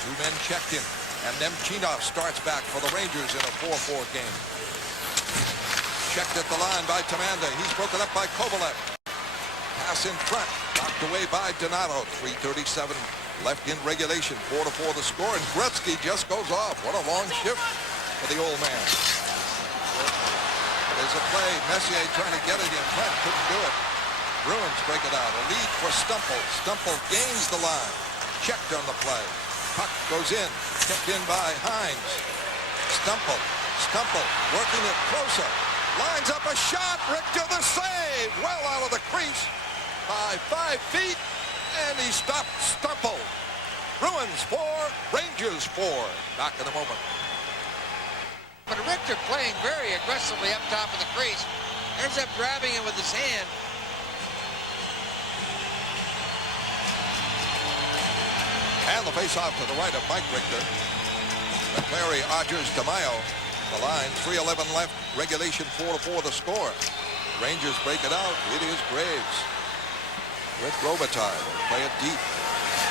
2 men checked him. And Nemchinov starts back for the Rangers in a 4-4 game. Checked at the line by Tamanda. He's broken up by Kovalev. Pass in front. Knocked away by Donato. 3:37 left in regulation. 4-4 the score. And Gretzky just goes off. What a long shift for the old man. There's a play. Messier trying to get it in front. Couldn't do it. Bruins break it out. A lead for Stumple. Stumple gains the line. Checked on the play. Puck goes in. Kept in by Hines. Stumple. Stumple working it closer. Lines up a shot. Richter the save. Well out of the crease by 5 feet. And he stopped Stumple. Bruins 4, Rangers 4. Back in a moment. But Richter playing very aggressively up top of the crease. Ends up grabbing it with his hand. And the face-off to the right of Mike Richter. McClary, Odgers, DeMaio. The line, 3:11 left. Regulation 4-4 the score. Rangers break it out. It is Graves with Robitaille. They'll play it deep.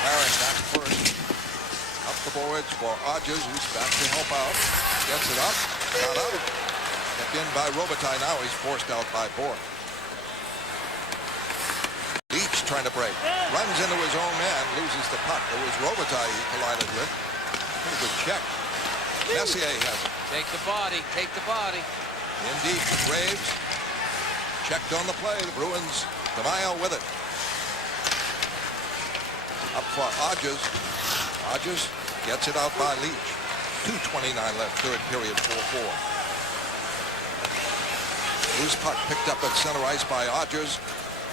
Aaron back first. Up the boards for Odgers, who's back to help out. Gets it up. Not out. Kept in by Robitaille. Now he's forced out by Bourque. Leach trying to break. Runs into his own man. Loses the puck. It was Robitaille he collided with. Pretty good check. Messier has it. Take the body. Take the body. In deep. Graves. Checked on the play. The Bruins. DeMaio with it. Up for Odgers. Odgers gets it out by Leach. 2:29 left. Third period. 4-4. Loose puck picked up at center ice by Odgers.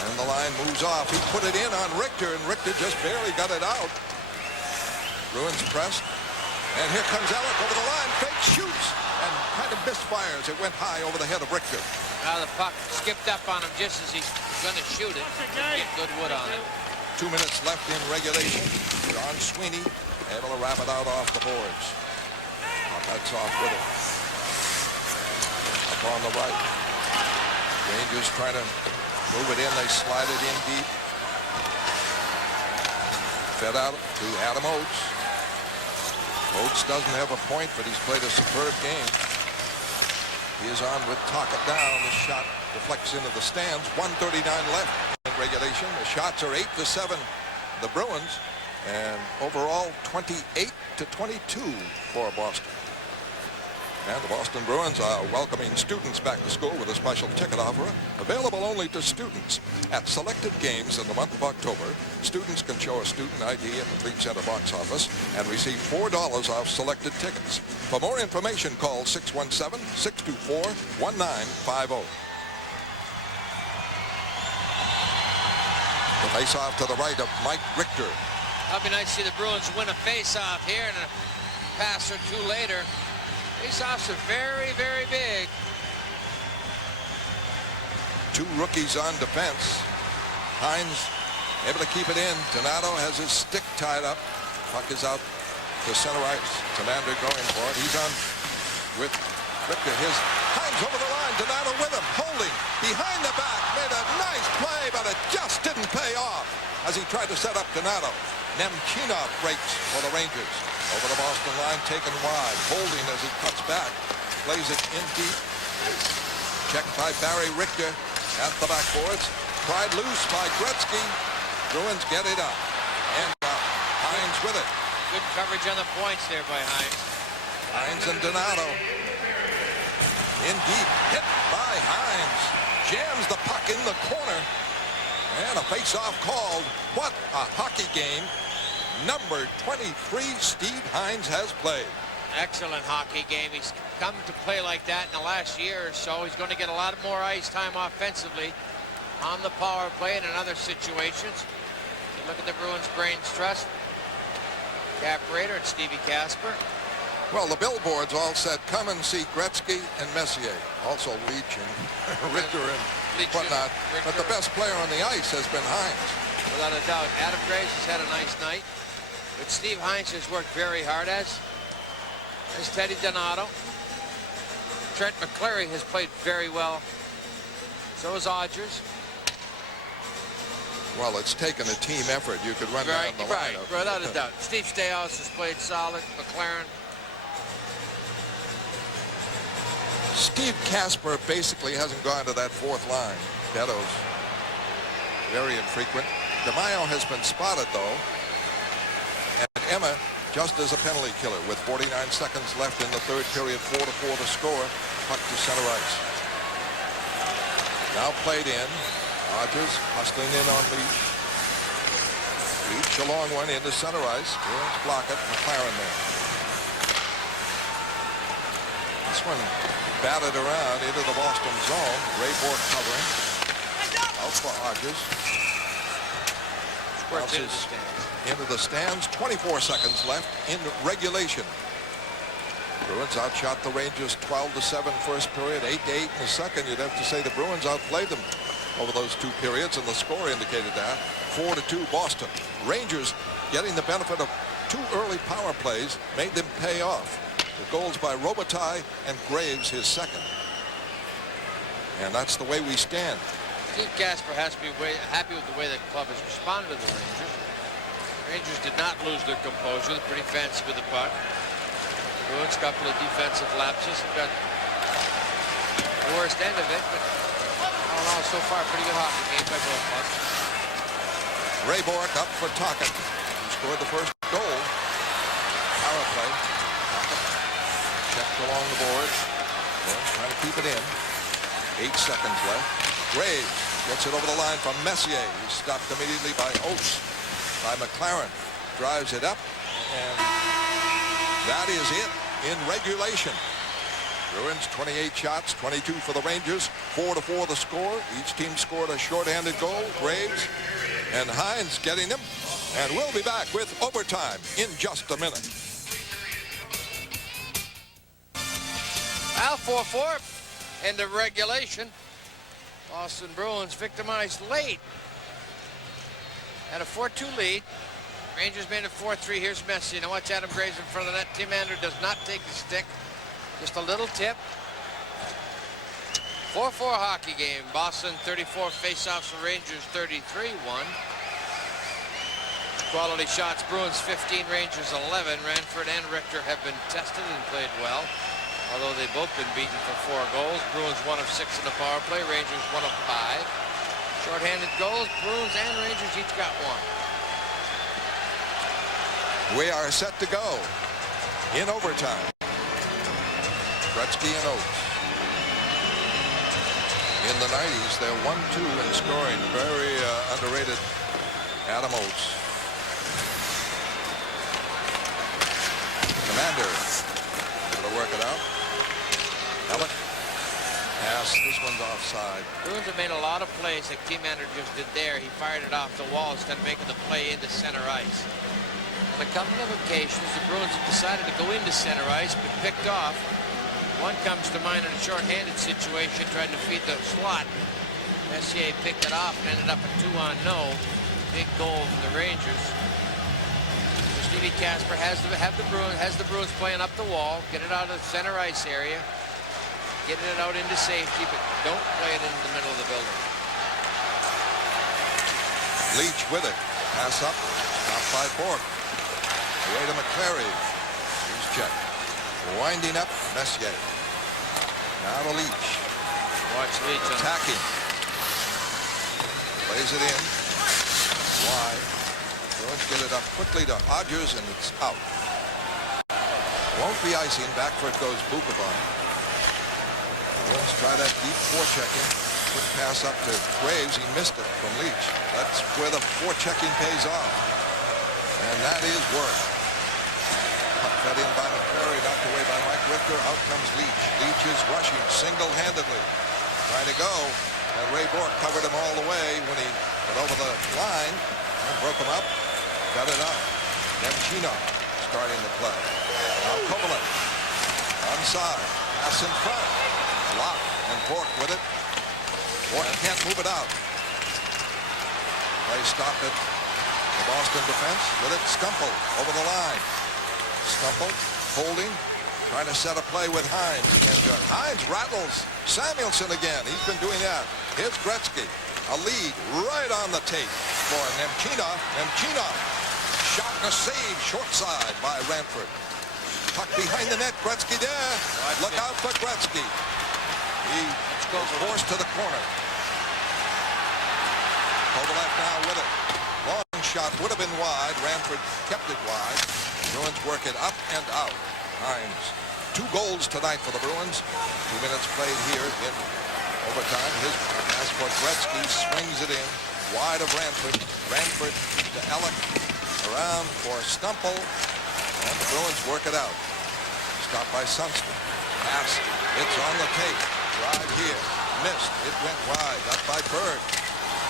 And the line moves off. He put it in on Richter, and Richter just barely got it out. Bruins pressed. And here comes Alec over the line. Fake shoots and kind of misfires. It went high over the head of Richter. Now the puck skipped up on him just as he's going to shoot it. Get good wood on it. 2 minutes left in regulation. Don Sweeney able to wrap it out off the boards. That's off with it. Up on the right. Rangers trying to move it in. They slide it in deep. Fed out to Adam Oates. Oates doesn't have a point, but he's played a superb game. He is on with talk it down. The shot deflects into the stands. 1:39 left in regulation. The shots are 8-7. The Bruins, and overall 28-22 for Boston. And the Boston Bruins are welcoming students back to school with a special ticket offer available only to students. At selected games in the month of October, students can show a student ID at the Fleet Center box office and receive $4 off selected tickets. For more information, call 617-624-1950. The face-off to the right of Mike Richter. That'd be nice to see the Bruins win a face-off here and a pass or two later. Face-offs are very, very big. 2 rookies on defense. Hines able to keep it in. Donato has his stick tied up. Puck is out to center ice. Commander going for it. He's on with Richter. Hines over the line. Donato with him. Holding behind the back. Made a nice play, but it just pay off as he tried to set up Donato. Nemchinov breaks for the Rangers. Over the Boston line, taken wide. Holding as he cuts back. Plays it in deep. Checked by Barry Richter at the backboards. Pried loose by Gretzky. Bruins get it up. And Hines with it. Good coverage on the points there by Hines. Hines and Donato. In deep. Hit by Hines. Jams the puck in the corner. And a face-off called. What a hockey game. Number 23, Steve Hines has played. Excellent hockey game. He's come to play like that in the last year or so. He's going to get a lot more ice time offensively on the power play and in other situations. You look at the Bruins Brains Trust. Cap Rader and Stevie Kasper. Well, the billboards all said, come and see Gretzky and Messier. Also Leach and Richter and whatnot. But the best player on the ice has been Hines. Without a doubt. Adam Graves has had a nice night. But Steve Hines has worked very hard as Teddy Donato. Trent McClary has played very well. So has Odgers. Well, it's taken a team effort. You could run down the lineup. Without a doubt. Steve Stayhouse has played solid. McLaren. Steve Kasper basically hasn't gone to that fourth line. Beddoes very infrequent. DeMaio has been spotted, though. And Emma just as a penalty killer with 49 seconds left in the third period. 4-4 to score. Puck to center ice. Now played in. Odgers hustling in on Leach. Leach a long one into center ice. Bruins block it. McLaren there. This one batted around into the Boston zone. Ray Bork covering. Out for Odgers. Bounces into the stands. 24 seconds left in regulation. Bruins outshot the Rangers 12-7 first period, 8-8 in the second. You'd have to say the Bruins outplayed them over those two periods, and the score indicated that. 4-2 Boston. Rangers getting the benefit of two early power plays made them pay off. The goals by Robitaille and Graves, his second. And that's the way we stand. Steve Kasper has to be happy with the way the club has responded to the Rangers. Rangers did not lose their composure. They're pretty fancy with the puck. Bruins, couple of defensive lapses. Got the worst end of it, but all in all, so far, pretty good hockey game by both clubs. Ray Bork up for Tocchet, who scored the first goal. Power play. Tocchet checked along the boards. Trying to keep it in. 8 seconds left. Graves gets it over the line from Messier. He's stopped immediately by Oates. By McLaren. Drives it up. And that is it in regulation. Bruins 28 shots, 22 for the Rangers. 4-4 the score. Each team scored a shorthanded goal. Graves and Hines getting them. And we'll be back with overtime in just a minute. Now 4-4 into regulation. Boston Bruins victimized late. Had a 4-2 lead. Rangers made it 4-3. Here's Messi. Now watch Adam Graves in front of the net. Tim Andrew does not take the stick. Just a little tip. 4-4 hockey game. Boston 34 faceoffs for Rangers 33-1. Quality shots. Bruins 15, Rangers 11. Ranford and Richter have been tested and played well, although they've both been beaten for 4 goals. Bruins 1 of 6 in the power play. Rangers 1 of 5. Shorthanded goals. Bruins and Rangers each got 1. We are set to go in overtime. Gretzky and Oates. In the 90s, they're 1-2 in scoring. Very underrated Adam Oates. Commander able to work it out. Elliott. Pass. This one's offside. Bruins have made a lot of plays that Team Andrew just did there. He fired it off the wall instead of making the play into center ice. On a couple of occasions, the Bruins have decided to go into center ice, but picked off. One comes to mind in a shorthanded situation, tried to feed the slot. Messier picked it off and ended up a 2-on-0. Big goal for the Rangers. So Stevie Kasper has the Bruins playing up the wall, get it out of the center ice area, getting it out into safety, but don't play it into the middle of the building. Leach with it. Pass up. Stopped by Bork. Away to McClary. He's checked. Winding up Messier. Now to Leach. Watch Leach. Attacking. Plays it in. Wide. Bruins get it up quickly to Odgers, and it's out. Won't be icing. Back for it goes Bukabon. Bruins try that deep forechecking. Quick pass up to Graves. He missed it from Leach. That's where the forechecking pays off. And that is work. Puck fed in by McClary, knocked away by Mike Richter. Out comes Leach. Leach is rushing single-handedly. Trying to go. And Ray Bork covered him all the way when he got over the line and broke him up. Got it up. Nemchino starting the play. Now Kovalev. Onside. Pass in front. Lock. And Bork with it. Bork can't move it out. Play stopped it. The Boston defense with it. Stumple over the line. Stumple. Holding. Trying to set a play with Hines. Hines rattles Samuelson again. He's been doing that. Here's Gretzky. A lead right on the tape for Nemchino. Nemchino. Shot and a save short side by Ranford. Puck behind the net. Gretzky there. Look out for Gretzky. He goes forced to the corner. Kovalev now with it. Long shot would have been wide. Ranford kept it wide. Bruins work it up and out. Hines. 2 goals tonight for the Bruins. 2 minutes played here in overtime. His pass for Gretzky swings it in. Wide of Ranford. Ranford to Ellick. Around for Stumple. And the Bruins work it out. Stopped by Sunston. Pass. It's on the tape. Drive here. Missed. It went wide. Up by Berg.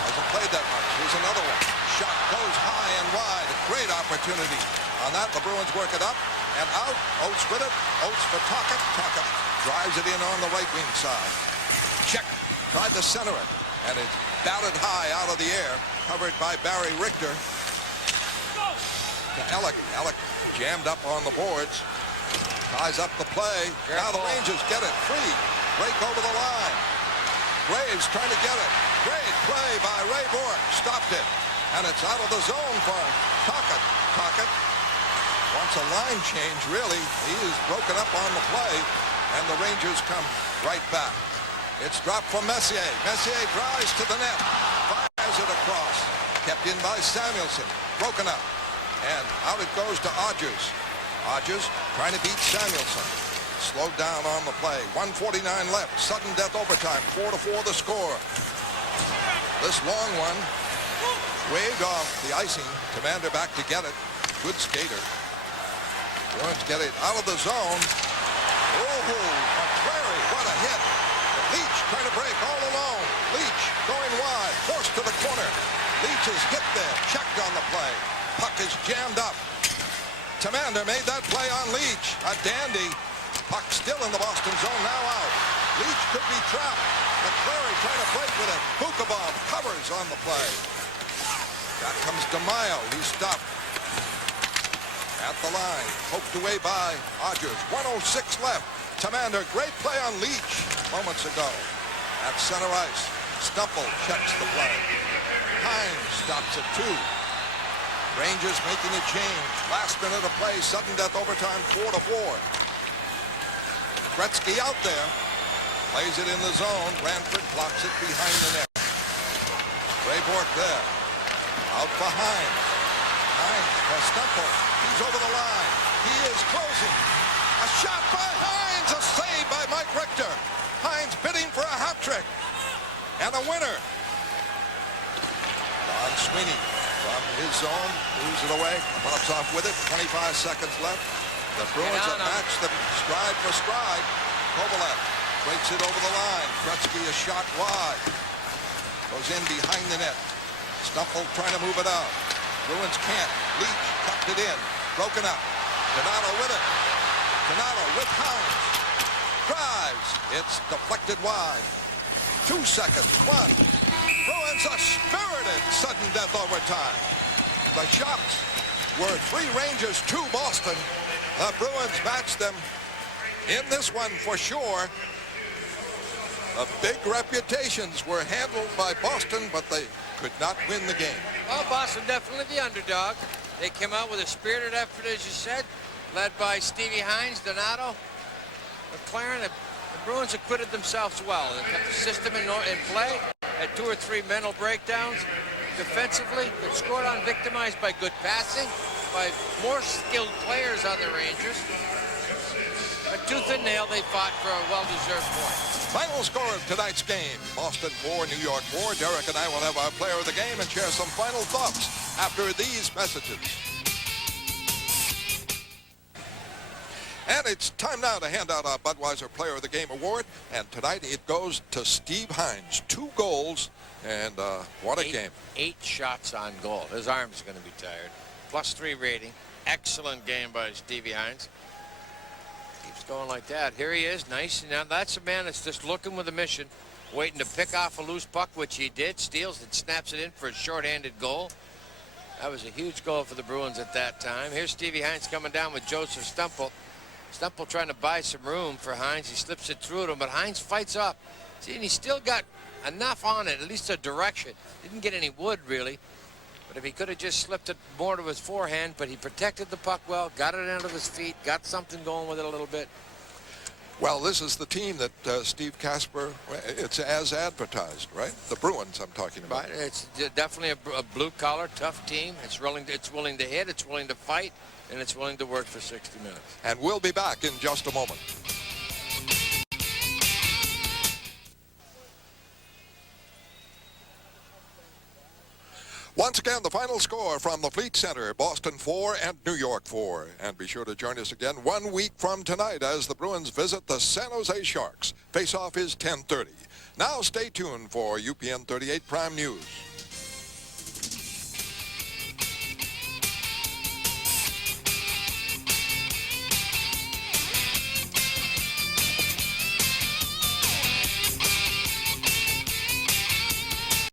Hasn't played that much. Here's another one. Shot goes high and wide. A great opportunity. On that, the Bruins work it up and out. Oates with it. Oates for Tocchet. Tocchet drives it in on the right wing side. Check. Tried to center it. And it's batted high out of the air. Covered by Barry Richter. To Ellick. Ellick jammed up on the boards. Ties up the play. Now the Rangers get it free. Break over the line. Graves trying to get it. Great play by Ray Bork. Stopped it. And it's out of the zone for Tocchet. Tocchet wants a line change, really. He is broken up on the play. And the Rangers come right back. It's dropped from Messier. Messier drives to the net. Fires it across. Kept in by Samuelson. Broken up. And out it goes to Odgers. Odgers trying to beat Samuelson. Slowed down on the play. 1:49 left. Sudden death overtime. 4-4 the score. This long one waved off the icing. Commander back to get it. Good skater. Bruins get it out of the zone. Oh, McClary, what a hit. Leach trying to break all alone. Leach going wide. Forced to the corner. Leach is hit there. Checked on the play. Puck is jammed up. Commander made that play on Leach. A dandy. Puck still in the Boston zone, now out. Leach could be trapped. McClary trying to break with it. Bukabon covers on the play. Back comes DeMaio. He's stopped at the line. Poked away by Odgers. 1:06 left. Commander, great play on Leach moments ago. At center ice. Stumple checks the play. Hines stops at 2. Rangers making a change. Last minute of play. Sudden death overtime. 4-4. Gretzky out there. Plays it in the zone. Ranford blocks it behind the net. Ray Bork there. Out for Hines. Hines for Stumple. He's over the line. He is closing. A shot by Hines. A save by Mike Richter. Hines bidding for a hat trick. And a winner. Don Sweeney from his zone. Moves it away. Pops off with it. 25 seconds left. The Bruins have matched them stride for stride. Kovalev breaks it over the line. Gretzky a shot wide. Goes in behind the net. Stumple trying to move it out. Bruins can't. Leach tucked it in. Broken up. Donato with it. Donato with Hines. Drives. It's deflected wide. 2 seconds. 1. Bruins a spirited sudden death overtime. The shots were 3 Rangers, 2 Boston. The Bruins matched them in this one for sure. The big reputations were handled by Boston, but they could not win the game. Well, Boston definitely the underdog. They came out with a spirited effort, as you said, led by Stevie Hines, Donato, McLaren. The Bruins acquitted themselves well. They kept the system in play, had 2 or 3 mental breakdowns defensively, but scored on victimized by good passing, by more skilled players on the Rangers. But tooth and nail, they fought for a well-deserved point. Final score of tonight's game, Boston 4, New York 4. Derek and I will have our player of the game and share some final thoughts after these messages. And it's time now to hand out our Budweiser Player of the Game award. And tonight it goes to Steve Hines. 2 goals, and what a game. 8 shots on goal. His arm's going to be tired. +3 rating. Excellent game by Stevie Hines. Keeps going like that. Here he is. Nice. Now that's a man that's just looking with a mission, waiting to pick off a loose puck, which he did. Steals it, snaps it in for a short-handed goal. That was a huge goal for the Bruins at that time. Here's Stevie Hines coming down with Joseph Stumple. Stumple trying to buy some room for Hines. He slips it through to him, but Hines fights up. See, and he still got enough on it, at least a direction. Didn't get any wood, really. But if he could have just slipped it more to his forehand, but he protected the puck well, got it out of his feet, got something going with it a little bit. Well, this is the team that Steve Kasper, it's as advertised, right? The Bruins I'm talking about. Right. It's definitely a blue-collar, tough team. It's willing to hit, it's willing to fight, and it's willing to work for 60 minutes. And we'll be back in just a moment. Once again, the final score from the Fleet Center, Boston 4 and New York 4. And be sure to join us again 1 week from tonight as the Bruins visit the San Jose Sharks. Face-off is 10:30. Now stay tuned for UPN 38 Prime News.